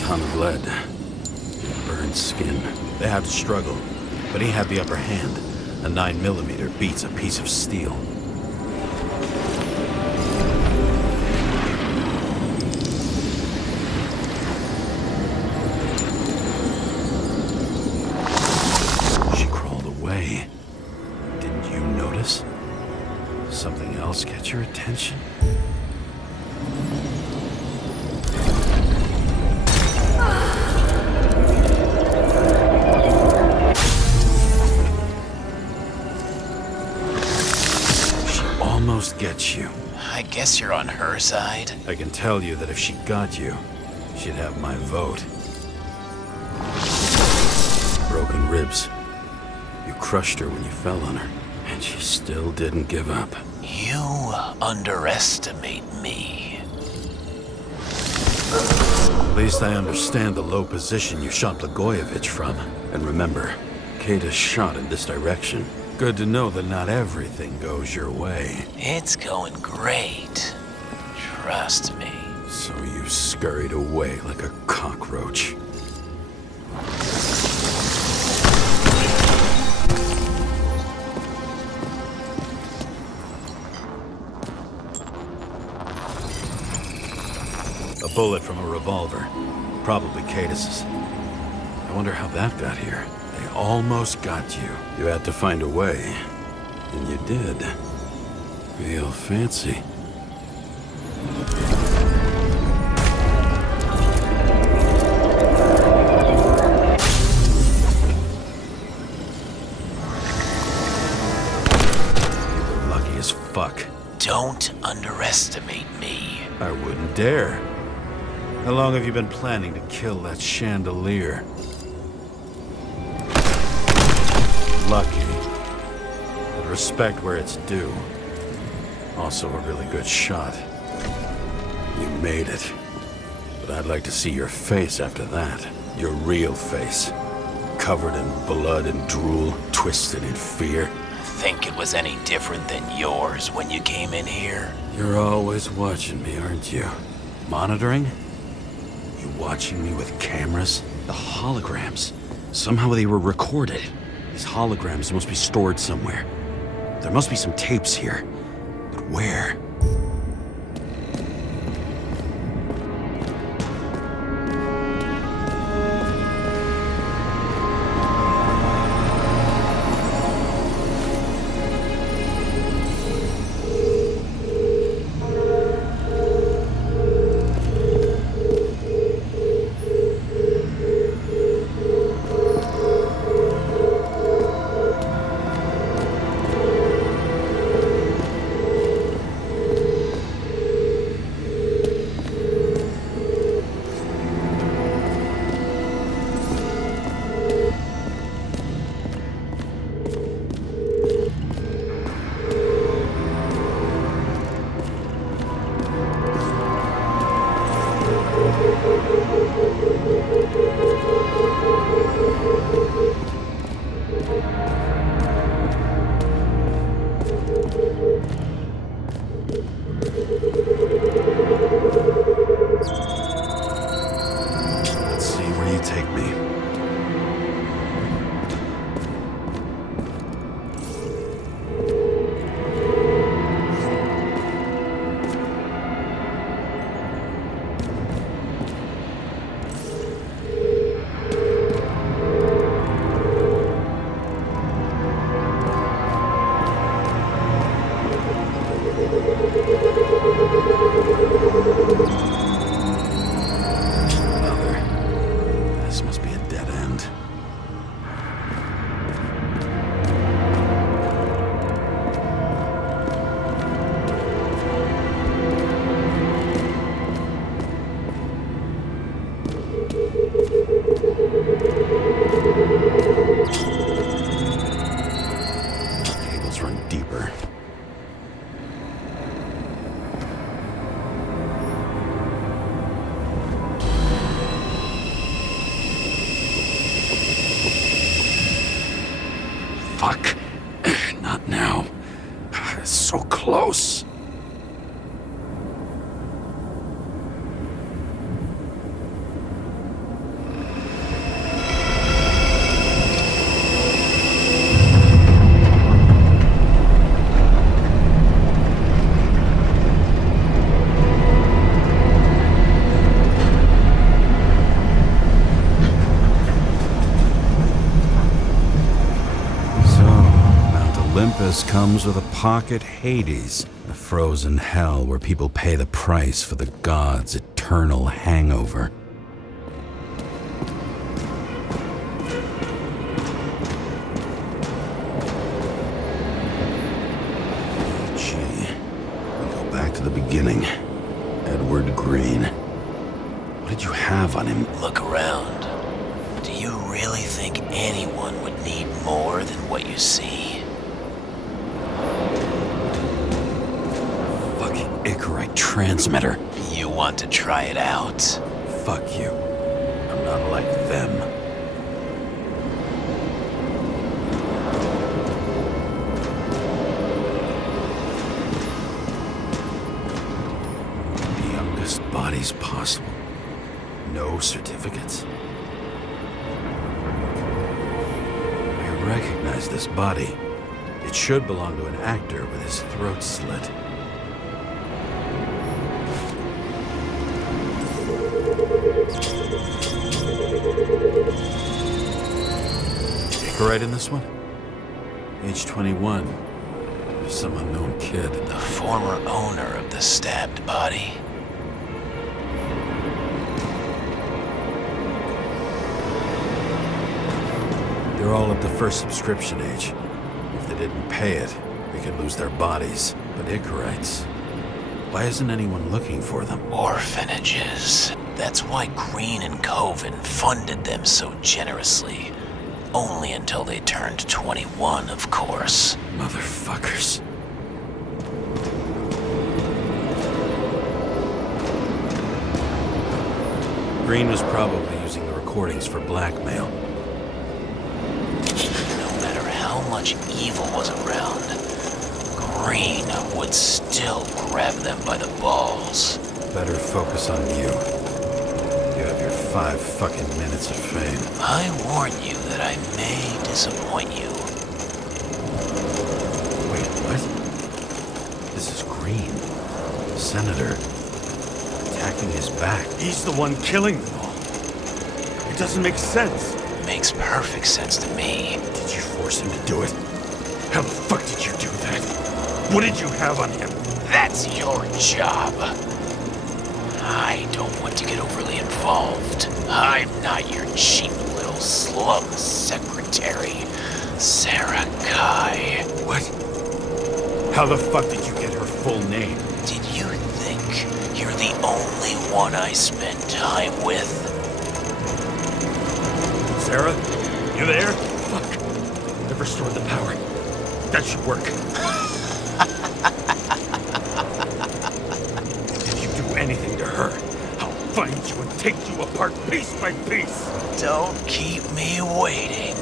Ton of lead. Burned skin. They had to struggle, but he had the upper hand. A 9mm beats a piece of steel. else get your attention? She almost gets you. I guess you're on her side. I can tell you that if she got you, she'd have my vote. Broken ribs. You crushed her when you fell on her, and she still didn't give up. You underestimate me. At least I understand the low position you shot Blagojevich from. And remember, Kata's shot in this direction. Good to know that not everything goes your way. It's going great. Trust me. So you scurried away like a cockroach. A bullet from a revolver. Probably Kata's. I wonder how that got here. They almost got you. You had to find a way. And you did. Real fancy. You were lucky as fuck. Don't underestimate me. I wouldn't dare. How long have you been planning to kill that chandelier? Lucky. But respect where it's due. Also a really good shot. You made it. But I'd like to see your face after that. Your real face. Covered in blood and drool, twisted in fear. Think it was any different than yours when you came in here? You're always watching me, aren't you? Monitoring? You watching me with cameras? The holograms. Somehow they were recorded. These holograms must be stored somewhere. There must be some tapes here. But where? Let's see where you take me. This must be a dead end. Cables run deeper. Fuck. Not now. It's so close. Olympus comes with a pocket Hades, a frozen hell where people pay the price for the gods' eternal hangover. Gee, we'll go back to the beginning. Edward Green. What did you have on him? Look around. Do you really think anyone would need more than what you see? Fucking Icarite transmitter. You want to try it out? Fuck you. I'm not like them. The youngest bodies possible. No certificates. I recognize this body. It should belong to an actor with his throat slit. Right in this one? Age 21. Some unknown kid. The former owner of the stabbed body. They're all at the first subscription age. If they didn't pay it, they could lose their bodies. But Icarites, why isn't anyone looking for them? Orphanages. That's why Green and Coven funded them so generously. Only until they turned 21, of course. Motherfuckers. Green was probably using the recordings for blackmail. No matter how much evil was around, Green would still grab them by the balls. Better focus on you. You have your 5 fucking minutes of fame. I warn you that I may disappoint you. Wait, what? This is Green. Senator. Attacking his back. He's the one killing them all. It doesn't make sense. Makes perfect sense to me. Did you force him to do it? How the fuck did you do that? What did you have on him? That's your job. I don't want to get overly involved. I'm not your cheap little slum secretary, Sara Kai. What? How the fuck did you get her full name? Did you think you're the only one I spend time with? Sara? You there? Fuck. I've restored the power. That should work. If you do anything to her, I'll find you and take you apart piece by piece. Don't keep me waiting.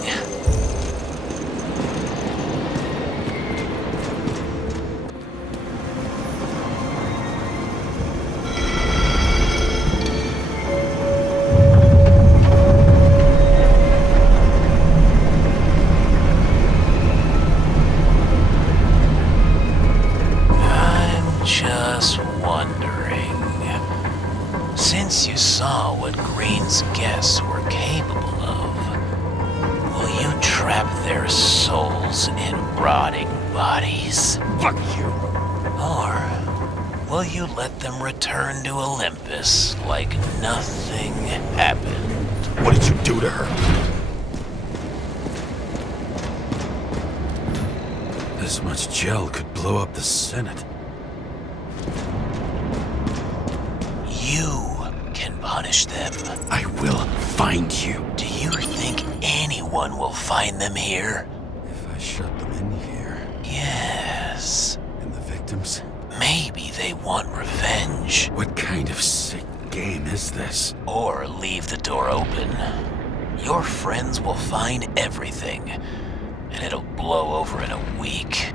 Just wondering, since you saw what Green's guests were capable of, will you trap their souls in rotting bodies? Fuck you! Or will you let them return to Olympus like nothing happened? What did you do to her? This much gel could blow up the Senate. You can punish them. I will find you. Do you think anyone will find them here? If I shut them in here. Yes. And the victims? Maybe they want revenge. What kind of sick game is this? Or leave the door open. Your friends will find everything, and it'll blow over in a week.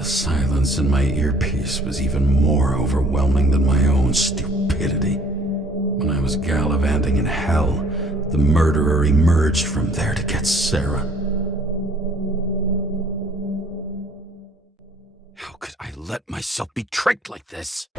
The silence in my earpiece was even more overwhelming than my own stupidity. When I was gallivanting in hell, the murderer emerged from there to get Sara. How could I let myself be tricked like this?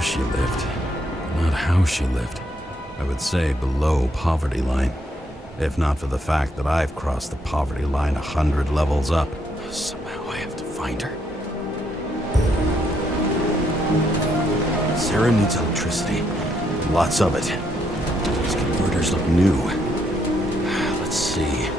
She lived, not how she lived. I would say below poverty line, if not for the fact that I've crossed the poverty line 100 levels up. Somehow I have to find her. Sara needs electricity, lots of it. These converters look new. Let's see.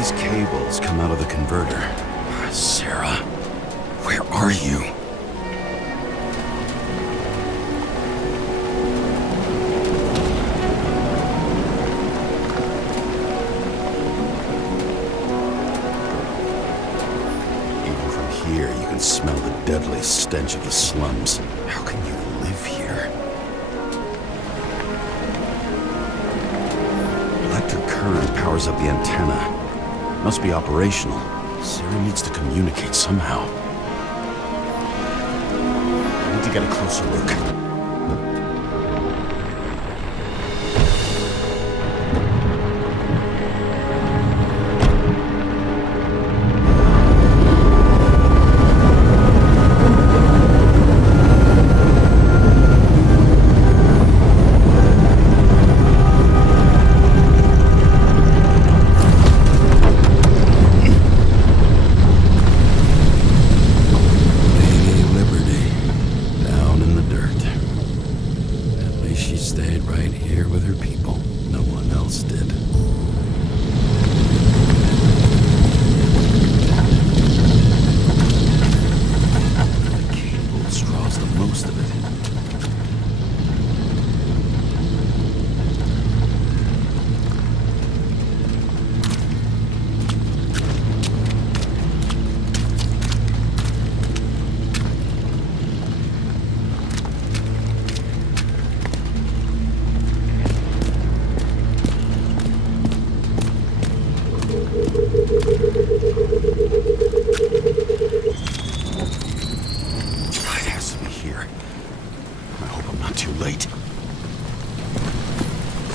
These cables come out of the converter. Sara, where are you? Even from here, you can smell the deadly stench of the slums. How can you live here? Electric current powers up the antenna. Must be operational. Sara needs to communicate somehow. I need to get a closer look.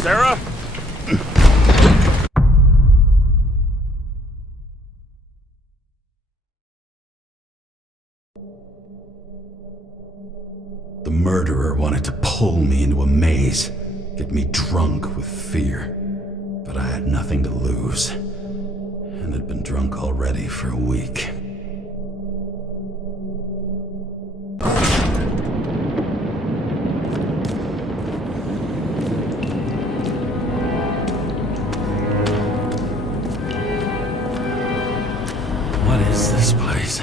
Sara? The murderer wanted to pull me into a maze, get me drunk with fear. But I had nothing to lose, and had been drunk already for a week. What is this place?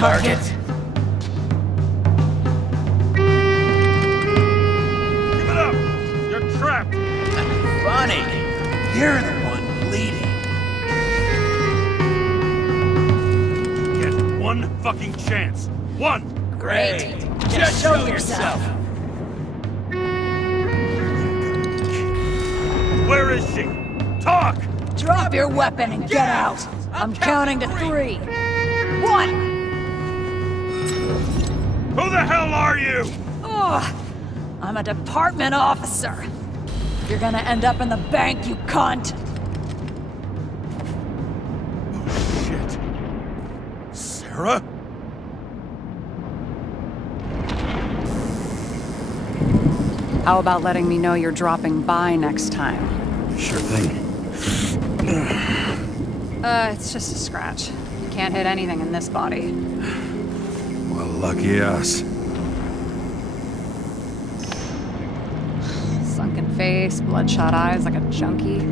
target. Give it up! You're trapped! Funny. You're the one bleeding. Get one fucking chance. One! Great. Just show yourself. Where is she? Talk! Drop your weapon and get out. I'm counting to 3. 1! Who the hell are you? Ugh. I'm a department officer. You're gonna end up in the bank, you cunt. Oh, shit. Sara? How about letting me know you're dropping by next time? Sure thing. It's just a scratch. You can't hit anything in this body. Well, lucky us. Sunken face, bloodshot eyes like a junkie.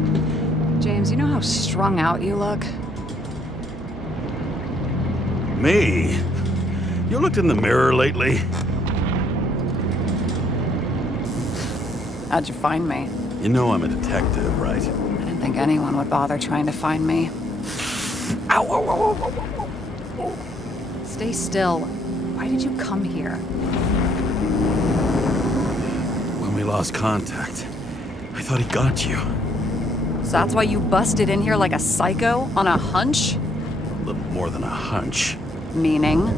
James, you know how strung out you look? Me? You looked in the mirror lately? How'd you find me? You know I'm a detective, right? I didn't think anyone would bother trying to find me. Ow, ow, ow, ow, ow. Stay still. Why did you come here? When we lost contact, I thought he got you. So that's why you busted in here like a psycho on a hunch? A little more than a hunch. Meaning?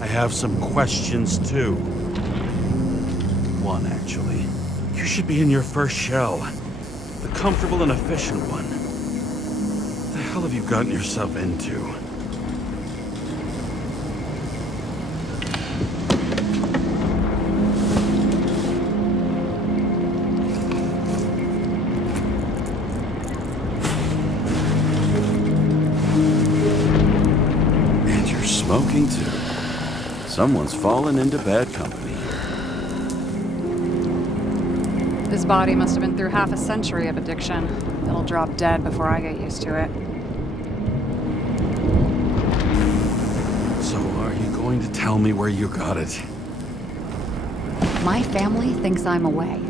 I have some questions, too. One, actually. You should be in your first shell. The comfortable and efficient one. What the hell have you gotten yourself into? And you're smoking, too. Someone's fallen into bad company. This body must have been through half a century of addiction. It'll drop dead before I get used to it. So are you going to tell me where you got it? My family thinks I'm away.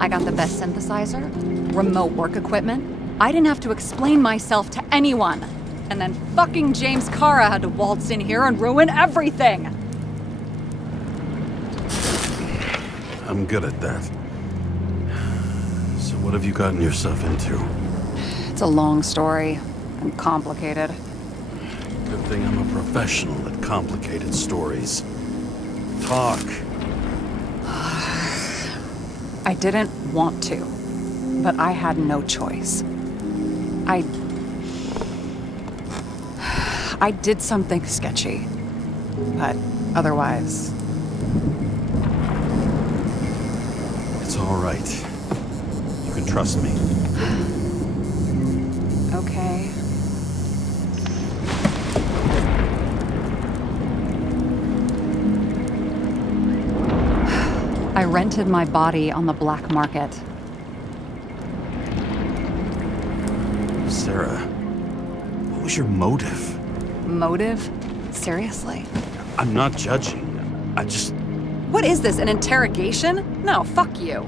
I got the best synthesizer, remote work equipment. I didn't have to explain myself to anyone. And then fucking James Karra had to waltz in here and ruin everything. I'm good at that. So what have you gotten yourself into? It's a long story and complicated. Good thing I'm a professional at complicated stories. Talk. I didn't want to, but I had no choice. I did something sketchy, but otherwise... It's all right. You can trust me. Okay. I rented my body on the black market. Sara, what was your motive? Motive? Seriously? I'm not judging. I just... What is this, an interrogation? No, fuck you.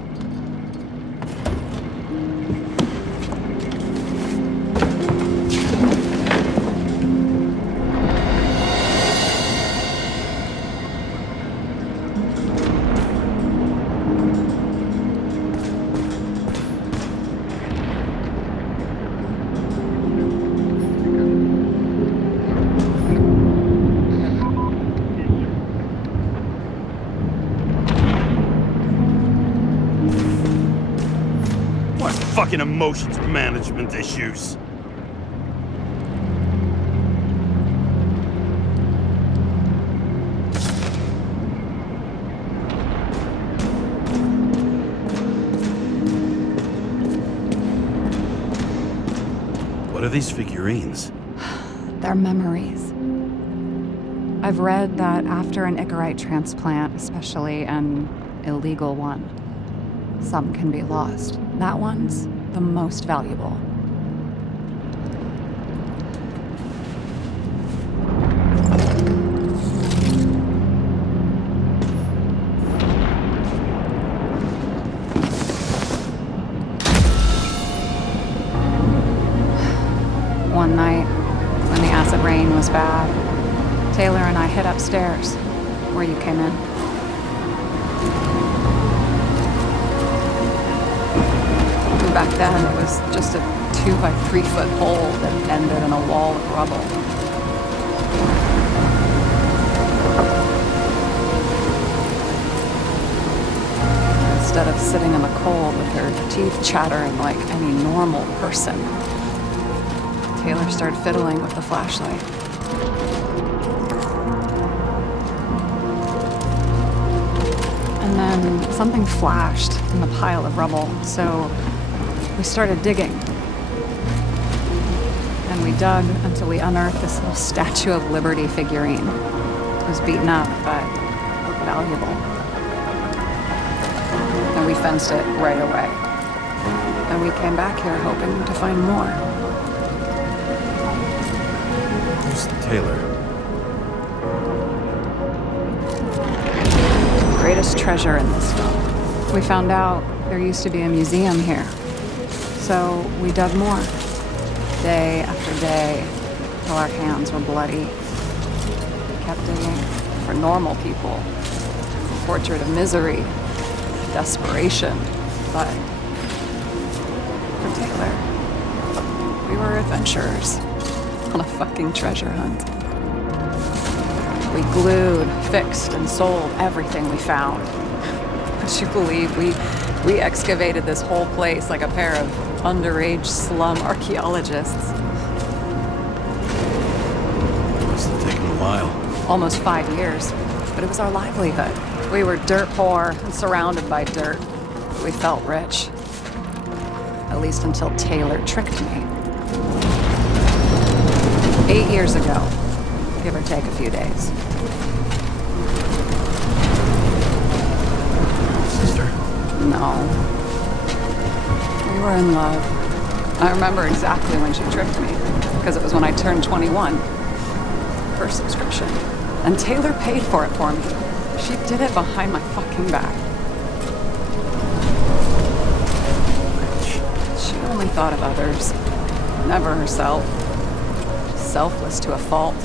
Fucking emotions management issues. What are these figurines? They're memories. I've read that after an Icarite transplant, especially an illegal one, some can be lost. That one's the most valuable. was bad. Taylor and I hid upstairs, where you came in. Back then, it was just a 2 by 3 foot hole that ended in a wall of rubble. Instead of sitting in the cold with her teeth chattering like any normal person, Taylor started fiddling with the flashlight. And then something flashed in the pile of rubble, so we started digging. And we dug until we unearthed this little Statue of Liberty figurine. It was beaten up, but looked valuable. And we fenced it right away. And we came back here hoping to find more. Who's Taylor? The greatest treasure in this film. We found out there used to be a museum here. So we dug more, day after day, till our hands were bloody. We kept digging for normal people, a portrait of misery, desperation, but for Taylor, we were adventurers on a fucking treasure hunt. We glued, fixed, and sold everything we found. Would you believe we excavated this whole place like a pair of underage slum archaeologists. Must have taken a while. Almost 5 years, but it was our livelihood. We were dirt poor and surrounded by dirt. We felt rich. At least until Taylor tricked me. 8 years ago, give or take a few days. Sister? No. We were in love. I remember exactly when she tricked me, because it was when I turned 21. First subscription. And Taylor paid for it for me. She did it behind my fucking back. She only thought of others, never herself. Selfless to a fault.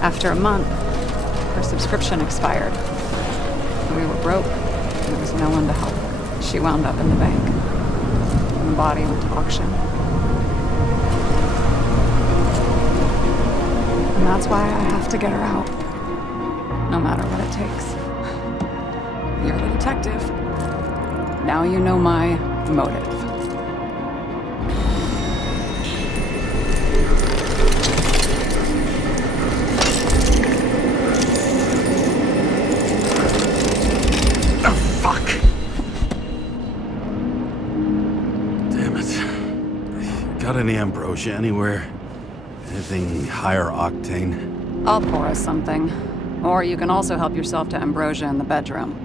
After a month, her subscription expired. We were broke, and there was no one to help. She wound up in the bank. And the body went to auction. And that's why I have to get her out. No matter what it takes. You're the detective. Now you know my motive. Got any ambrosia anywhere? Anything higher octane? I'll pour us something. Or you can also help yourself to ambrosia in the bedroom.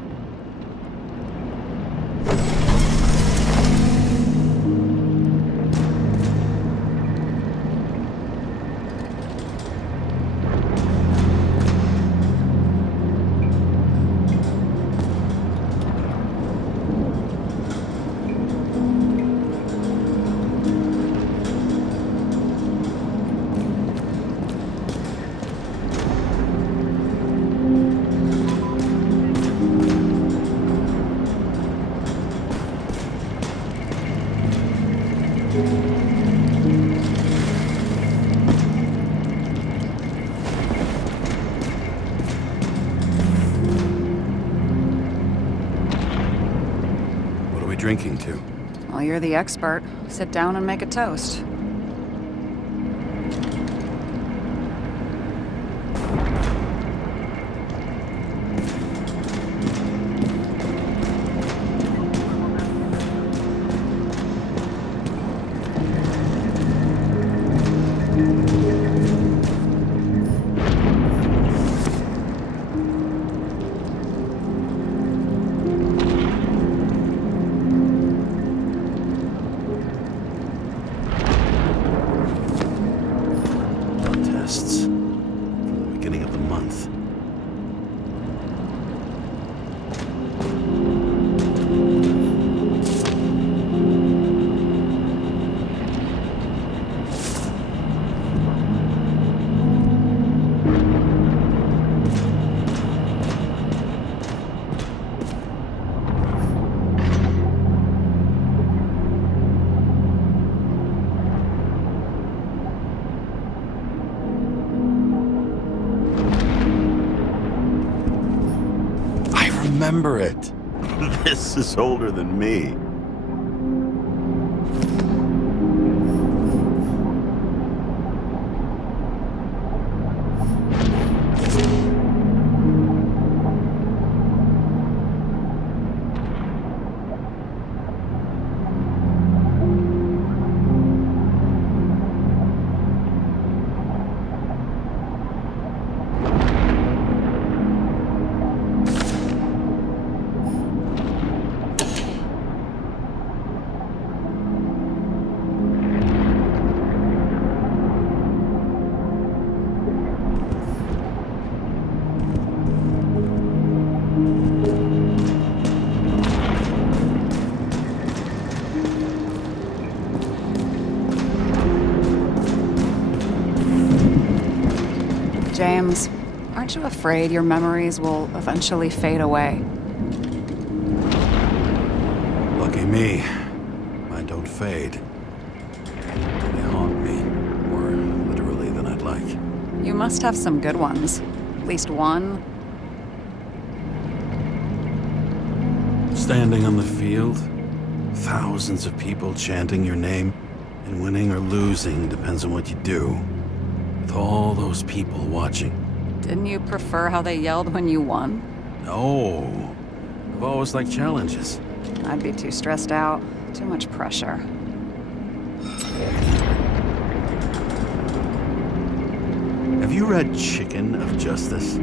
Drinking to? Well, you're the expert. Sit down and make a toast. remember it. This is older than me. James, aren't you afraid your memories will eventually fade away? Lucky me. Mine don't fade. They haunt me, more literally than I'd like. You must have some good ones. At least one. Standing on the field, thousands of people chanting your name, and winning or losing depends on what you do. With all those people watching. Didn't you prefer how they yelled when you won? No. I've always liked challenges. I'd be too stressed out. Too much pressure. Have you read Chicken of Justice?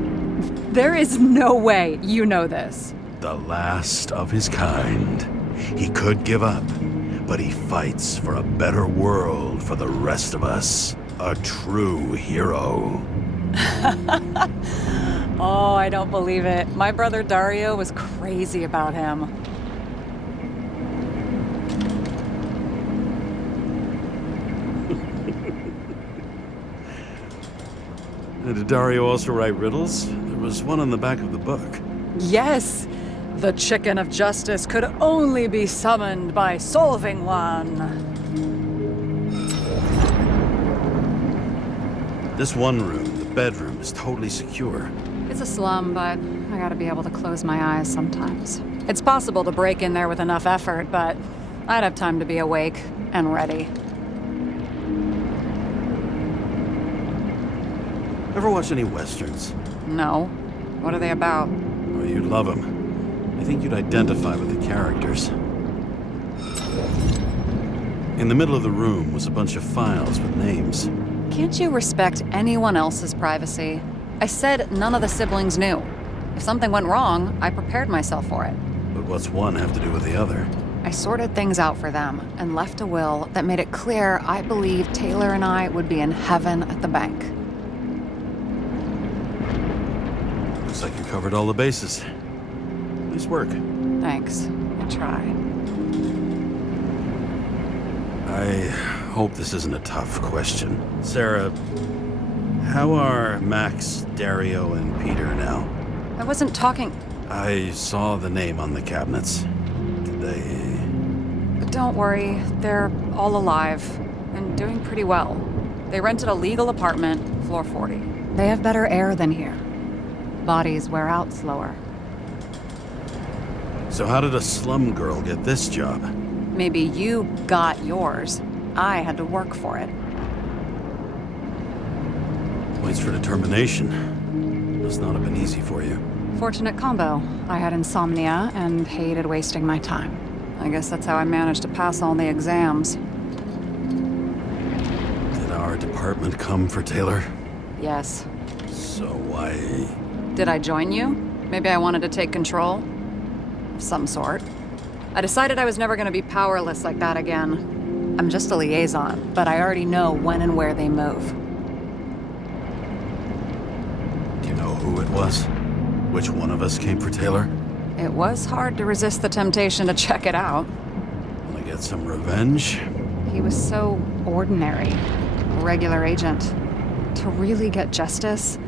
There is no way you know this. The last of his kind. He could give up, but he fights for a better world for the rest of us. A true hero. Oh, I don't believe it. My brother Dario was crazy about him. Did Dario also write riddles? There was one on the back of the book. Yes! The Chicken of Justice could only be summoned by solving one. This one room, the bedroom, is totally secure. It's a slum, but I gotta be able to close my eyes sometimes. It's possible to break in there with enough effort, but I'd have time to be awake and ready. Ever watch any westerns? No. What are they about? Oh, you'd love them. I think you'd identify with the characters. In the middle of the room was a bunch of files with names. Can't you respect anyone else's privacy? I said none of the siblings knew. If something went wrong, I prepared myself for it. But what's one have to do with the other? I sorted things out for them and left a will that made it clear I believed Taylor and I would be in heaven at the bank. Looks like you covered all the bases. Nice work. Thanks. I try. I hope this isn't a tough question. Sarah, how are Max, Dario, and Peter now? I wasn't talking... I saw the name on the cabinets. Did they... Don't worry, they're all alive and doing pretty well. They rented a legal apartment, floor 40. They have better air than here. Bodies wear out slower. So how did a slum girl get this job? Maybe you got yours. I had to work for it. Points for determination. Must not have been easy for you. Fortunate combo. I had insomnia and hated wasting my time. I guess that's how I managed to pass all the exams. Did our department come for Taylor? Yes. So why... Did I join you? Maybe I wanted to take control? Of some sort. I decided I was never going to be powerless like that again. I'm just a liaison, but I already know when and where they move. Do you know who it was? Which one of us came for Taylor? It was hard to resist the temptation to check it out. Want to get some revenge? He was so ordinary. A regular agent. To really get justice,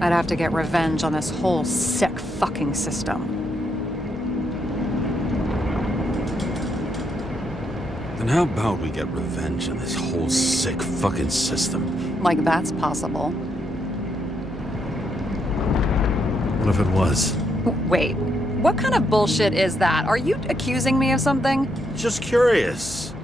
I'd have to get revenge on this whole sick fucking system. Then how about we get revenge on this whole sick fucking system? Like that's possible. What if it was? Wait, what kind of bullshit is that? Are you accusing me of something? Just curious.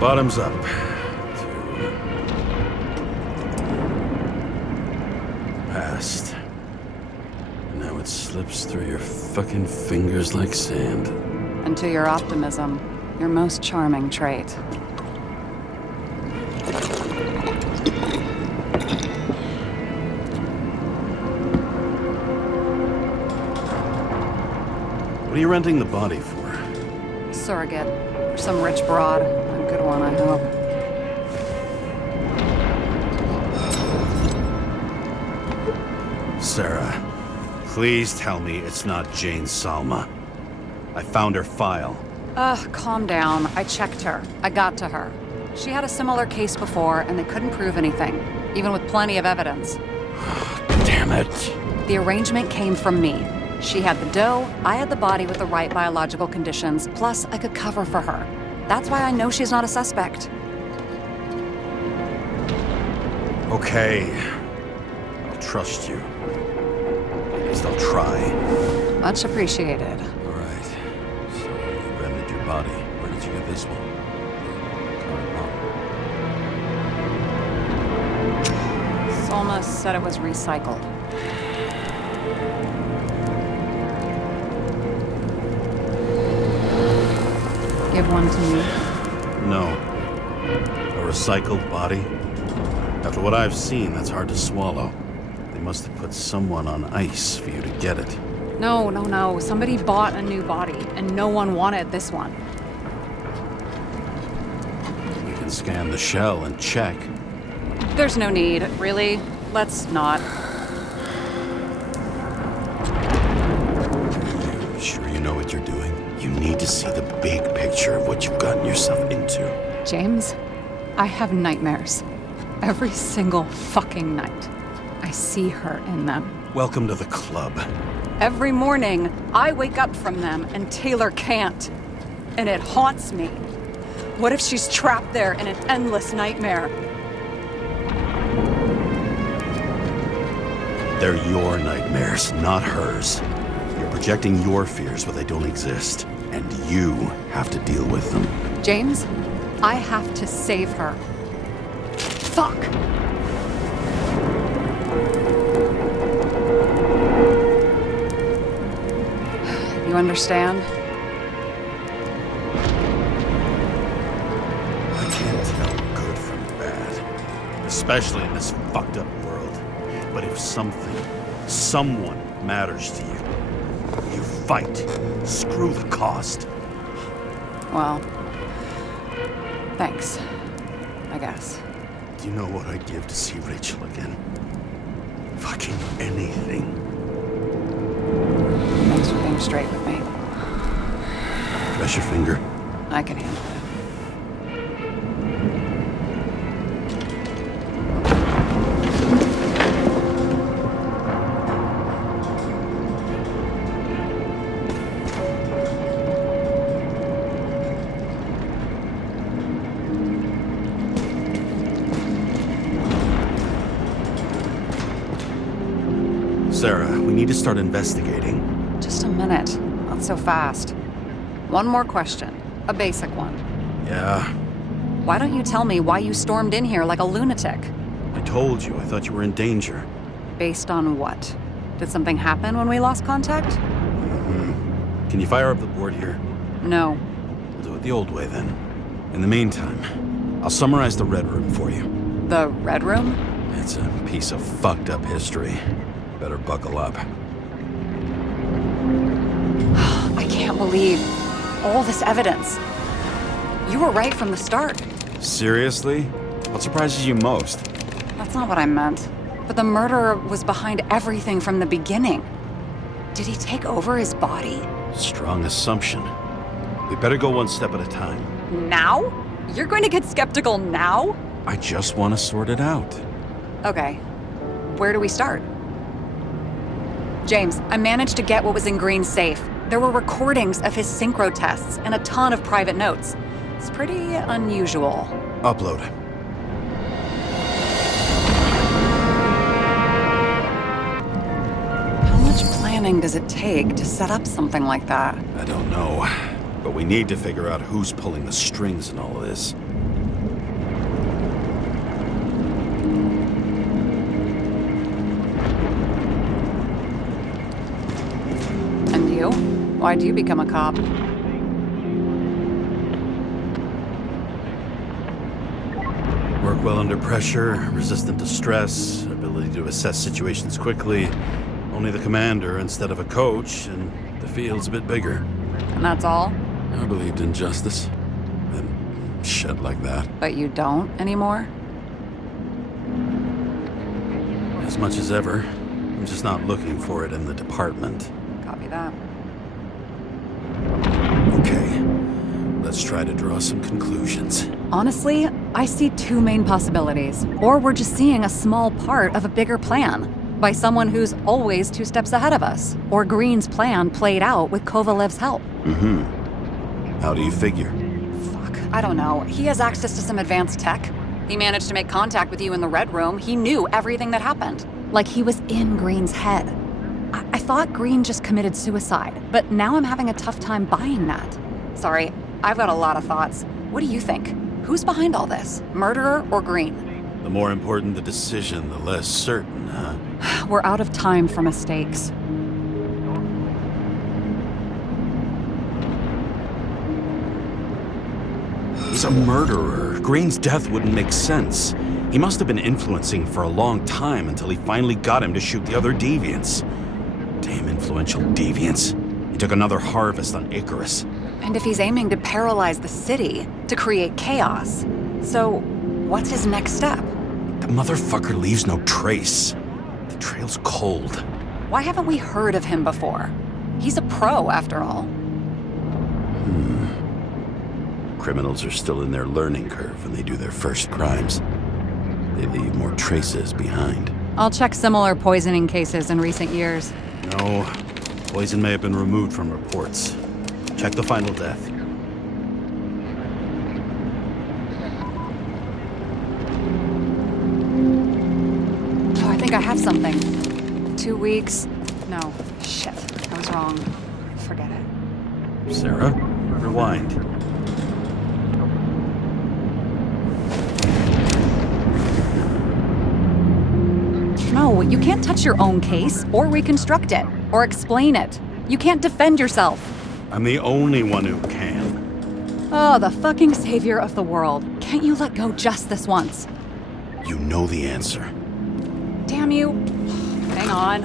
Bottoms up. Past. Now it slips through your fucking fingers like sand. And to your optimism, your most charming trait. What are you renting the body for? Surrogate. For some rich broad. A good one, I hope. Sarah, please tell me it's not Jane Salma. I found her file. Calm down. I checked her. I got to her. She had a similar case before, and they couldn't prove anything, even with plenty of evidence. Damn it. The arrangement came from me. She had the dough, I had the body with the right biological conditions, plus I could cover for her. That's why I know she's not a suspect. Okay. I'll trust you. At least I'll try. Much appreciated. All right. So you rented your body. Where did you get this one? Salma said it was recycled. Give one to me. No. A recycled body? After what I've seen, that's hard to swallow. They must have put someone on ice for you to get it. No. Somebody bought a new body, and no one wanted this one. You can scan the shell and check. There's no need, really. Let's not. You sure you know what you're doing? You need to see the big picture of what you've gotten yourself into. James, I have nightmares. Every single fucking night. I see her in them. Welcome to the club. Every morning, I wake up from them and Taylor can't. And it haunts me. What if she's trapped there in an endless nightmare? They're your nightmares, not hers. You're projecting your fears where they don't exist, and you have to deal with them. James, I have to save her. Fuck! You understand? I can't tell good from bad, especially in this fucked up world. But if someone matters to you, you fight. Screw the cost. Well, thanks, I guess. Do you know what I'd give to see Rachel again? Fucking anything. Thanks for being straight with me. Press your finger. I can handle it. Sarah, we need to start investigating. Just a minute. Not so fast. One more question. A basic one. Yeah, Why don't you tell me why you stormed in here like a lunatic? I told you. I thought you were in danger. Based on what? Did something happen when we lost contact? Mm-hmm. Can you fire up the board here? No. We'll do it the old way then. In the meantime, I'll summarize the Red Room for you. The Red Room? It's a piece of fucked up history. Better buckle up. I can't believe all this evidence. You were right from the start. Seriously? What surprises you most? That's not what I meant. But the murderer was behind everything from the beginning. Did he take over his body? Strong assumption. We better go one step at a time. Now? You're going to get skeptical now? I just want to sort it out. Okay. Where do we start? James, I managed to get what was in Green's safe. There were recordings of his synchro tests and a ton of private notes. It's pretty unusual. Upload. How much planning does it take to set up something like that? I don't know, but we need to figure out who's pulling the strings in all of this. And you? Why'd you become a cop? Work well under pressure, resistant to stress, ability to assess situations quickly. Only the commander instead of a coach, and the field's a bit bigger. And that's all? I believed in justice. Then shit like that. But you don't anymore? As much as ever. I'm just not looking for it in the department. Copy that. Okay. Let's try to draw some conclusions. Honestly, I see two main possibilities. Or we're just seeing a small part of a bigger plan by someone who's always 2 steps ahead of us. Or Green's plan played out with Kovalev's help. How do you figure? Fuck, I don't know. He has access to some advanced tech. He managed to make contact with you in the Red Room. He knew everything that happened. Like he was in Green's head. I thought Green just committed suicide, but now I'm having a tough time buying that. Sorry, I've got a lot of thoughts. What do you think? Who's behind all this? Murderer or Green? The more important the decision, the less certain, huh? We're out of time for mistakes. He's a murderer. Green's death wouldn't make sense. He must have been influencing for a long time until he finally got him to shoot the other deviants. Damn influential deviants. He took another harvest on Icarus. And if he's aiming to paralyze the city, to create chaos, so what's his next step? The motherfucker leaves no trace. The trail's cold. Why haven't we heard of him before? He's a pro, after all. Criminals are still in their learning curve when they do their first crimes. They leave more traces behind. I'll check similar poisoning cases in recent years. No, poison may have been removed from reports. Check the final death. Oh, I think I have something. 2 weeks. No, shit. I was wrong. Forget it. Sarah, rewind. No, you can't touch your own case, or reconstruct it, or explain it. You can't defend yourself. I'm the only one who can. Oh, the fucking savior of the world. Can't you let go just this once? You know the answer. Damn you. Hang on.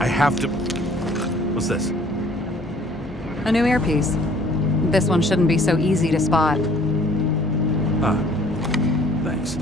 I have to... What's this? A new earpiece. This one shouldn't be so easy to spot. Ah, thanks.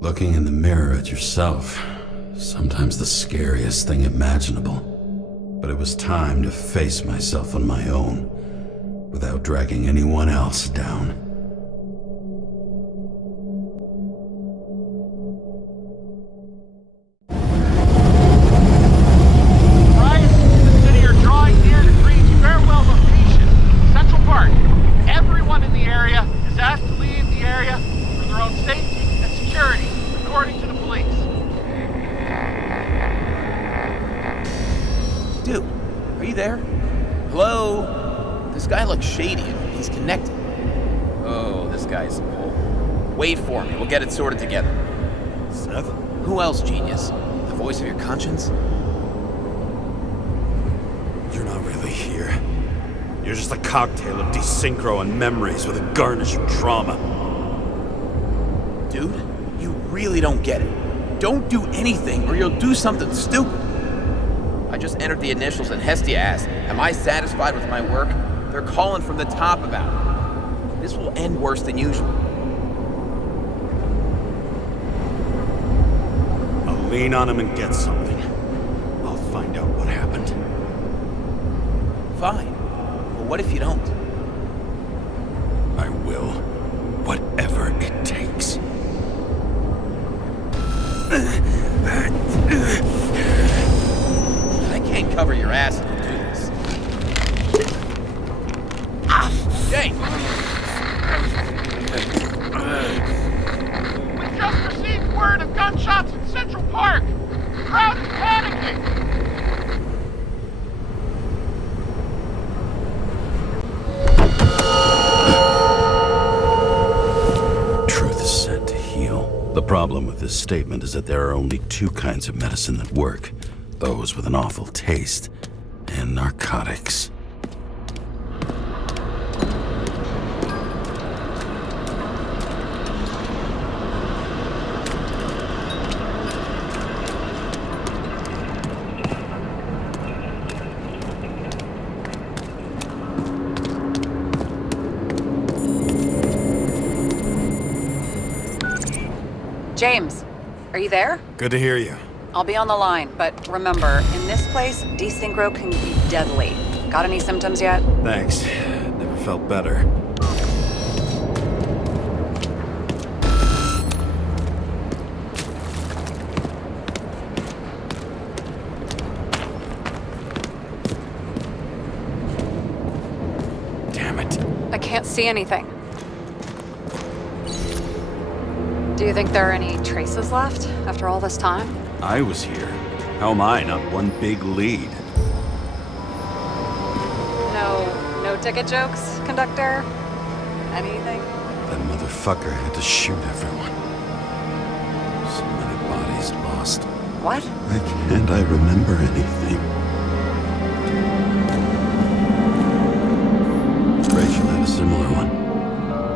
Looking in the mirror at yourself, Sometimes the scariest thing imaginable. But it was time to face myself on my own, without dragging anyone else down. Riots in the city are drawing near to Green's farewell location, Central Park. Everyone in the area is asked to leave the area for their own safety and security, according to the police. Dude, are you there? Hello? This guy looks shady. He's connected. Oh, this guy's cool. Wait for me. We'll get it sorted together. Seth? Who else, genius? The voice of your conscience? You're not really here. You're just a cocktail of desynchro and memories with a garnish of trauma. Dude, you really don't get it. Don't do anything or you'll do something stupid. I just entered the initials and Hestia asked, am I satisfied with my work? They're calling from the top about it. This will end worse than usual. I'll lean on him and get something. I'll find out what happened. Fine. Well, what if you don't? I will. Whatever it takes. I can't cover your ass if you do this. James! We just received word of gunshots in Central Park. The crowd is panicking. Truth is said to heal. The problem with this statement is that there are only two kinds of medicine that work. Those with an awful taste, and narcotics. James, are you there? Good to hear you. I'll be on the line, but remember, in this place, desynchro can be deadly. Got any symptoms yet? Thanks. Never felt better. Damn it. I can't see anything. Do you think there are any traces left after all this time? I was here. How am I not one big lead? No ticket jokes, conductor? Anything? That motherfucker had to shoot everyone. So many bodies lost. What? Why can't I remember anything? Rachel had a similar one.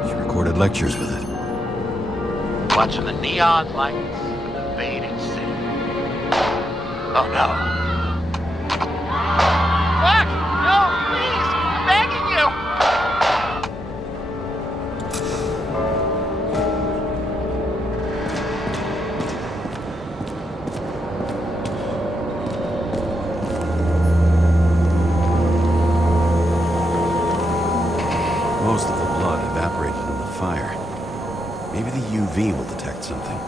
She recorded lectures with it. Watching the neon lights of the fading city. Oh no. Fuck! No, please! I'm begging you! Most of the blood evaporated in the fire. Maybe the UV will detect something.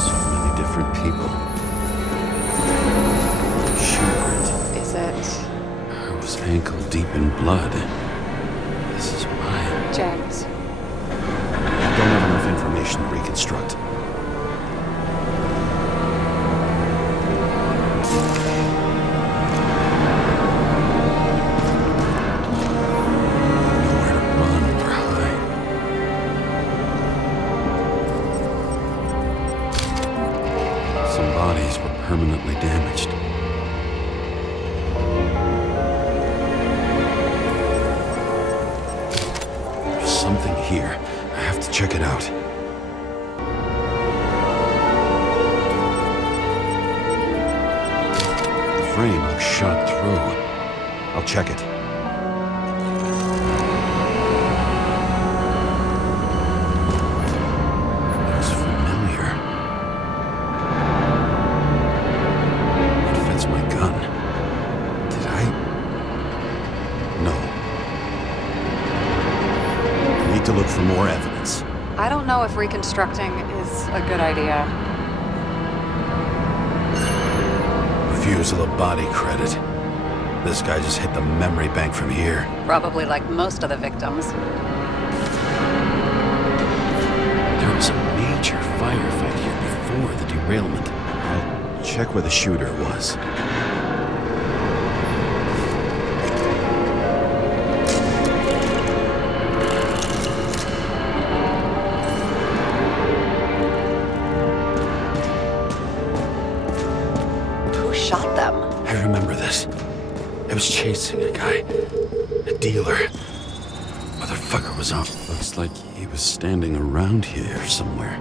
So many different people. I was ankle deep in blood. This is mine. James. I don't have enough information to reconstruct. Nowhere to run or hide. Some bodies were permanently damaged. here. I have to check it out. The frame was shot through. I'll check it. Looks familiar. It fits my gun. Did I? No. I need to look for more evidence. I don't know if reconstructing is a good idea. Refusal of body credit. This guy just hit the memory bank from here. Probably like most of the victims. There was a major firefight here before the derailment. I'll check where the shooter was. Who shot them? I remember this. I was chasing a guy. A dealer. Motherfucker was on. Looks like he was standing around here somewhere.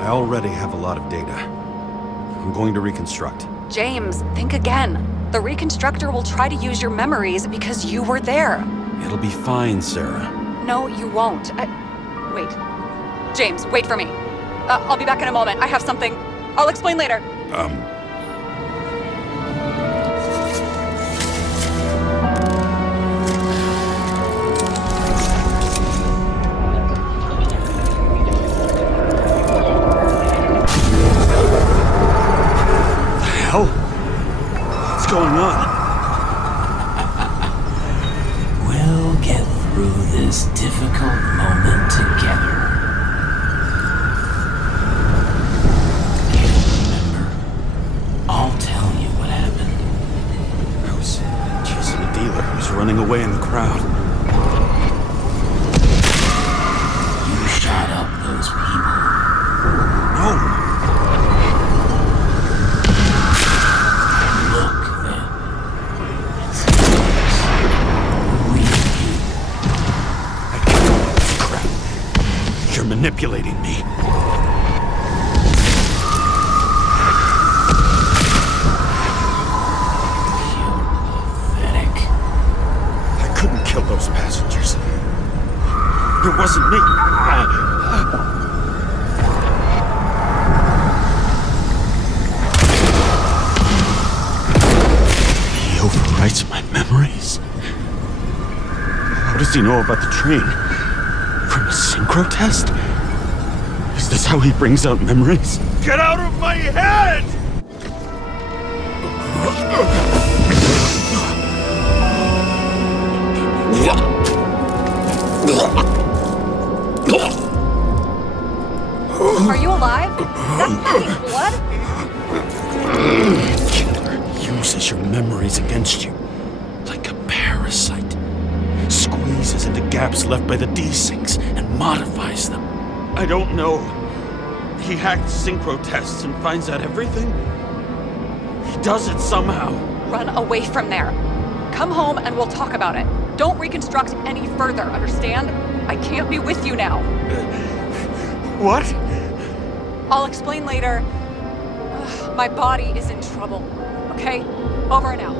I already have a lot of data. I'm going to reconstruct. James, think again. The reconstructor will try to use your memories because you were there. It'll be fine, Sarah. No, you won't. Wait. James, wait for me. I'll be back in a moment. I have something. I'll explain later. What's going on? We'll get through this difficult moment together. Remember, I'll tell you what happened. I was chasing a dealer who was running away in the crowd. You shot up those people. No! Manipulating me. Pathetic. I couldn't kill those passengers. It wasn't me. He overwrites my memories. How does he know about the train? From a synchro test? Is this how he brings out memories? Get out of my head! Are you alive? That's blood? Killer uses your memories against you. Like a parasite. Squeezes into gaps left by the desyncs and modifies them. I don't know. He hacked synchro tests and finds out everything? He does it somehow. Run away from there. Come home and we'll talk about it. Don't reconstruct any further, understand? I can't be with you now. What? I'll explain later. My body is in trouble. Okay? Over and out.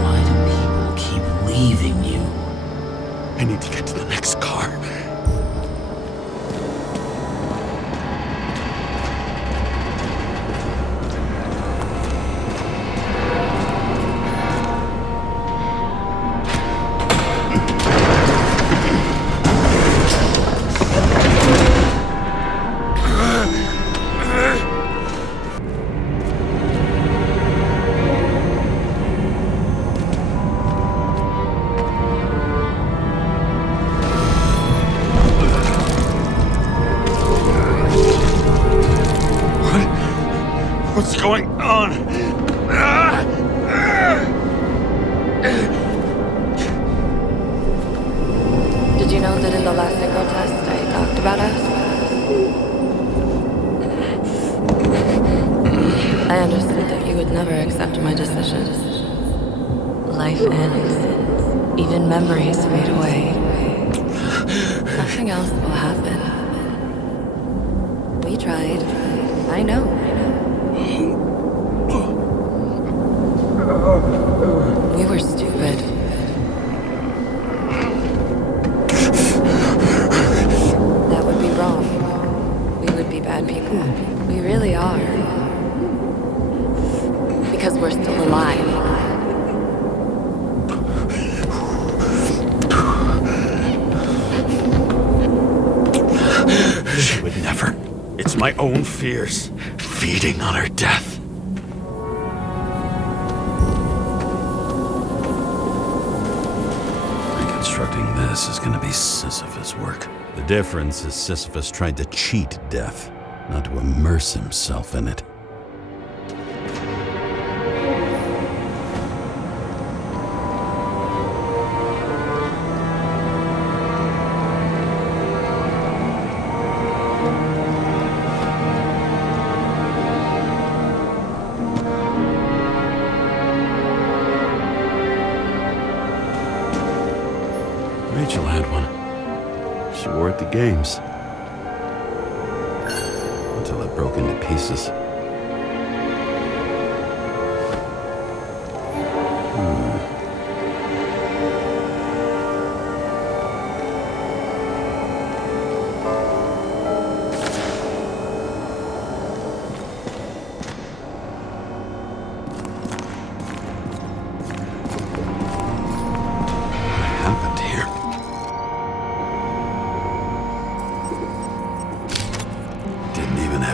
Why do people keep leaving you? I need to get to the next car. What's going on? Did you know that in the last synchro test I talked about us? I understood that you would never accept my decisions. Life ends. Even memories fade away. Nothing else will happen. We tried. I know. We were stupid. That would be wrong. We would be bad people. We really are. Because we're still alive. She would never. It's my own fears, feeding on her death. Reconstructing this is gonna be Sisyphus work. The difference is Sisyphus tried to cheat death, not to immerse himself in it. Rachel had one. She wore it to games. Until it broke into pieces.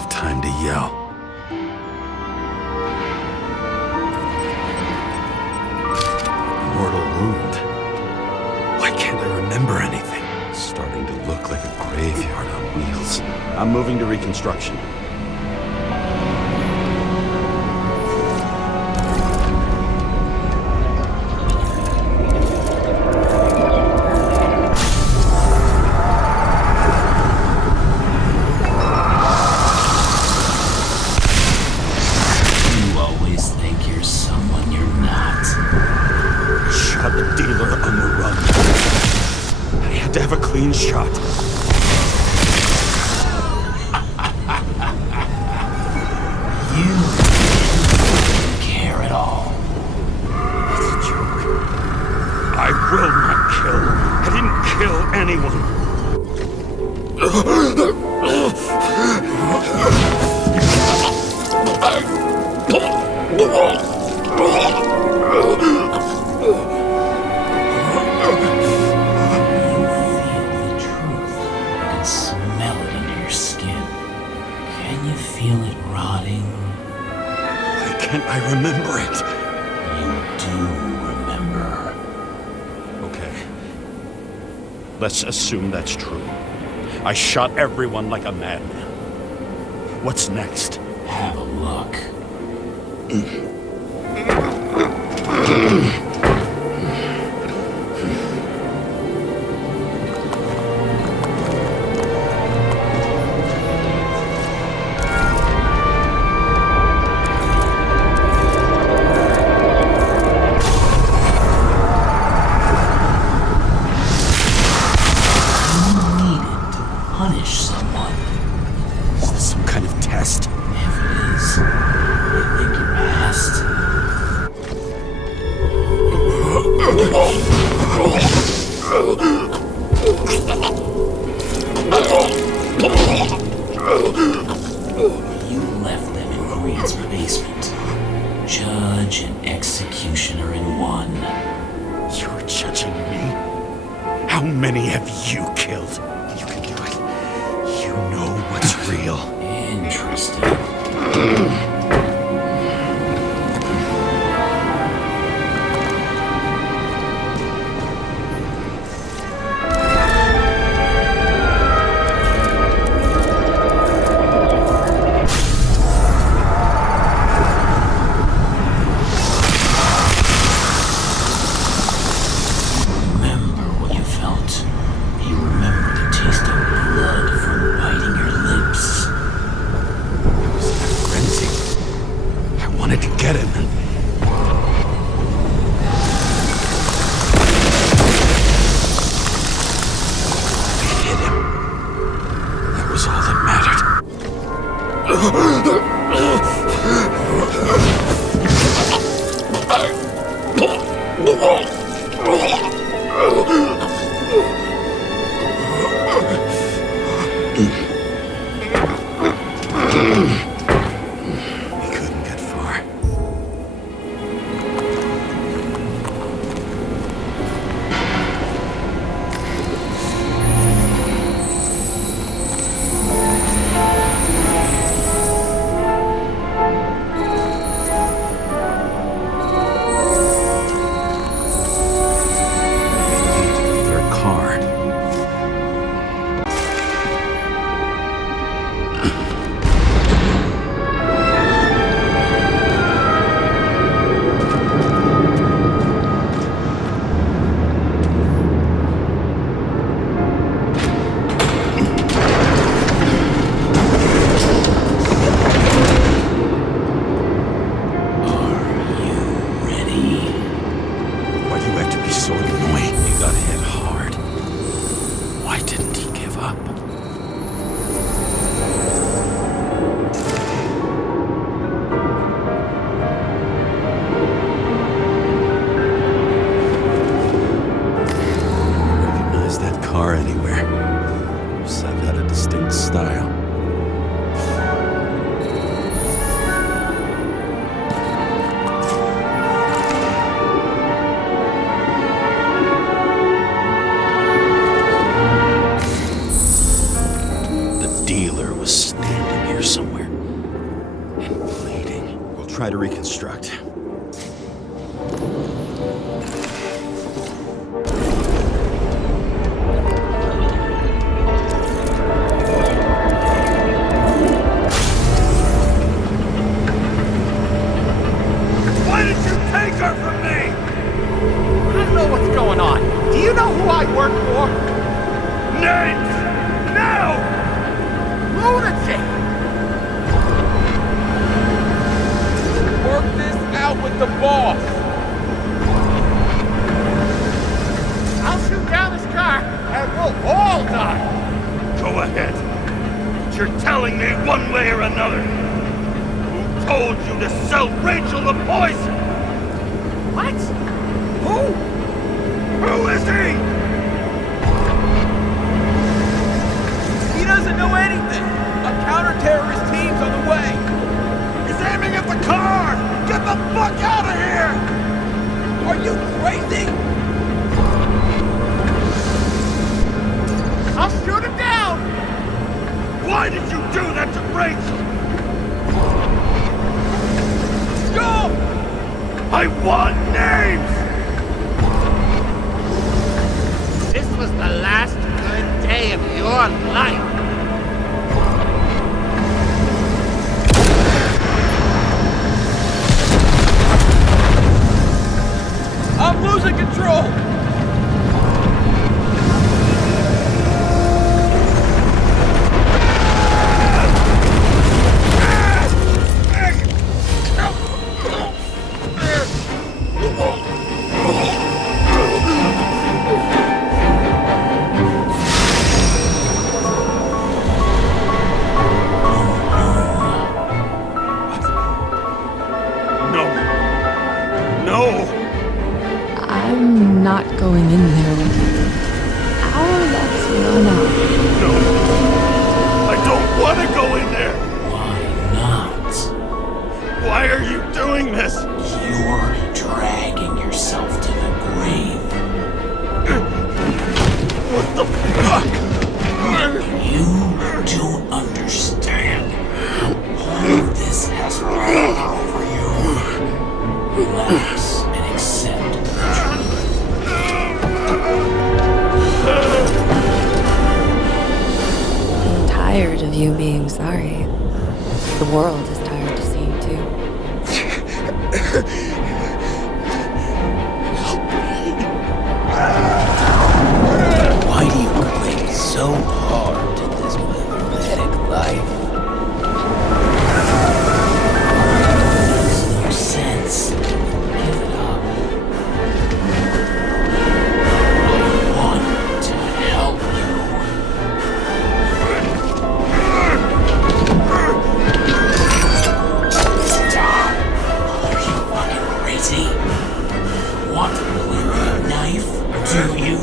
Time to yell. Mortal wound. Why can't I remember anything? It's starting to look like a graveyard on wheels. I'm moving to reconstruction. To have a clean shot. You don't care at all. It's a joke. I will not kill. I didn't kill anyone. Feel it rotting? Why can't I remember it? You do remember. Okay. Let's assume that's true. I shot everyone like a madman. What's next? Have a look. Punish someone. Is this some kind of test? If it is, I think you're past. You left them in Green's basement. Judge and executioner in one. You're judging me? How many have you killed? You know what's real. Interesting. Remember what you felt. You remember the taste of blood from biting your lips. Was that frenzy? Get him. Hit him. That was all that mattered. He couldn't get far. Their car. Why do you have to be so annoying? He got hit hard. Why didn't he give up? Recognize that car anywhere. Seth had a distinct style. Dealer was standing here somewhere and bleeding. We'll try to reconstruct. Why did you take her from me? I don't know what's going on. Do you know who I work for? Names! Now! Lunatic! Work this out with the boss. I'll shoot down this car and we'll all die. Go ahead. But you're telling me one way or another. Who told you to sell Rachel the poison? What? Who? Who is he? He doesn't know anything. A counter-terrorist team's on the way. He's aiming at the car! Get the fuck out of here! Are you crazy? I'll shoot him down! Why did you do that to Rachel? Go! I want names! This was the last good day of your life. I'm losing control! I'm not going in there with you. Our luck's run out. No. I don't want to go in there. Why not? Why are you doing this? You're dragging yourself to the grave. What the fuck? You don't understand. All of this has fallen over you. Relax and accept the truth. I'm tired of you being sorry. The world is tired to see you too. Why do you cling so hard to this pathetic life? Makes no sense. easy. Want to play with a knife, do you?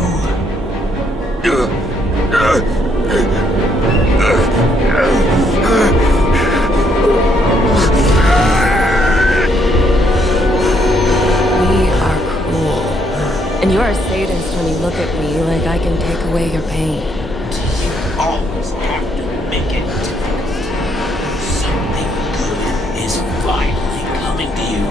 We are cruel. And you are a sadist when you look at me like I can take away your pain. You always have to make it difficult. Something good is finally coming to you.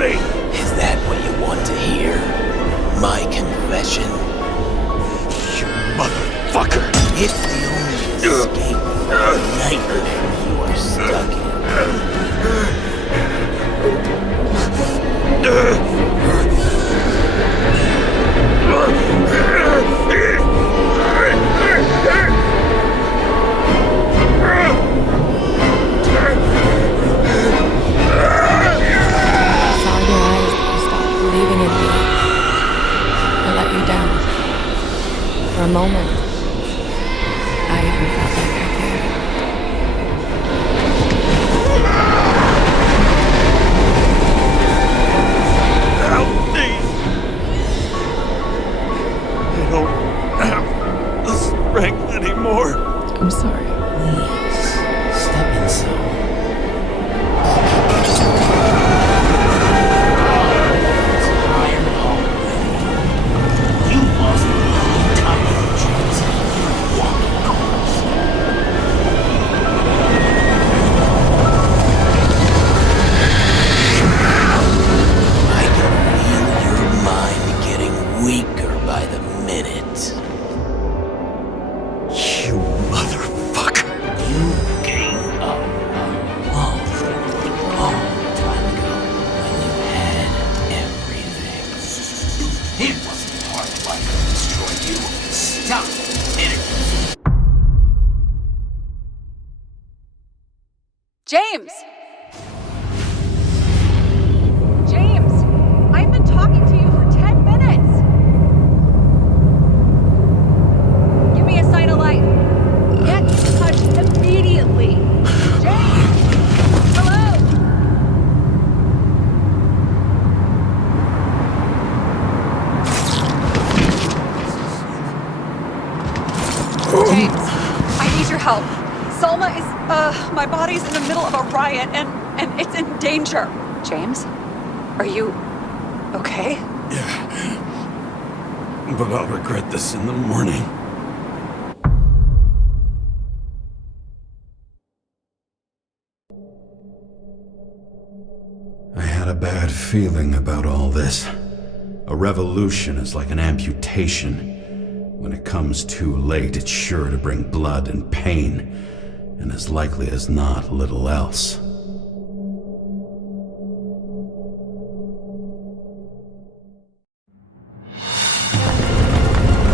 Is that what you want to hear? My confession? You motherfucker! It's the only escape from the nightmare you are stuck Believing in me. I let you down. For a moment, I even felt like I cared. Help me! I don't have the strength anymore. I'm sorry. Please, step inside. Weaker by the minute. You motherfucker! You gave up a long time ago when you had everything. It wasn't part of life that destroyed you. Stop it. James! James! I've been talking to you for 10 minutes! Give me a sign of life. Get in touch immediately. James! Hello? James, I need your help. Salma is, my body's in the middle of a riot and it's in danger. James? Are you okay? Yeah. But I'll regret this in the morning. I had a bad feeling about all this. A revolution is like an amputation. When it comes too late, it's sure to bring blood and pain, and as likely as not, little else.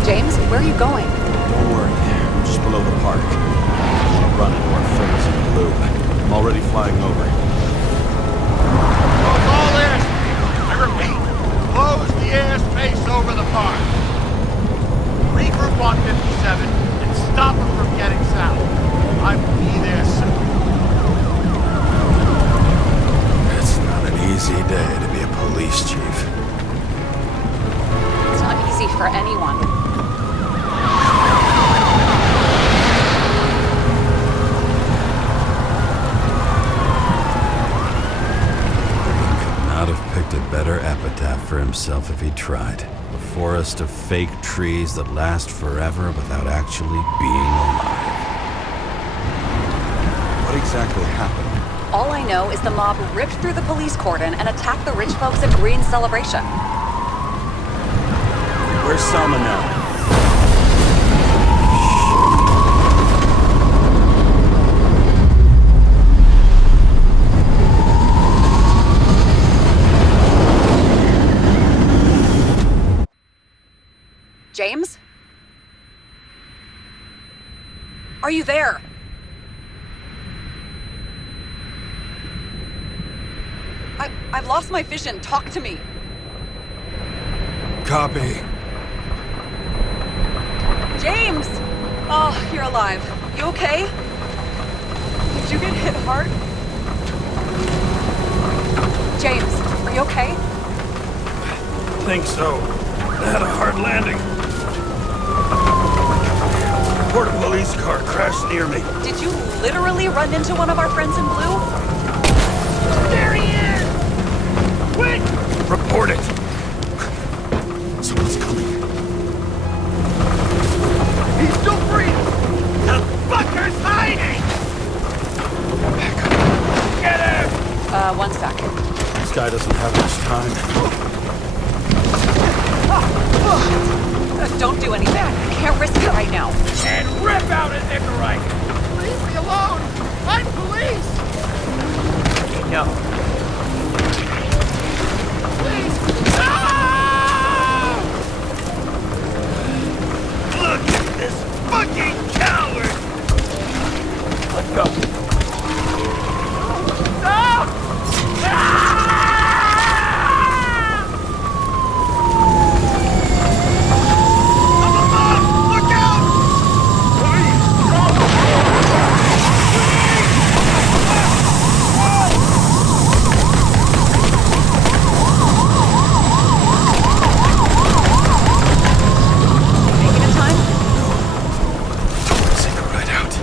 James, where are you going? Don't worry, I'm just below the park. I'll run into our friends in the loop. I'm already flying over. Close all airspace. I repeat, close the airspace over the park. Regroup on 57 and stop them from getting south. I will be there soon. It's not an easy day to be a police chief. It's not easy for anyone. Not have picked a better epitaph for himself if he tried. A forest of fake trees that last forever without actually being alive. What exactly happened? All I know is the mob ripped through the police cordon and attacked the rich folks at Green's celebration. Where's Salma now? James? Are you there? I've lost my vision. Talk to me. Copy. James! Oh, you're alive. You okay? Did you get hit hard? James, are you okay? Think so. I had a hard landing. Port police car crashed near me. Did you literally run into one of our friends in blue? There he is! Quick! Report it. Someone's coming. He's still breathing! The fucker's hiding! Get him! One sec. This guy doesn't have much time. Don't do anything. I can't risk it right now. And rip out his Icarite! Leave me alone! I'm police! No. Please! Ah! Look at this fucking coward! Let's go. Ah! Ah! Look out! Making it time? Right out.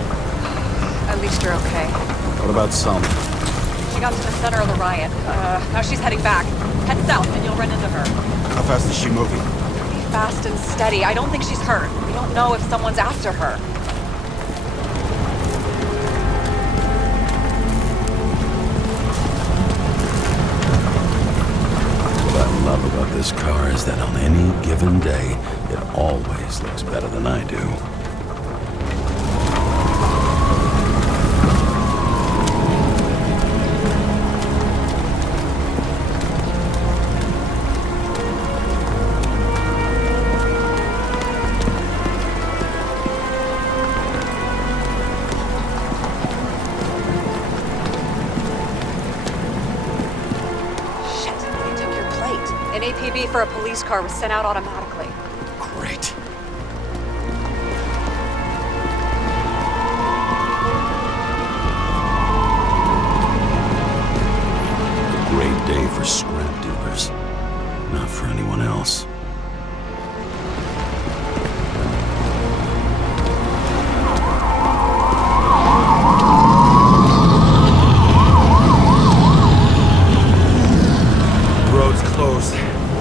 At least you're okay. What about Selma? She got to the center of the riot. Now she's heading back. Head south and you'll run into her. How fast is she moving? Be fast and steady. I don't think she's hurt. We don't know if someone's after her. What I love about this car is that on any given day, it always looks better than I do. Shit, they took your plate. An APB for a police car was sent out automatically. Great. A great day for scrap dealers. Not for anyone else. Road's closed.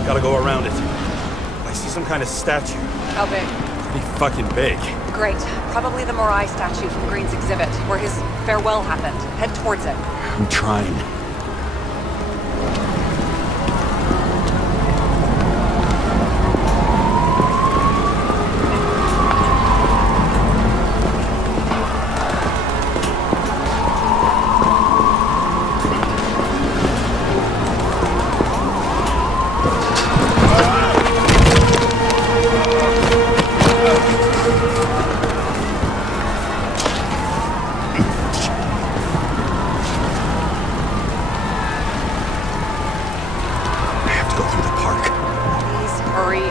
Gotta go around it. I see some kind of statue. How big? Pretty fucking big. Great. Probably the Morai statue from Green's exhibit, where his farewell happened. Head towards it. I'm trying. I have to go through the park. Please hurry.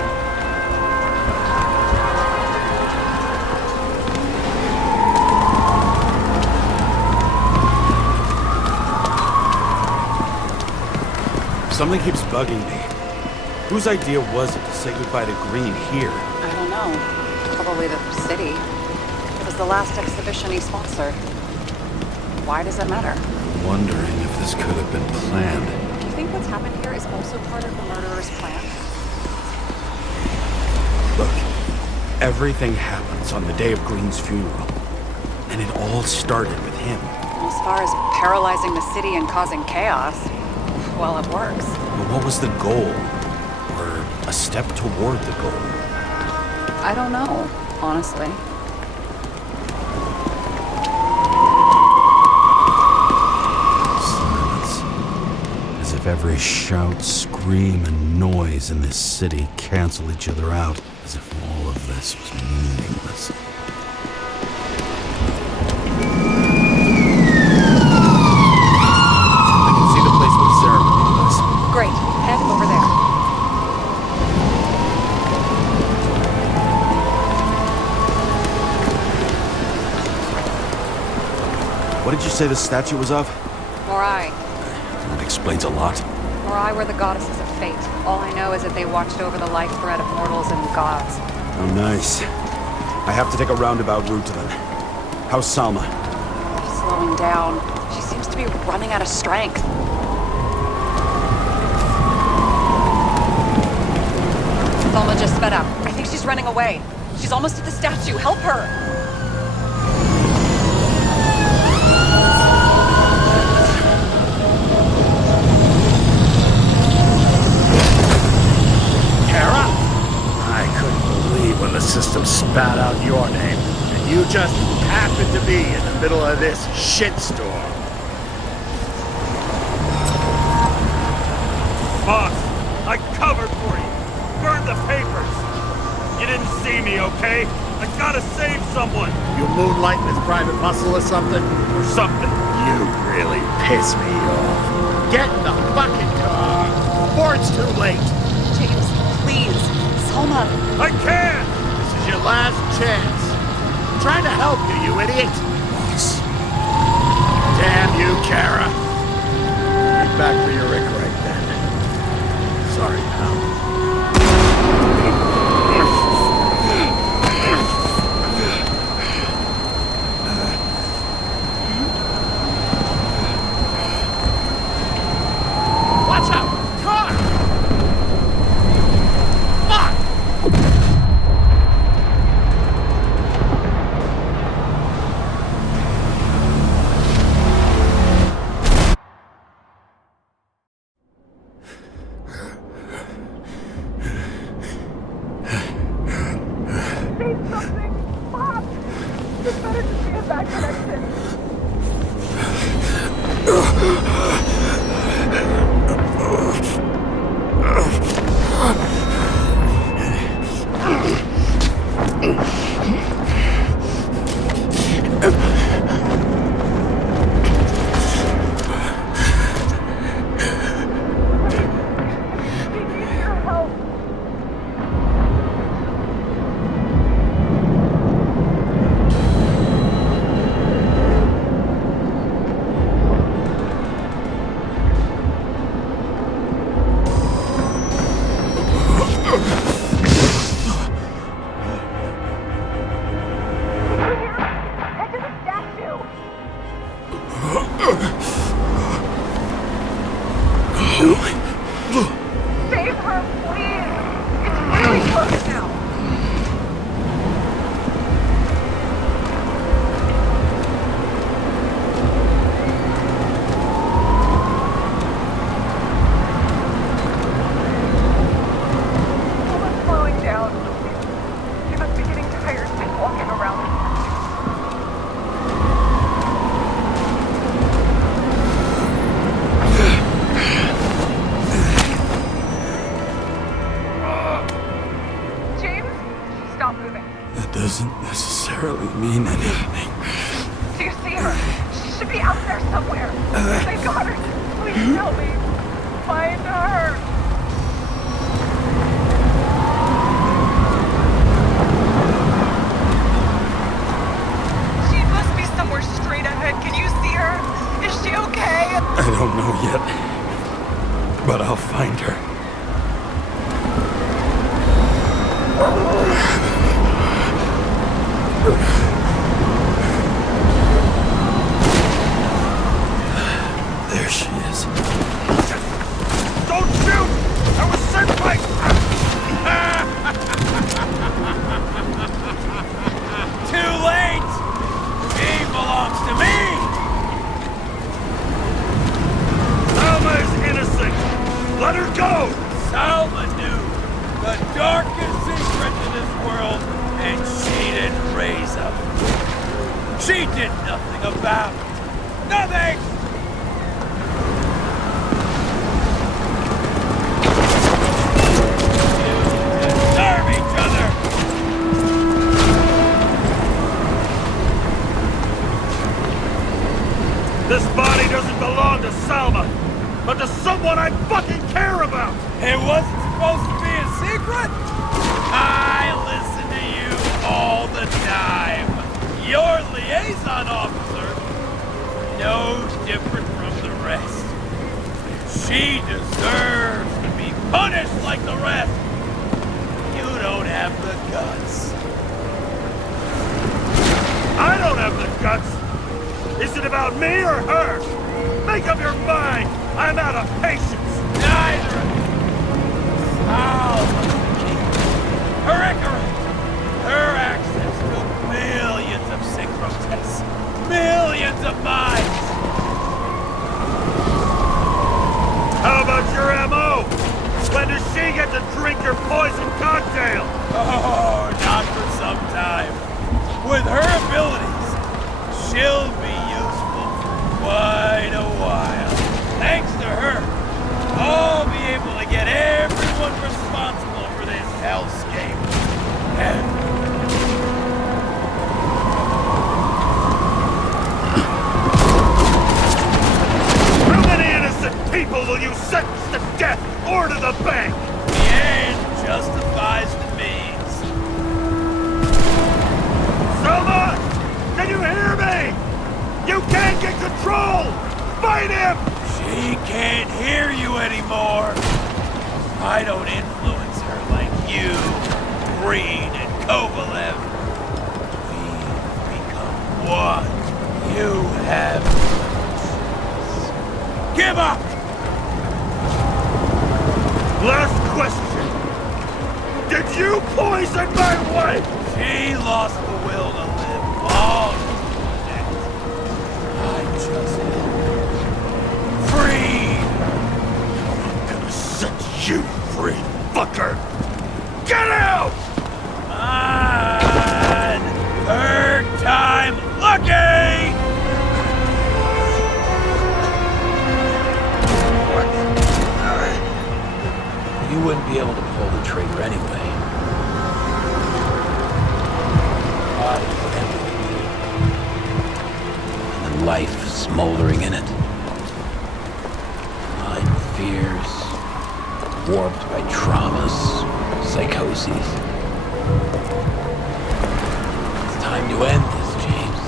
Something keeps bugging me. Whose idea was it to say goodbye to Green here? I don't know. Probably the city. It was the last exhibition he sponsored. Why does it matter? Wondering if this could have been planned. Do you think what's happened here is also part of the murderer's plan? Look, everything happens on the day of Green's funeral. And it all started with him. As far as paralyzing the city and causing chaos, well, it works. But what was the goal? Or a step toward the goal? I don't know, honestly. Silence. As if every shout, scream, and noise in this city cancel each other out. As if all of this was meaningless. I can see the place for the ceremony. say the statue was of? Morai. That explains a lot. Morai were the goddesses of fate. All I know is that they watched over the lifeblood of mortals and gods. Oh, nice. I have to take a roundabout route to them. How's Salma? She's slowing down. She seems to be running out of strength. Salma just sped up. I think she's running away. She's almost at the statue. Help her! Karra? I couldn't believe when the system spat out your name, and you just happened to be in the middle of this shitstorm. Boss, I covered for you. Burn the papers. You didn't see me, okay? I gotta save someone. You moonlighting as private muscle or something? Or something. You really piss me off. Get in the fucking car, before it's too late. James, please. Salma. I can't! This is your last chance. I'm trying to help you, you idiot. Boss. Damn you, Karra. Get back for your Rick right then. Sorry, pal. Doesn't necessarily mean anything. Do you see her? She should be out there somewhere. They got her. Please help me. Find her. She must be somewhere straight ahead. Can you see her? Is she okay? I don't know yet, but I'll find her. There she is. Don't shoot! I was sent by... Too late! She belongs to me! Salma is innocent! Let her go! Salma knew the darkest secret in this world, and she didn't raise up. She did nothing about it. Nothing! Serve each other! This body doesn't belong to Salma, but to someone I fucking care about! It wasn't supposed to be a secret? I listen to you all the time. Your liaison officer. no different from the rest. She deserves to be punished like the rest. You don't have the guts. I don't have the guts! Is it about me or her? Make up your mind! I'm out of patience! Neither of you. How was the king? Her ignorance. Her access to millions of synchro tests. Millions of minds. How about your M.O.? When does she get to drink your poison cocktail? Oh, not for some time. With her abilities, she'll be useful for quite a while. Thanks to her, I'll be able to get everyone responsible for this hellscape. How many innocent people will you sentence to death or to the bank? The end justifies the means. Selma! Can you hear me? You can't get control! Fight him! She can't hear you anymore. I don't influence her like you, Green, and Kovalev. We've become one. You have no choice. Give up! Last question. Did you poison my wife? She lost the will to live long before that. I just free. I'm gonna set you free, fucker! Get out! On! Third time lucky! You wouldn't be able to pull the trigger anyway. Body empty. And life smoldering in it. Mind fears, warped by traumas, psychoses. It's time to end this, James.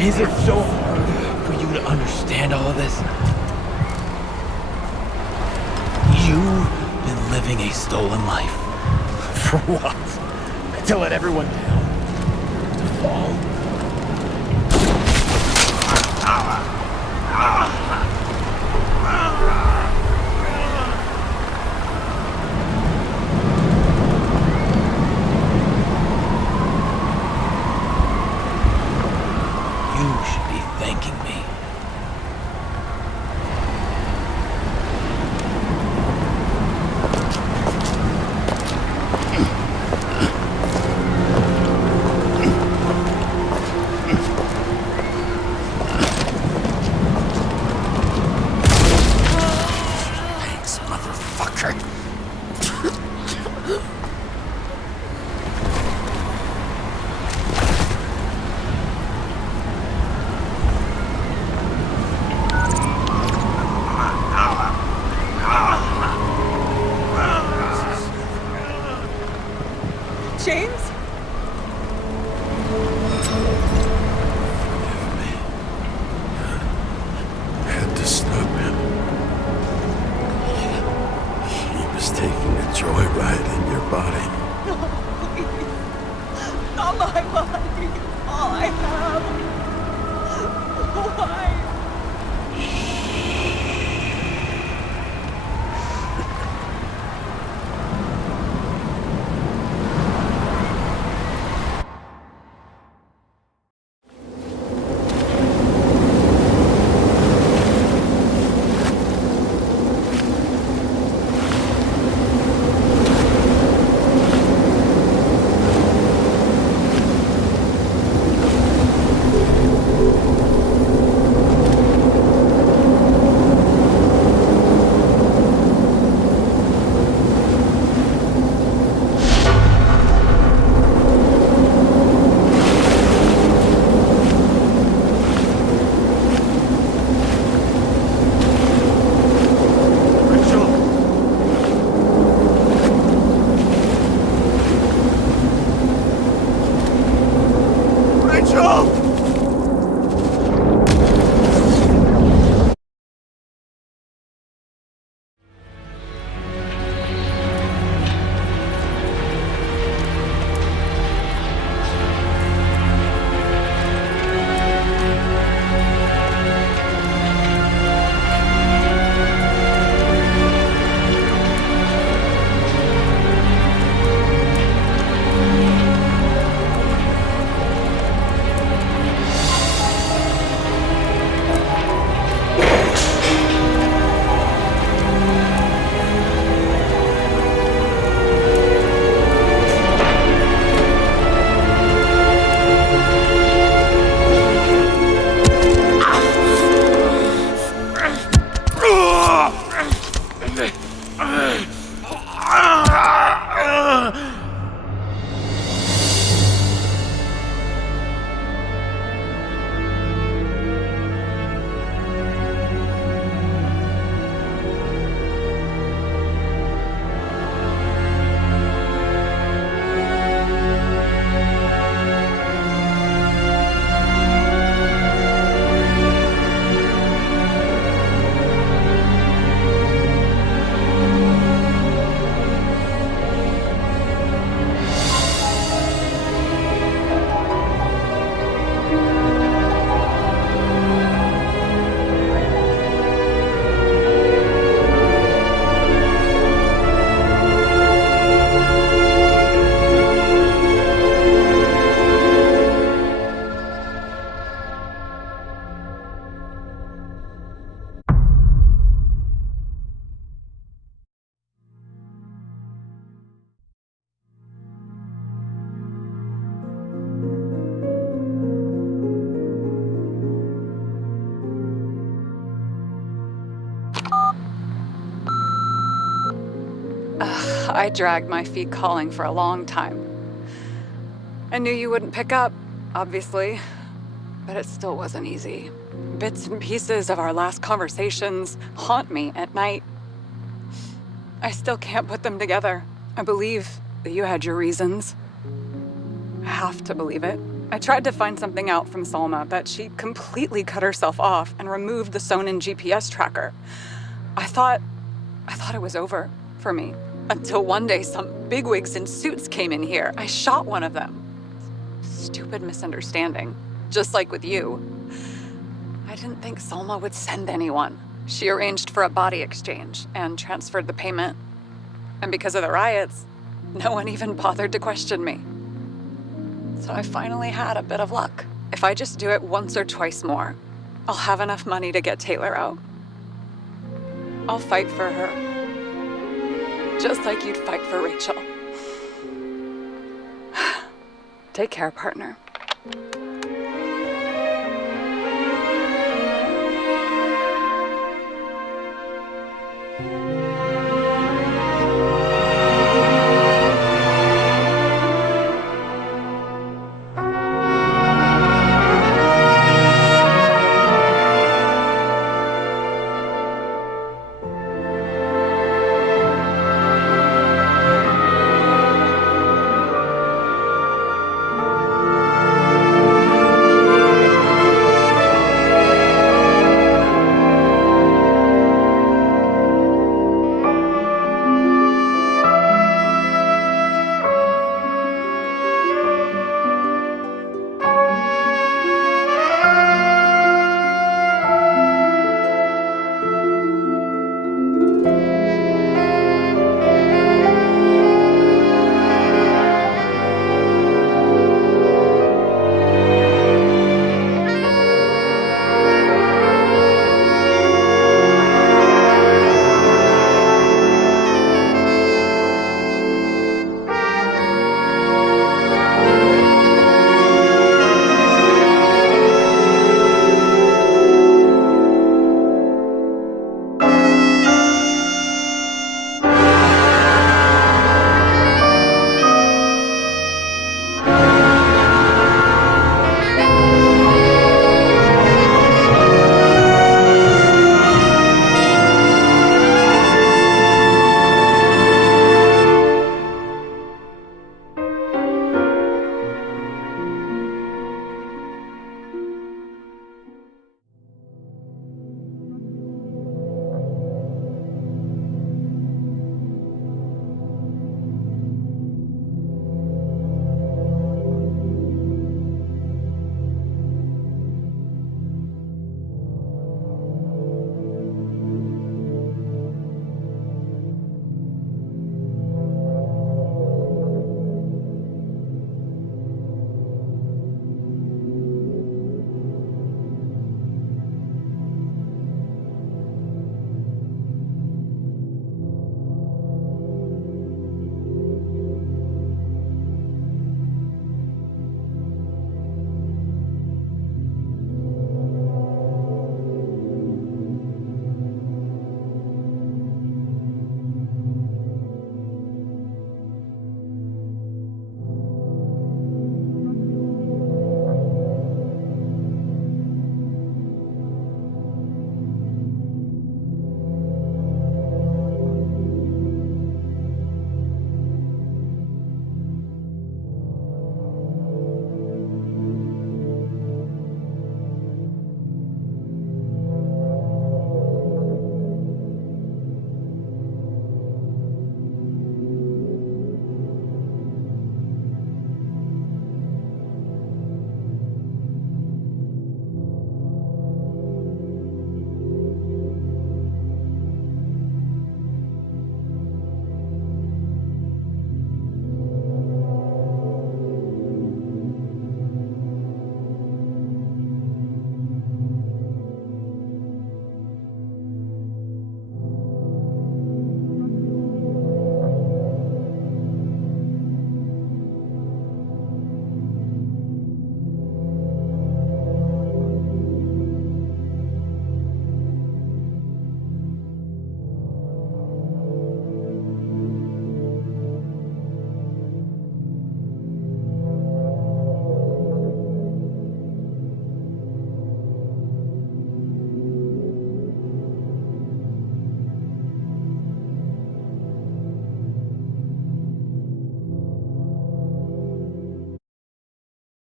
Is it so hard for you to understand all of this? You've been living a stolen life. For what? To let everyone down? To fall? You should be thanking me. Thanks, motherfucker. James? Had to stop him. He was taking a joyride in your body. No, please. Not my body. All I have. Why? I dragged my feet calling for a long time. I knew you wouldn't pick up, obviously, but it still wasn't easy. Bits and pieces of our last conversations haunt me at night. I still can't put them together. I believe that you had your reasons. I have to believe it. I tried to find something out from Salma, but she completely cut herself off and removed the Sonin GPS tracker. I thought it was over for me. Until one day some bigwigs in suits came in here. I shot one of them. Stupid misunderstanding, just like with you. I didn't think Salma would send anyone. She arranged for a body exchange and transferred the payment. And because of the riots, no one even bothered to question me. So I finally had a bit of luck. If I just do it once or twice more, I'll have enough money to get Taylor out. I'll fight for her. Just like you'd fight for Rachel. Take care, partner.